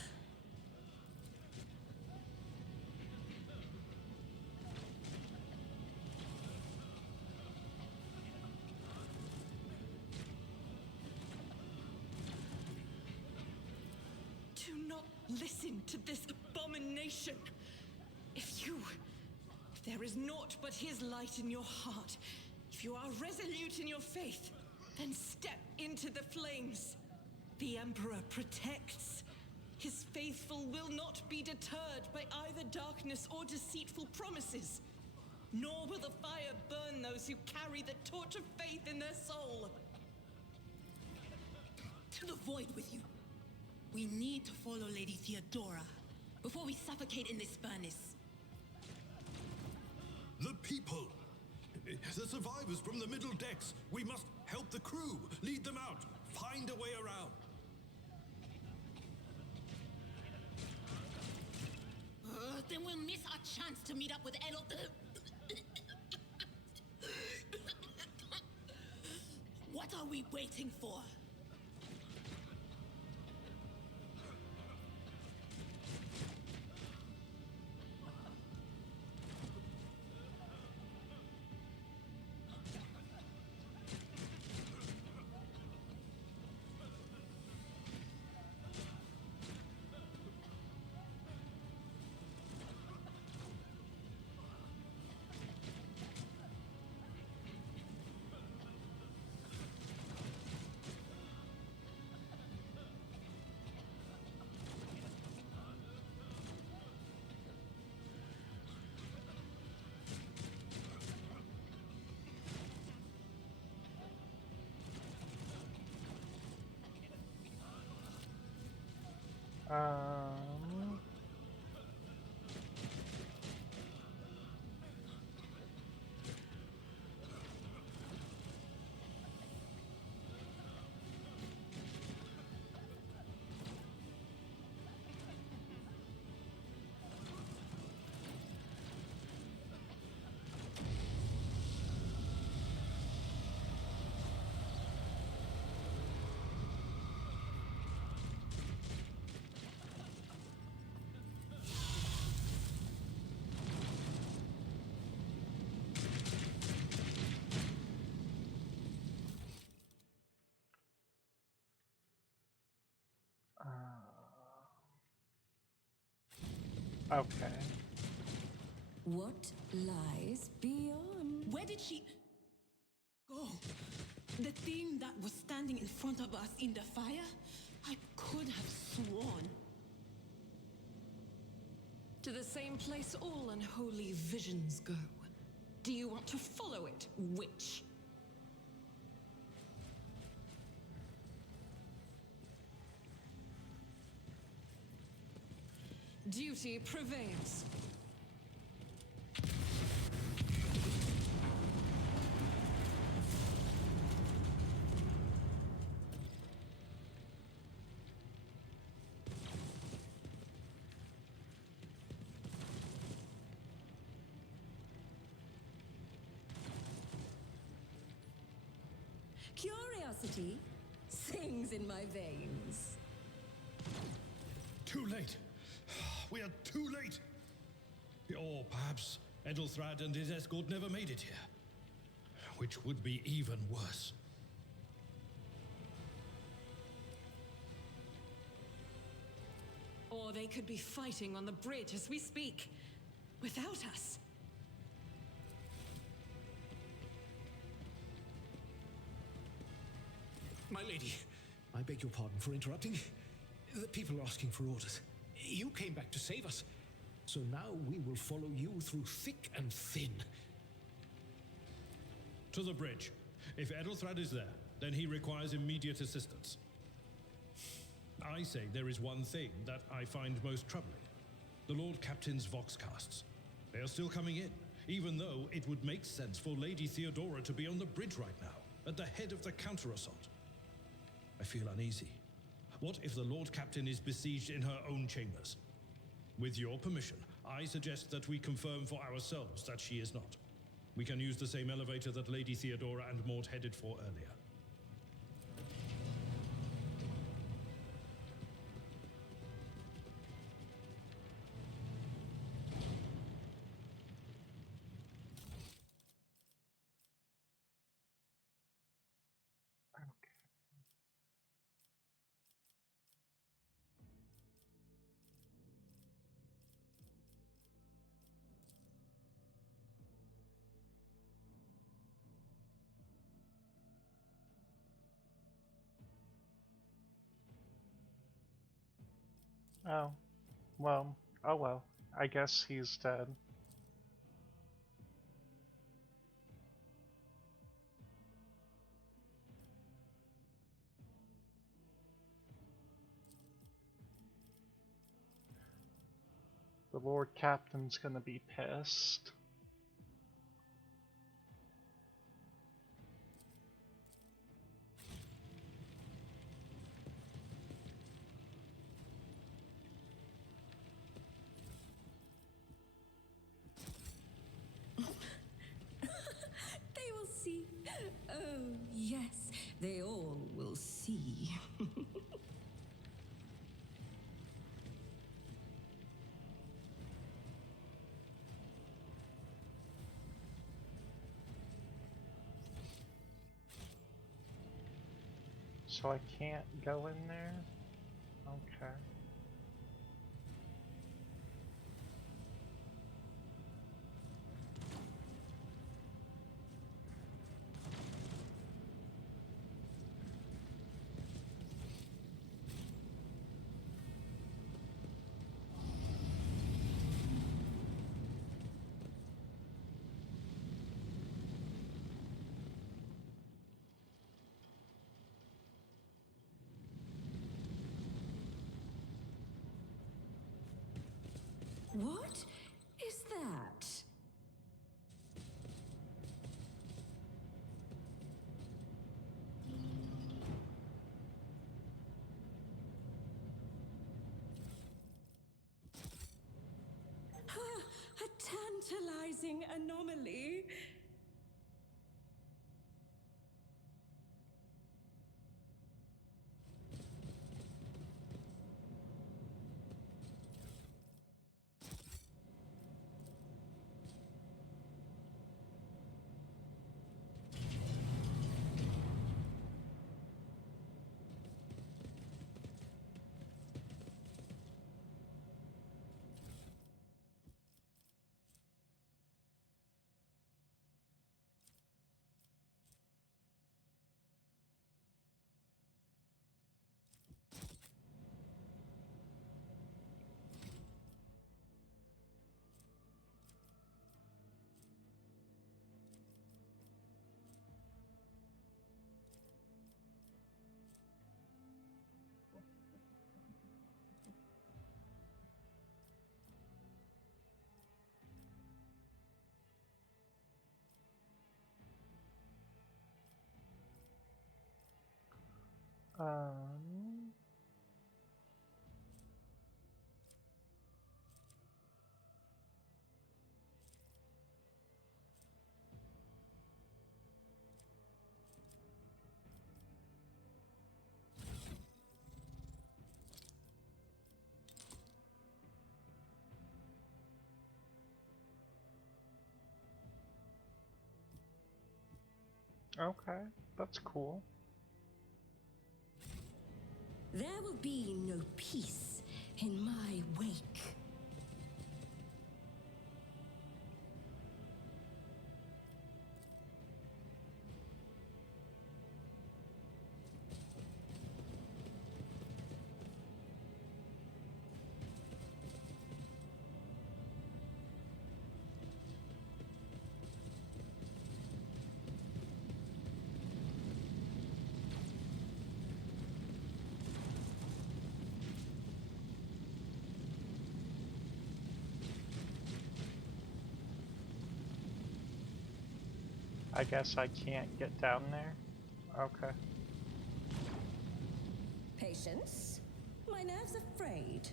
Do not listen to this abomination. If there is naught but his light in your heart, if you are resolute in your faith, then step into the flames. The Emperor protects. His faithful will not be deterred by either darkness or deceitful promises. Nor will the fire burn those who carry the torch of faith in their soul. To the void with you. We need to follow Lady Theodora before we suffocate in this furnace. The people. The survivors from the middle decks. We must help the crew. Lead them out. Find a way around. Then we'll miss our chance to meet up with Edel. What are we waiting for? Um, okay. What lies beyond? Where did she go? The thing that was standing in front of us in the fire? I could have sworn. To the same place all unholy visions go. Do you want to follow it, witch? Duty prevails. Curiosity sings in my veins. Too late. We are too late. Or perhaps Edelthrad and his escort never made it here. Which would be even worse. Or they could be fighting on the bridge as we speak, without us. My lady, I beg your pardon for interrupting. The people are asking for orders. You came back to save us. So now we will follow you through thick and thin. To the bridge. If Edelthrad is there, then he requires immediate assistance. I say there is one thing that I find most troubling. The Lord Captain's Voxcasts. They are still coming in, even though it would make sense for Lady Theodora to be on the bridge right now, at the head of the counter-assault. I feel uneasy. What if the Lord Captain is besieged in her own chambers? With your permission, I suggest that we confirm for ourselves that she is not. We can use the same elevator that Lady Theodora and Maud headed for earlier. Oh, well, oh well. I guess he's dead. The Lord Captain's gonna be pissed. So I can't go in there? Okay. What is that? A tantalizing anomaly. Um, okay, that's cool. There will be no peace in my wake. I guess I can't get down there? Okay. Patience? My nerves are frayed.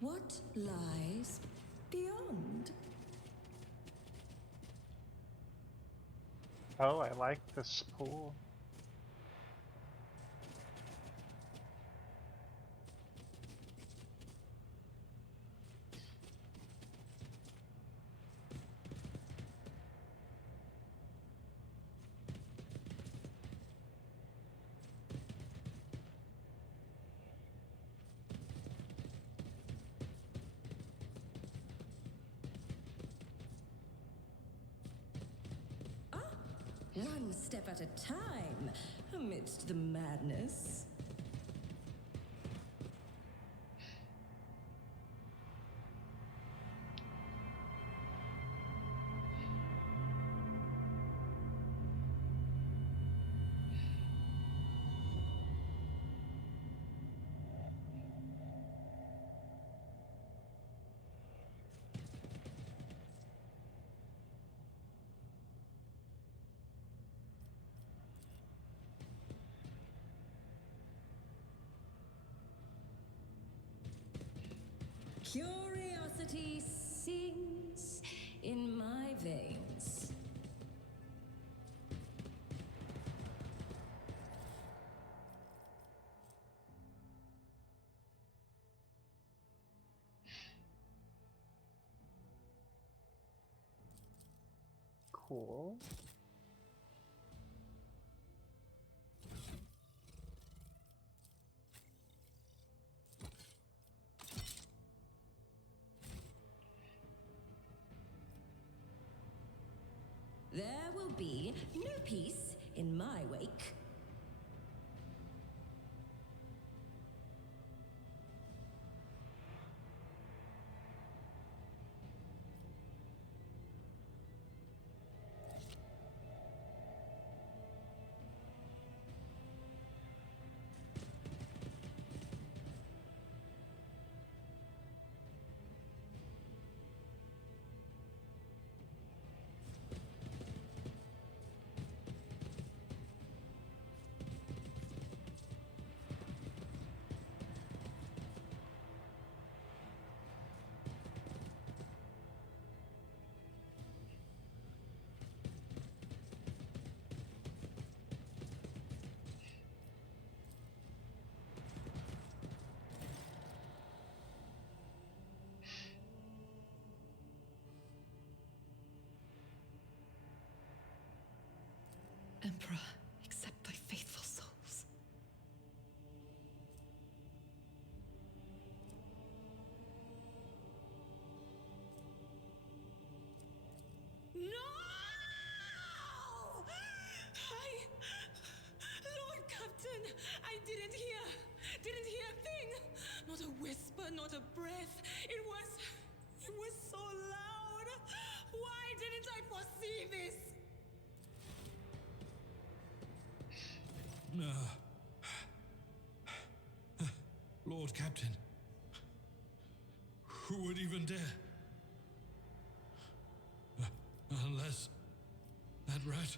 What lies beyond? Oh, I like this pool. One step at a time, amidst the madness. Curiosity sings in my veins. Cool. There will be no peace in my wake. Emperor, accept thy faithful souls. No! Lord Captain, I didn't hear a thing. Not a whisper, not a breath. It was so loud. Why didn't I foresee this? Lord Captain. Who would even dare? Unless that rat,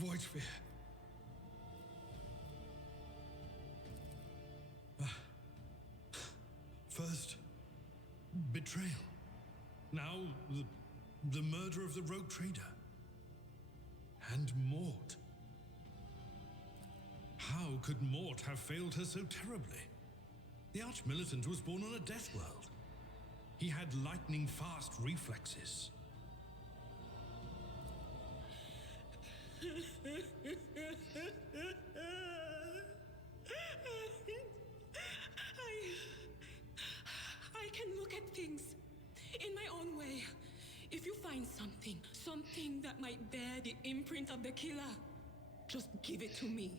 Voidsphere. First, betrayal. Now, the murder of the rogue trader. And Mort. How could Mort have failed her so terribly? The Arch-Militant was born on a death world. He had lightning-fast reflexes. I can look at things in my own way. If you find something that might bear the imprint of the killer, just give it to me,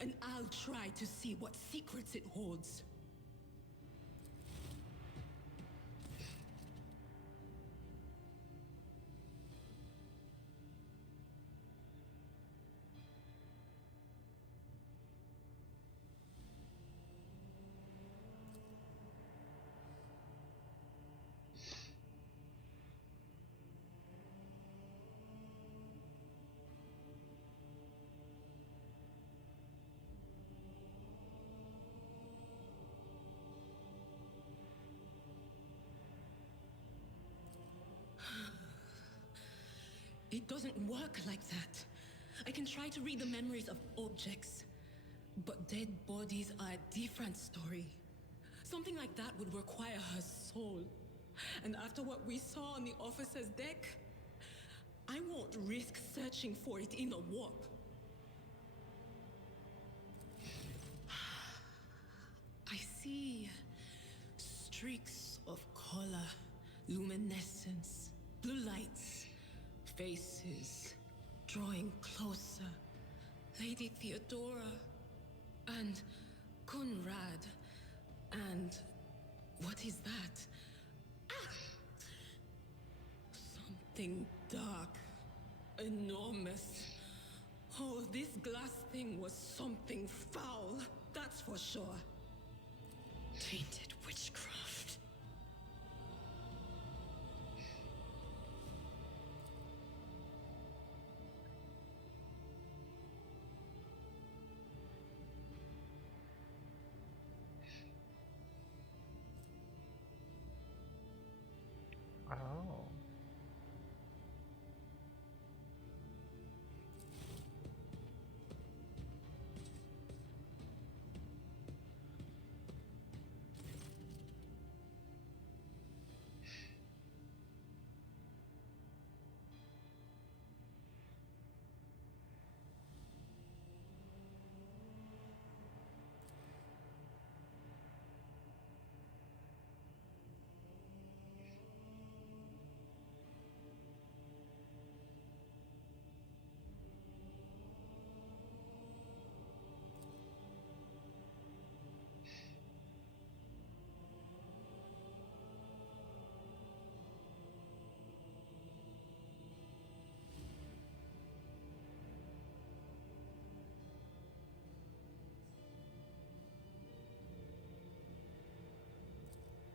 and I'll try to see what secrets it holds. It doesn't work like that. I can try to read the memories of objects, but dead bodies are a different story. Something like that would require her soul. And after what we saw on the officer's deck, I won't risk searching for it in a warp. I see streaks of color, luminescence, blue lights, faces drawing closer. Lady Theodora and Conrad and what is that? Ah! Something dark, enormous. Oh, this glass thing was something foul, that's for sure. Tainted witchcraft.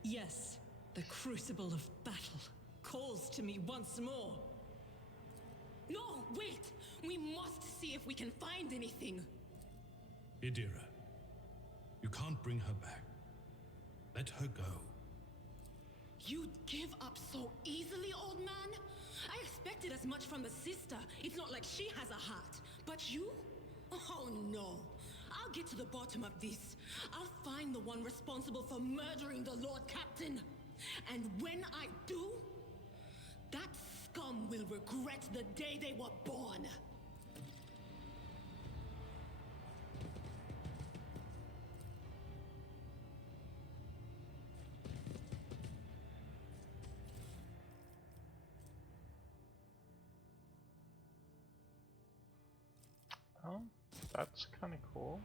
Yes, the crucible of battle calls to me once more. No, wait! We must see if we can find anything. Idira, you can't bring her back. Let her go. You'd give up so easily, old man? I expected as much from the sister. It's not like she has a heart. But you? Oh no. I'll get to the bottom of this. I'll find the one responsible for murdering the Lord Captain. And when I do, that scum will regret the day they were born. Oh, that's kind of cool.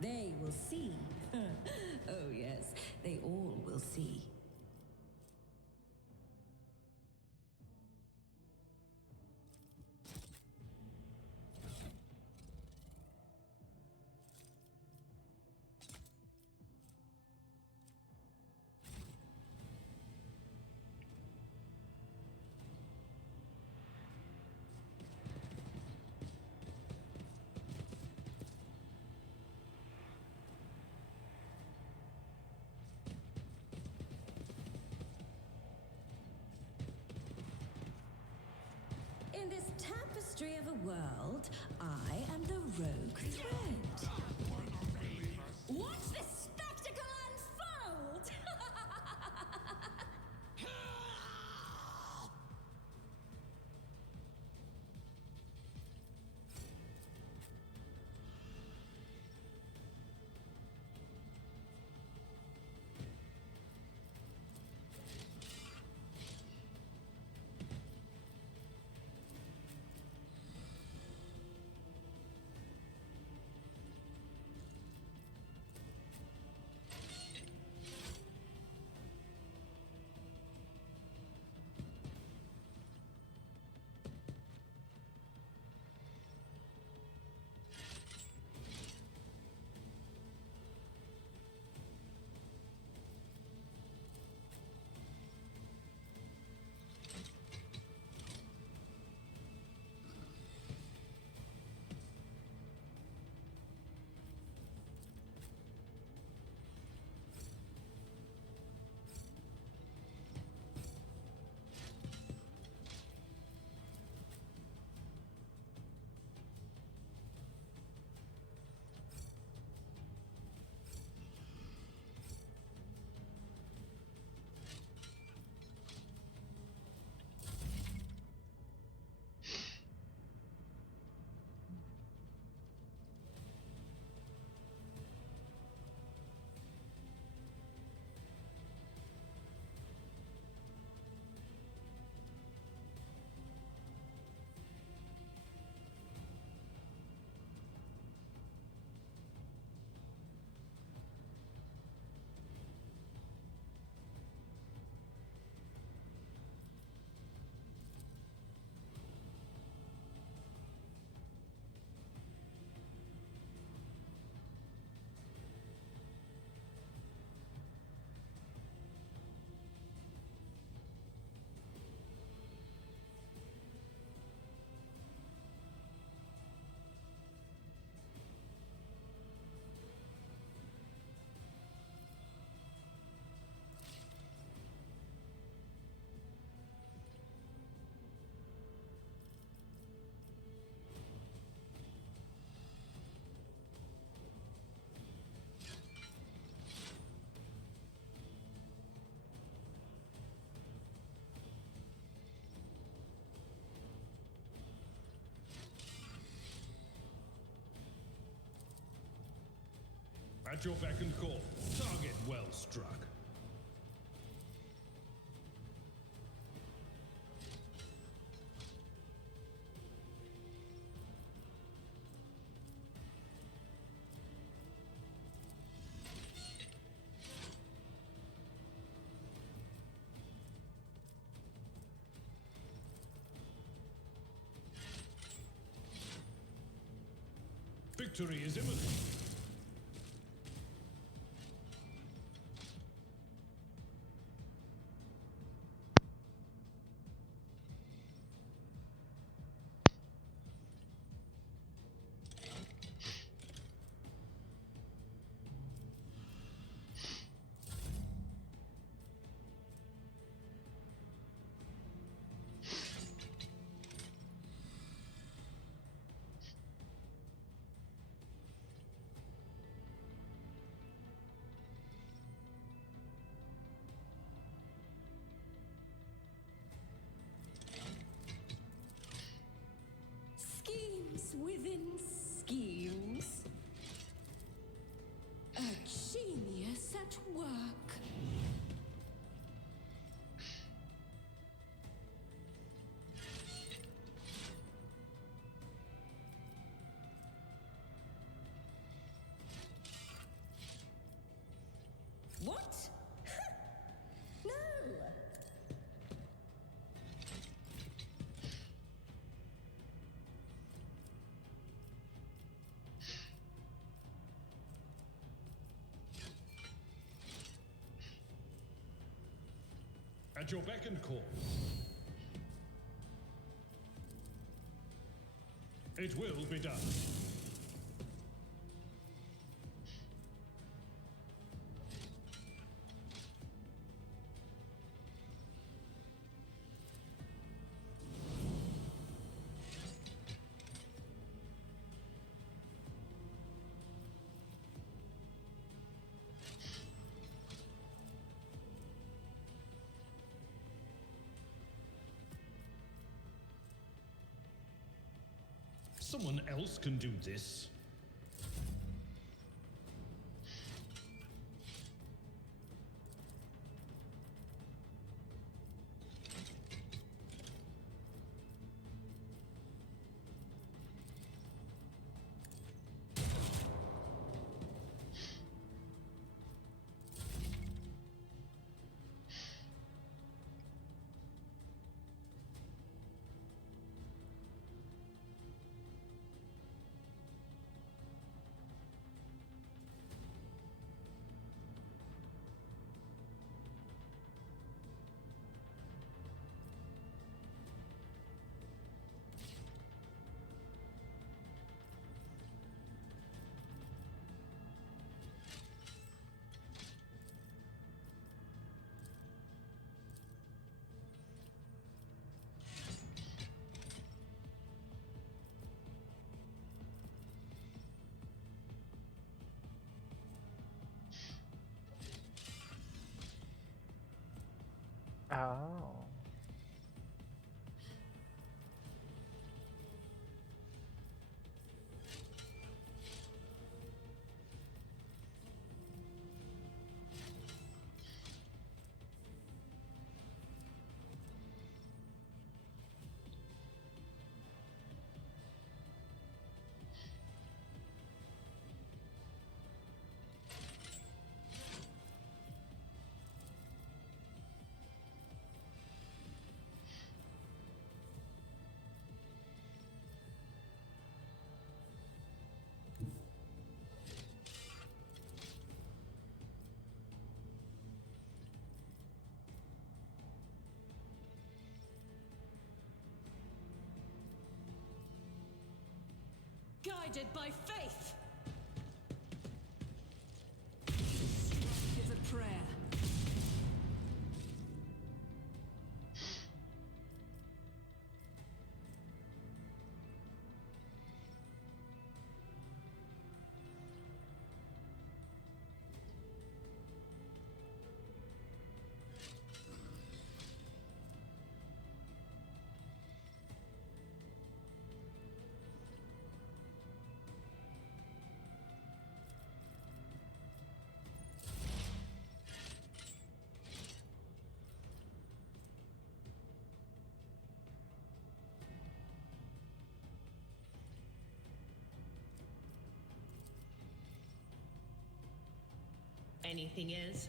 They will see. Oh yes, they all will see. In this tapestry of a world, I am the rogue thread. Watch this spectacle unfold! At your beck and call. Target well struck. Victory is imminent. Schemes within schemes. A genius at work. What? No! At your beck and call. It will be done. Someone else can do this. Oh. Guided by faith. Strike is a prayer. Anything else?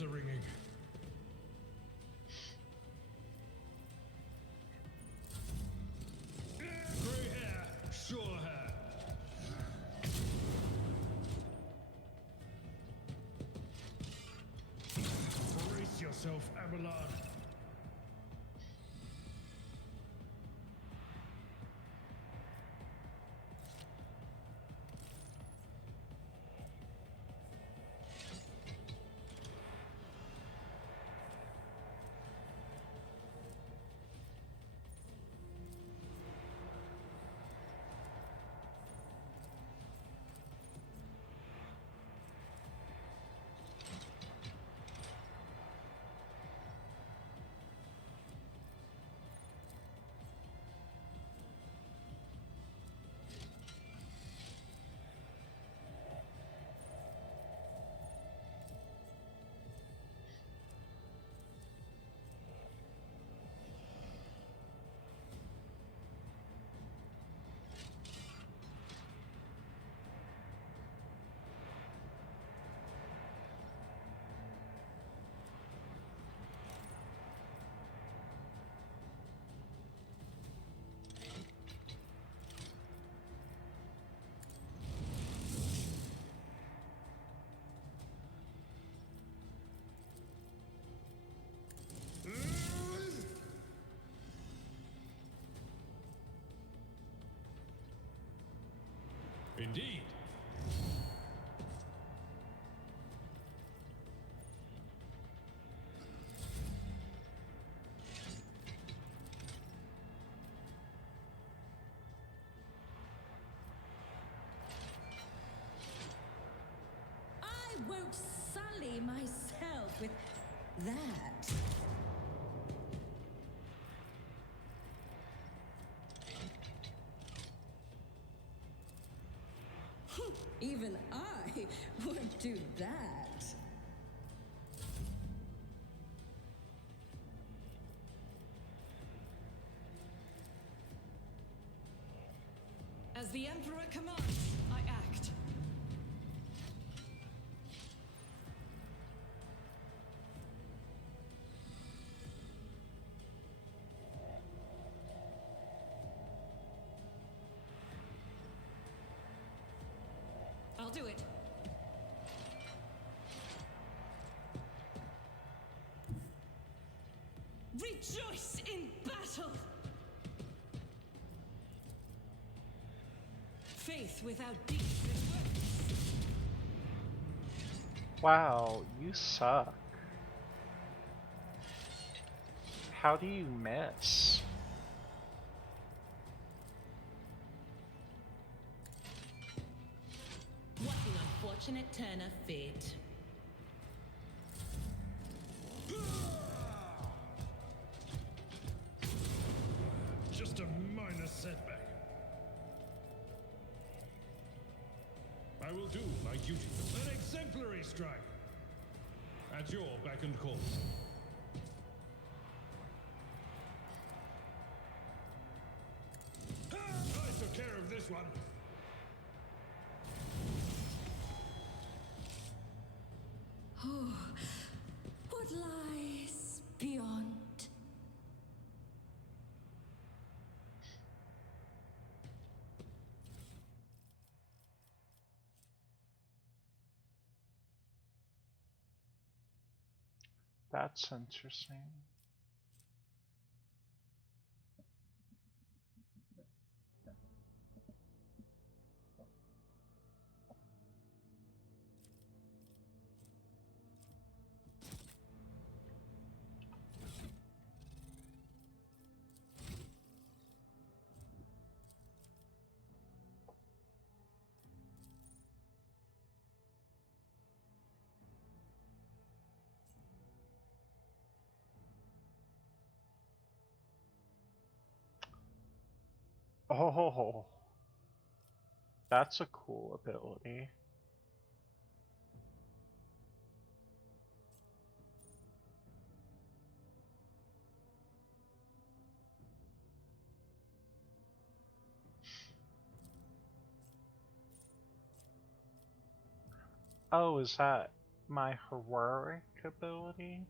ears are ringing. Grey hair, sure hair. Brace yourself, Abelard. Indeed. I won't sully myself with that. Even I won't do that. As the Emperor commands, I act. I'll do it. Rejoice in battle! Faith without deeds is worthless. Wow, you suck. How do you miss? What an unfortunate turn of fate. Just a minor setback. I will do my duty. An exemplary strike. At your beck and call. I took care of this one. Oh, what lies beyond? That's interesting. Oh, that's a cool ability. Oh, is that my heroic ability.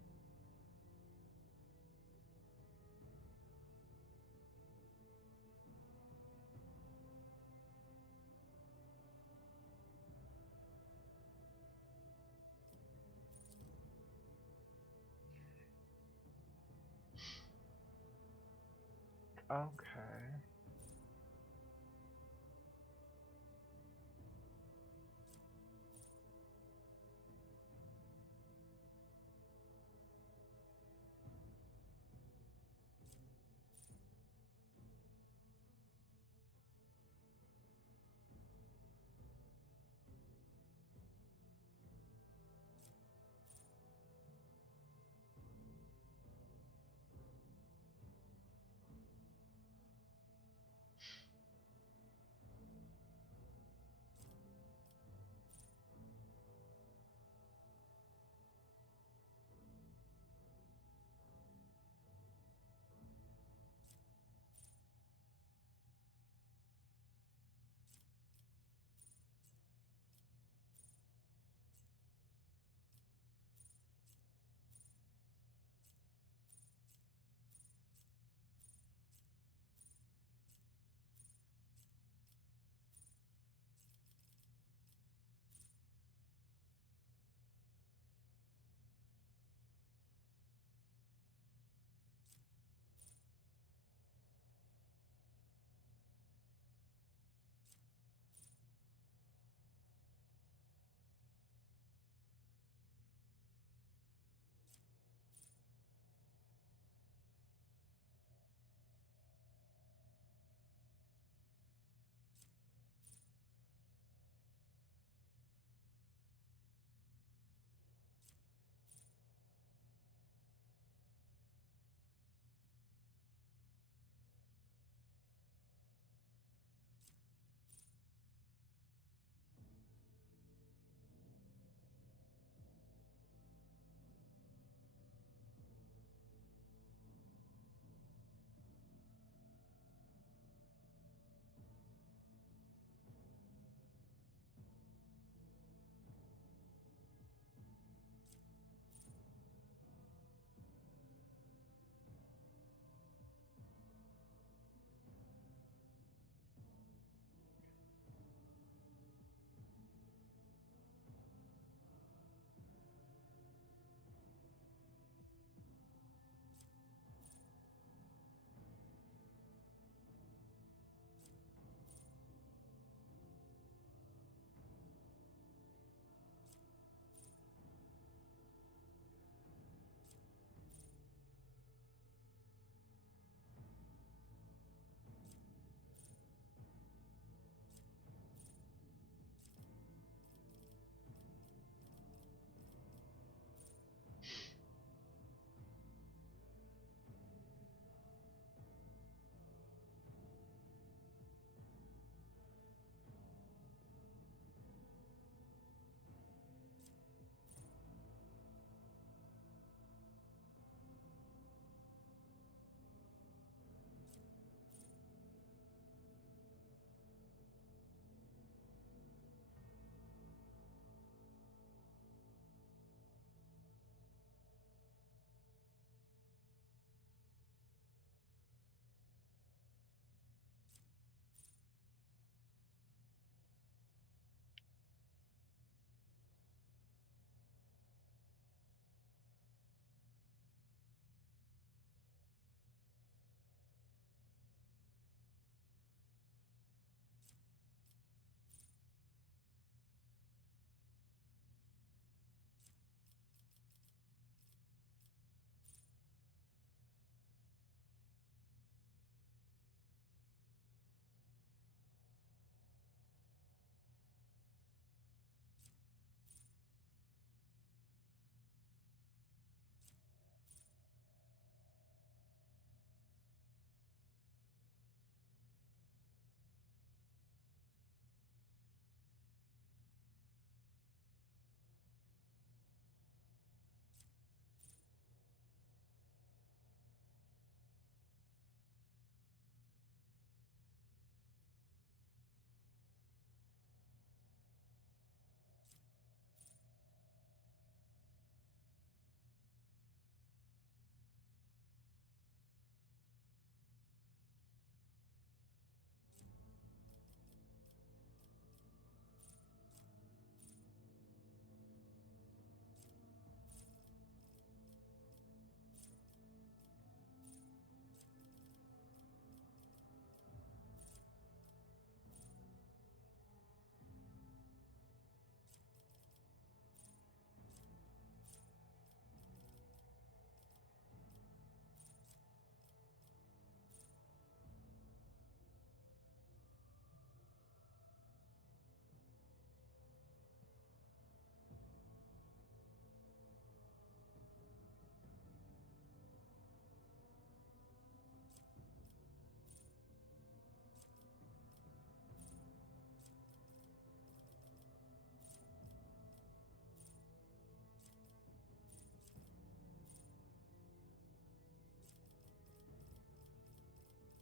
Okay.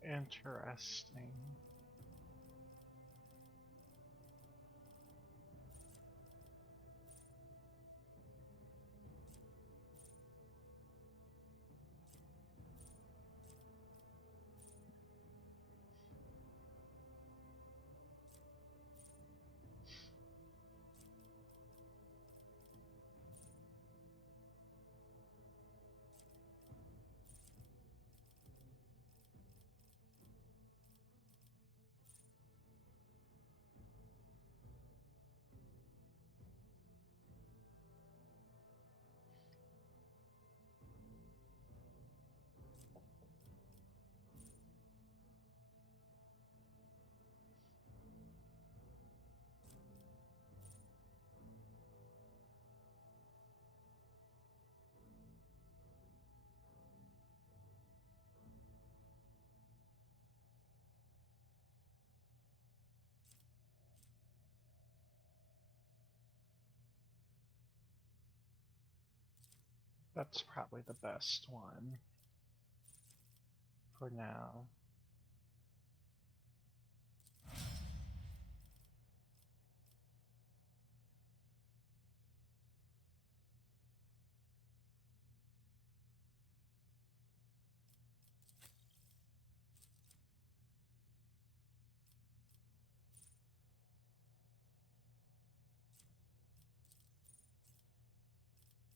Interesting. That's probably the best one for now.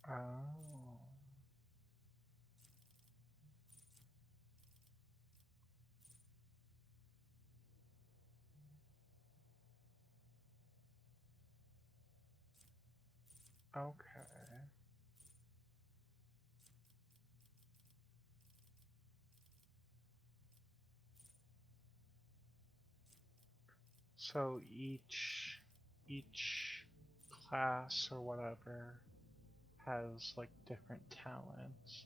Oh. Okay. So each class or whatever has like different talents.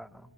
Oh.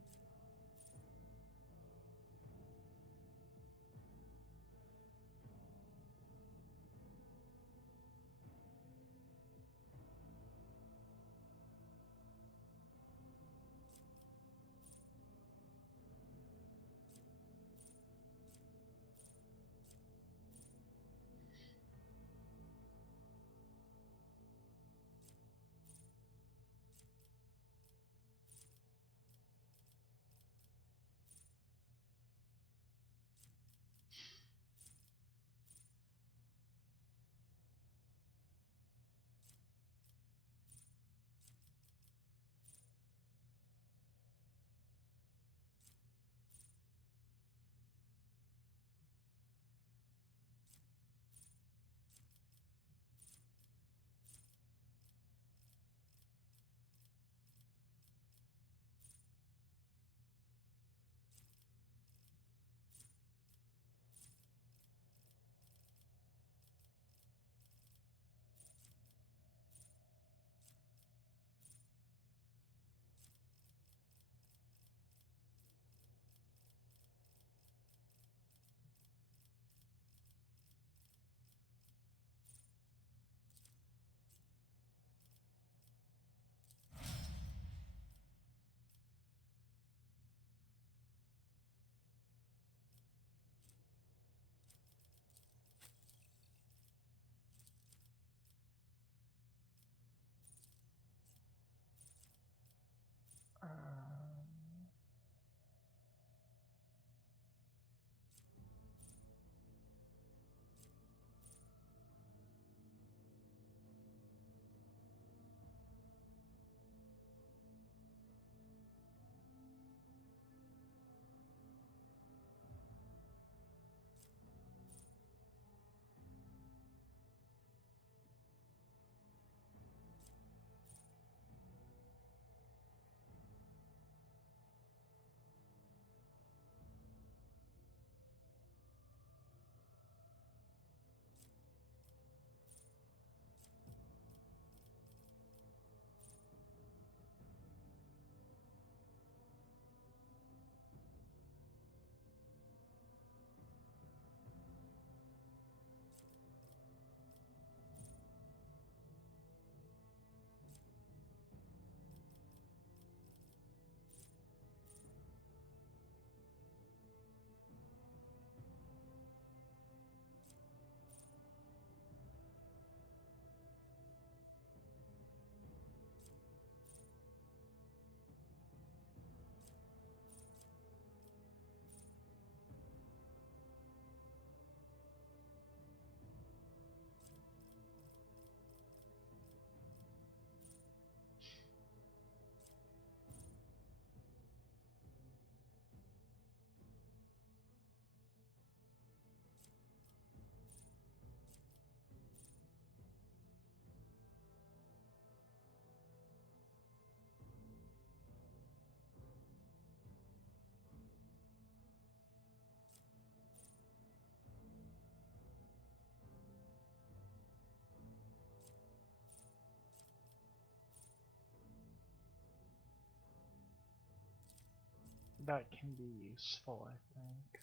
that can be useful, I think.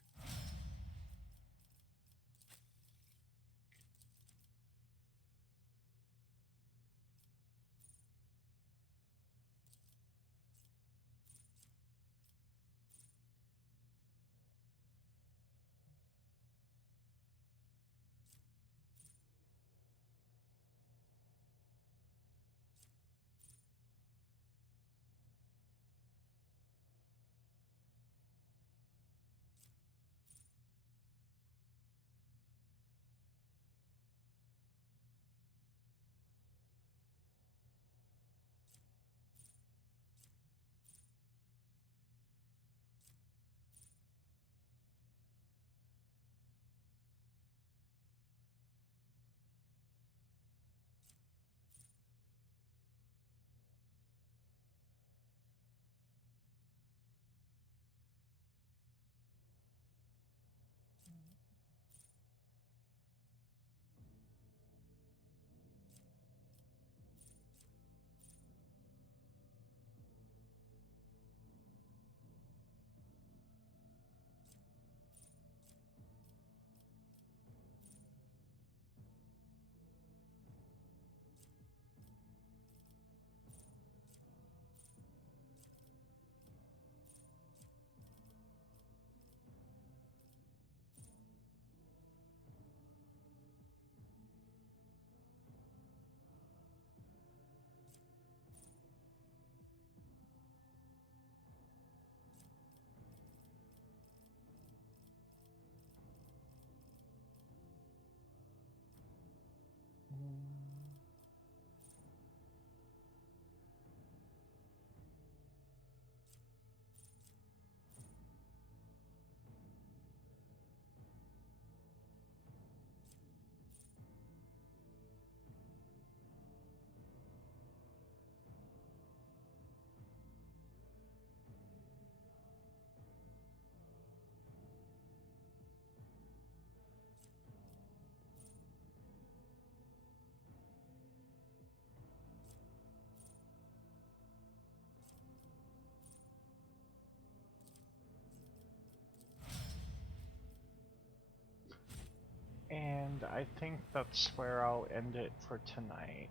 And I think that's where I'll end it for tonight.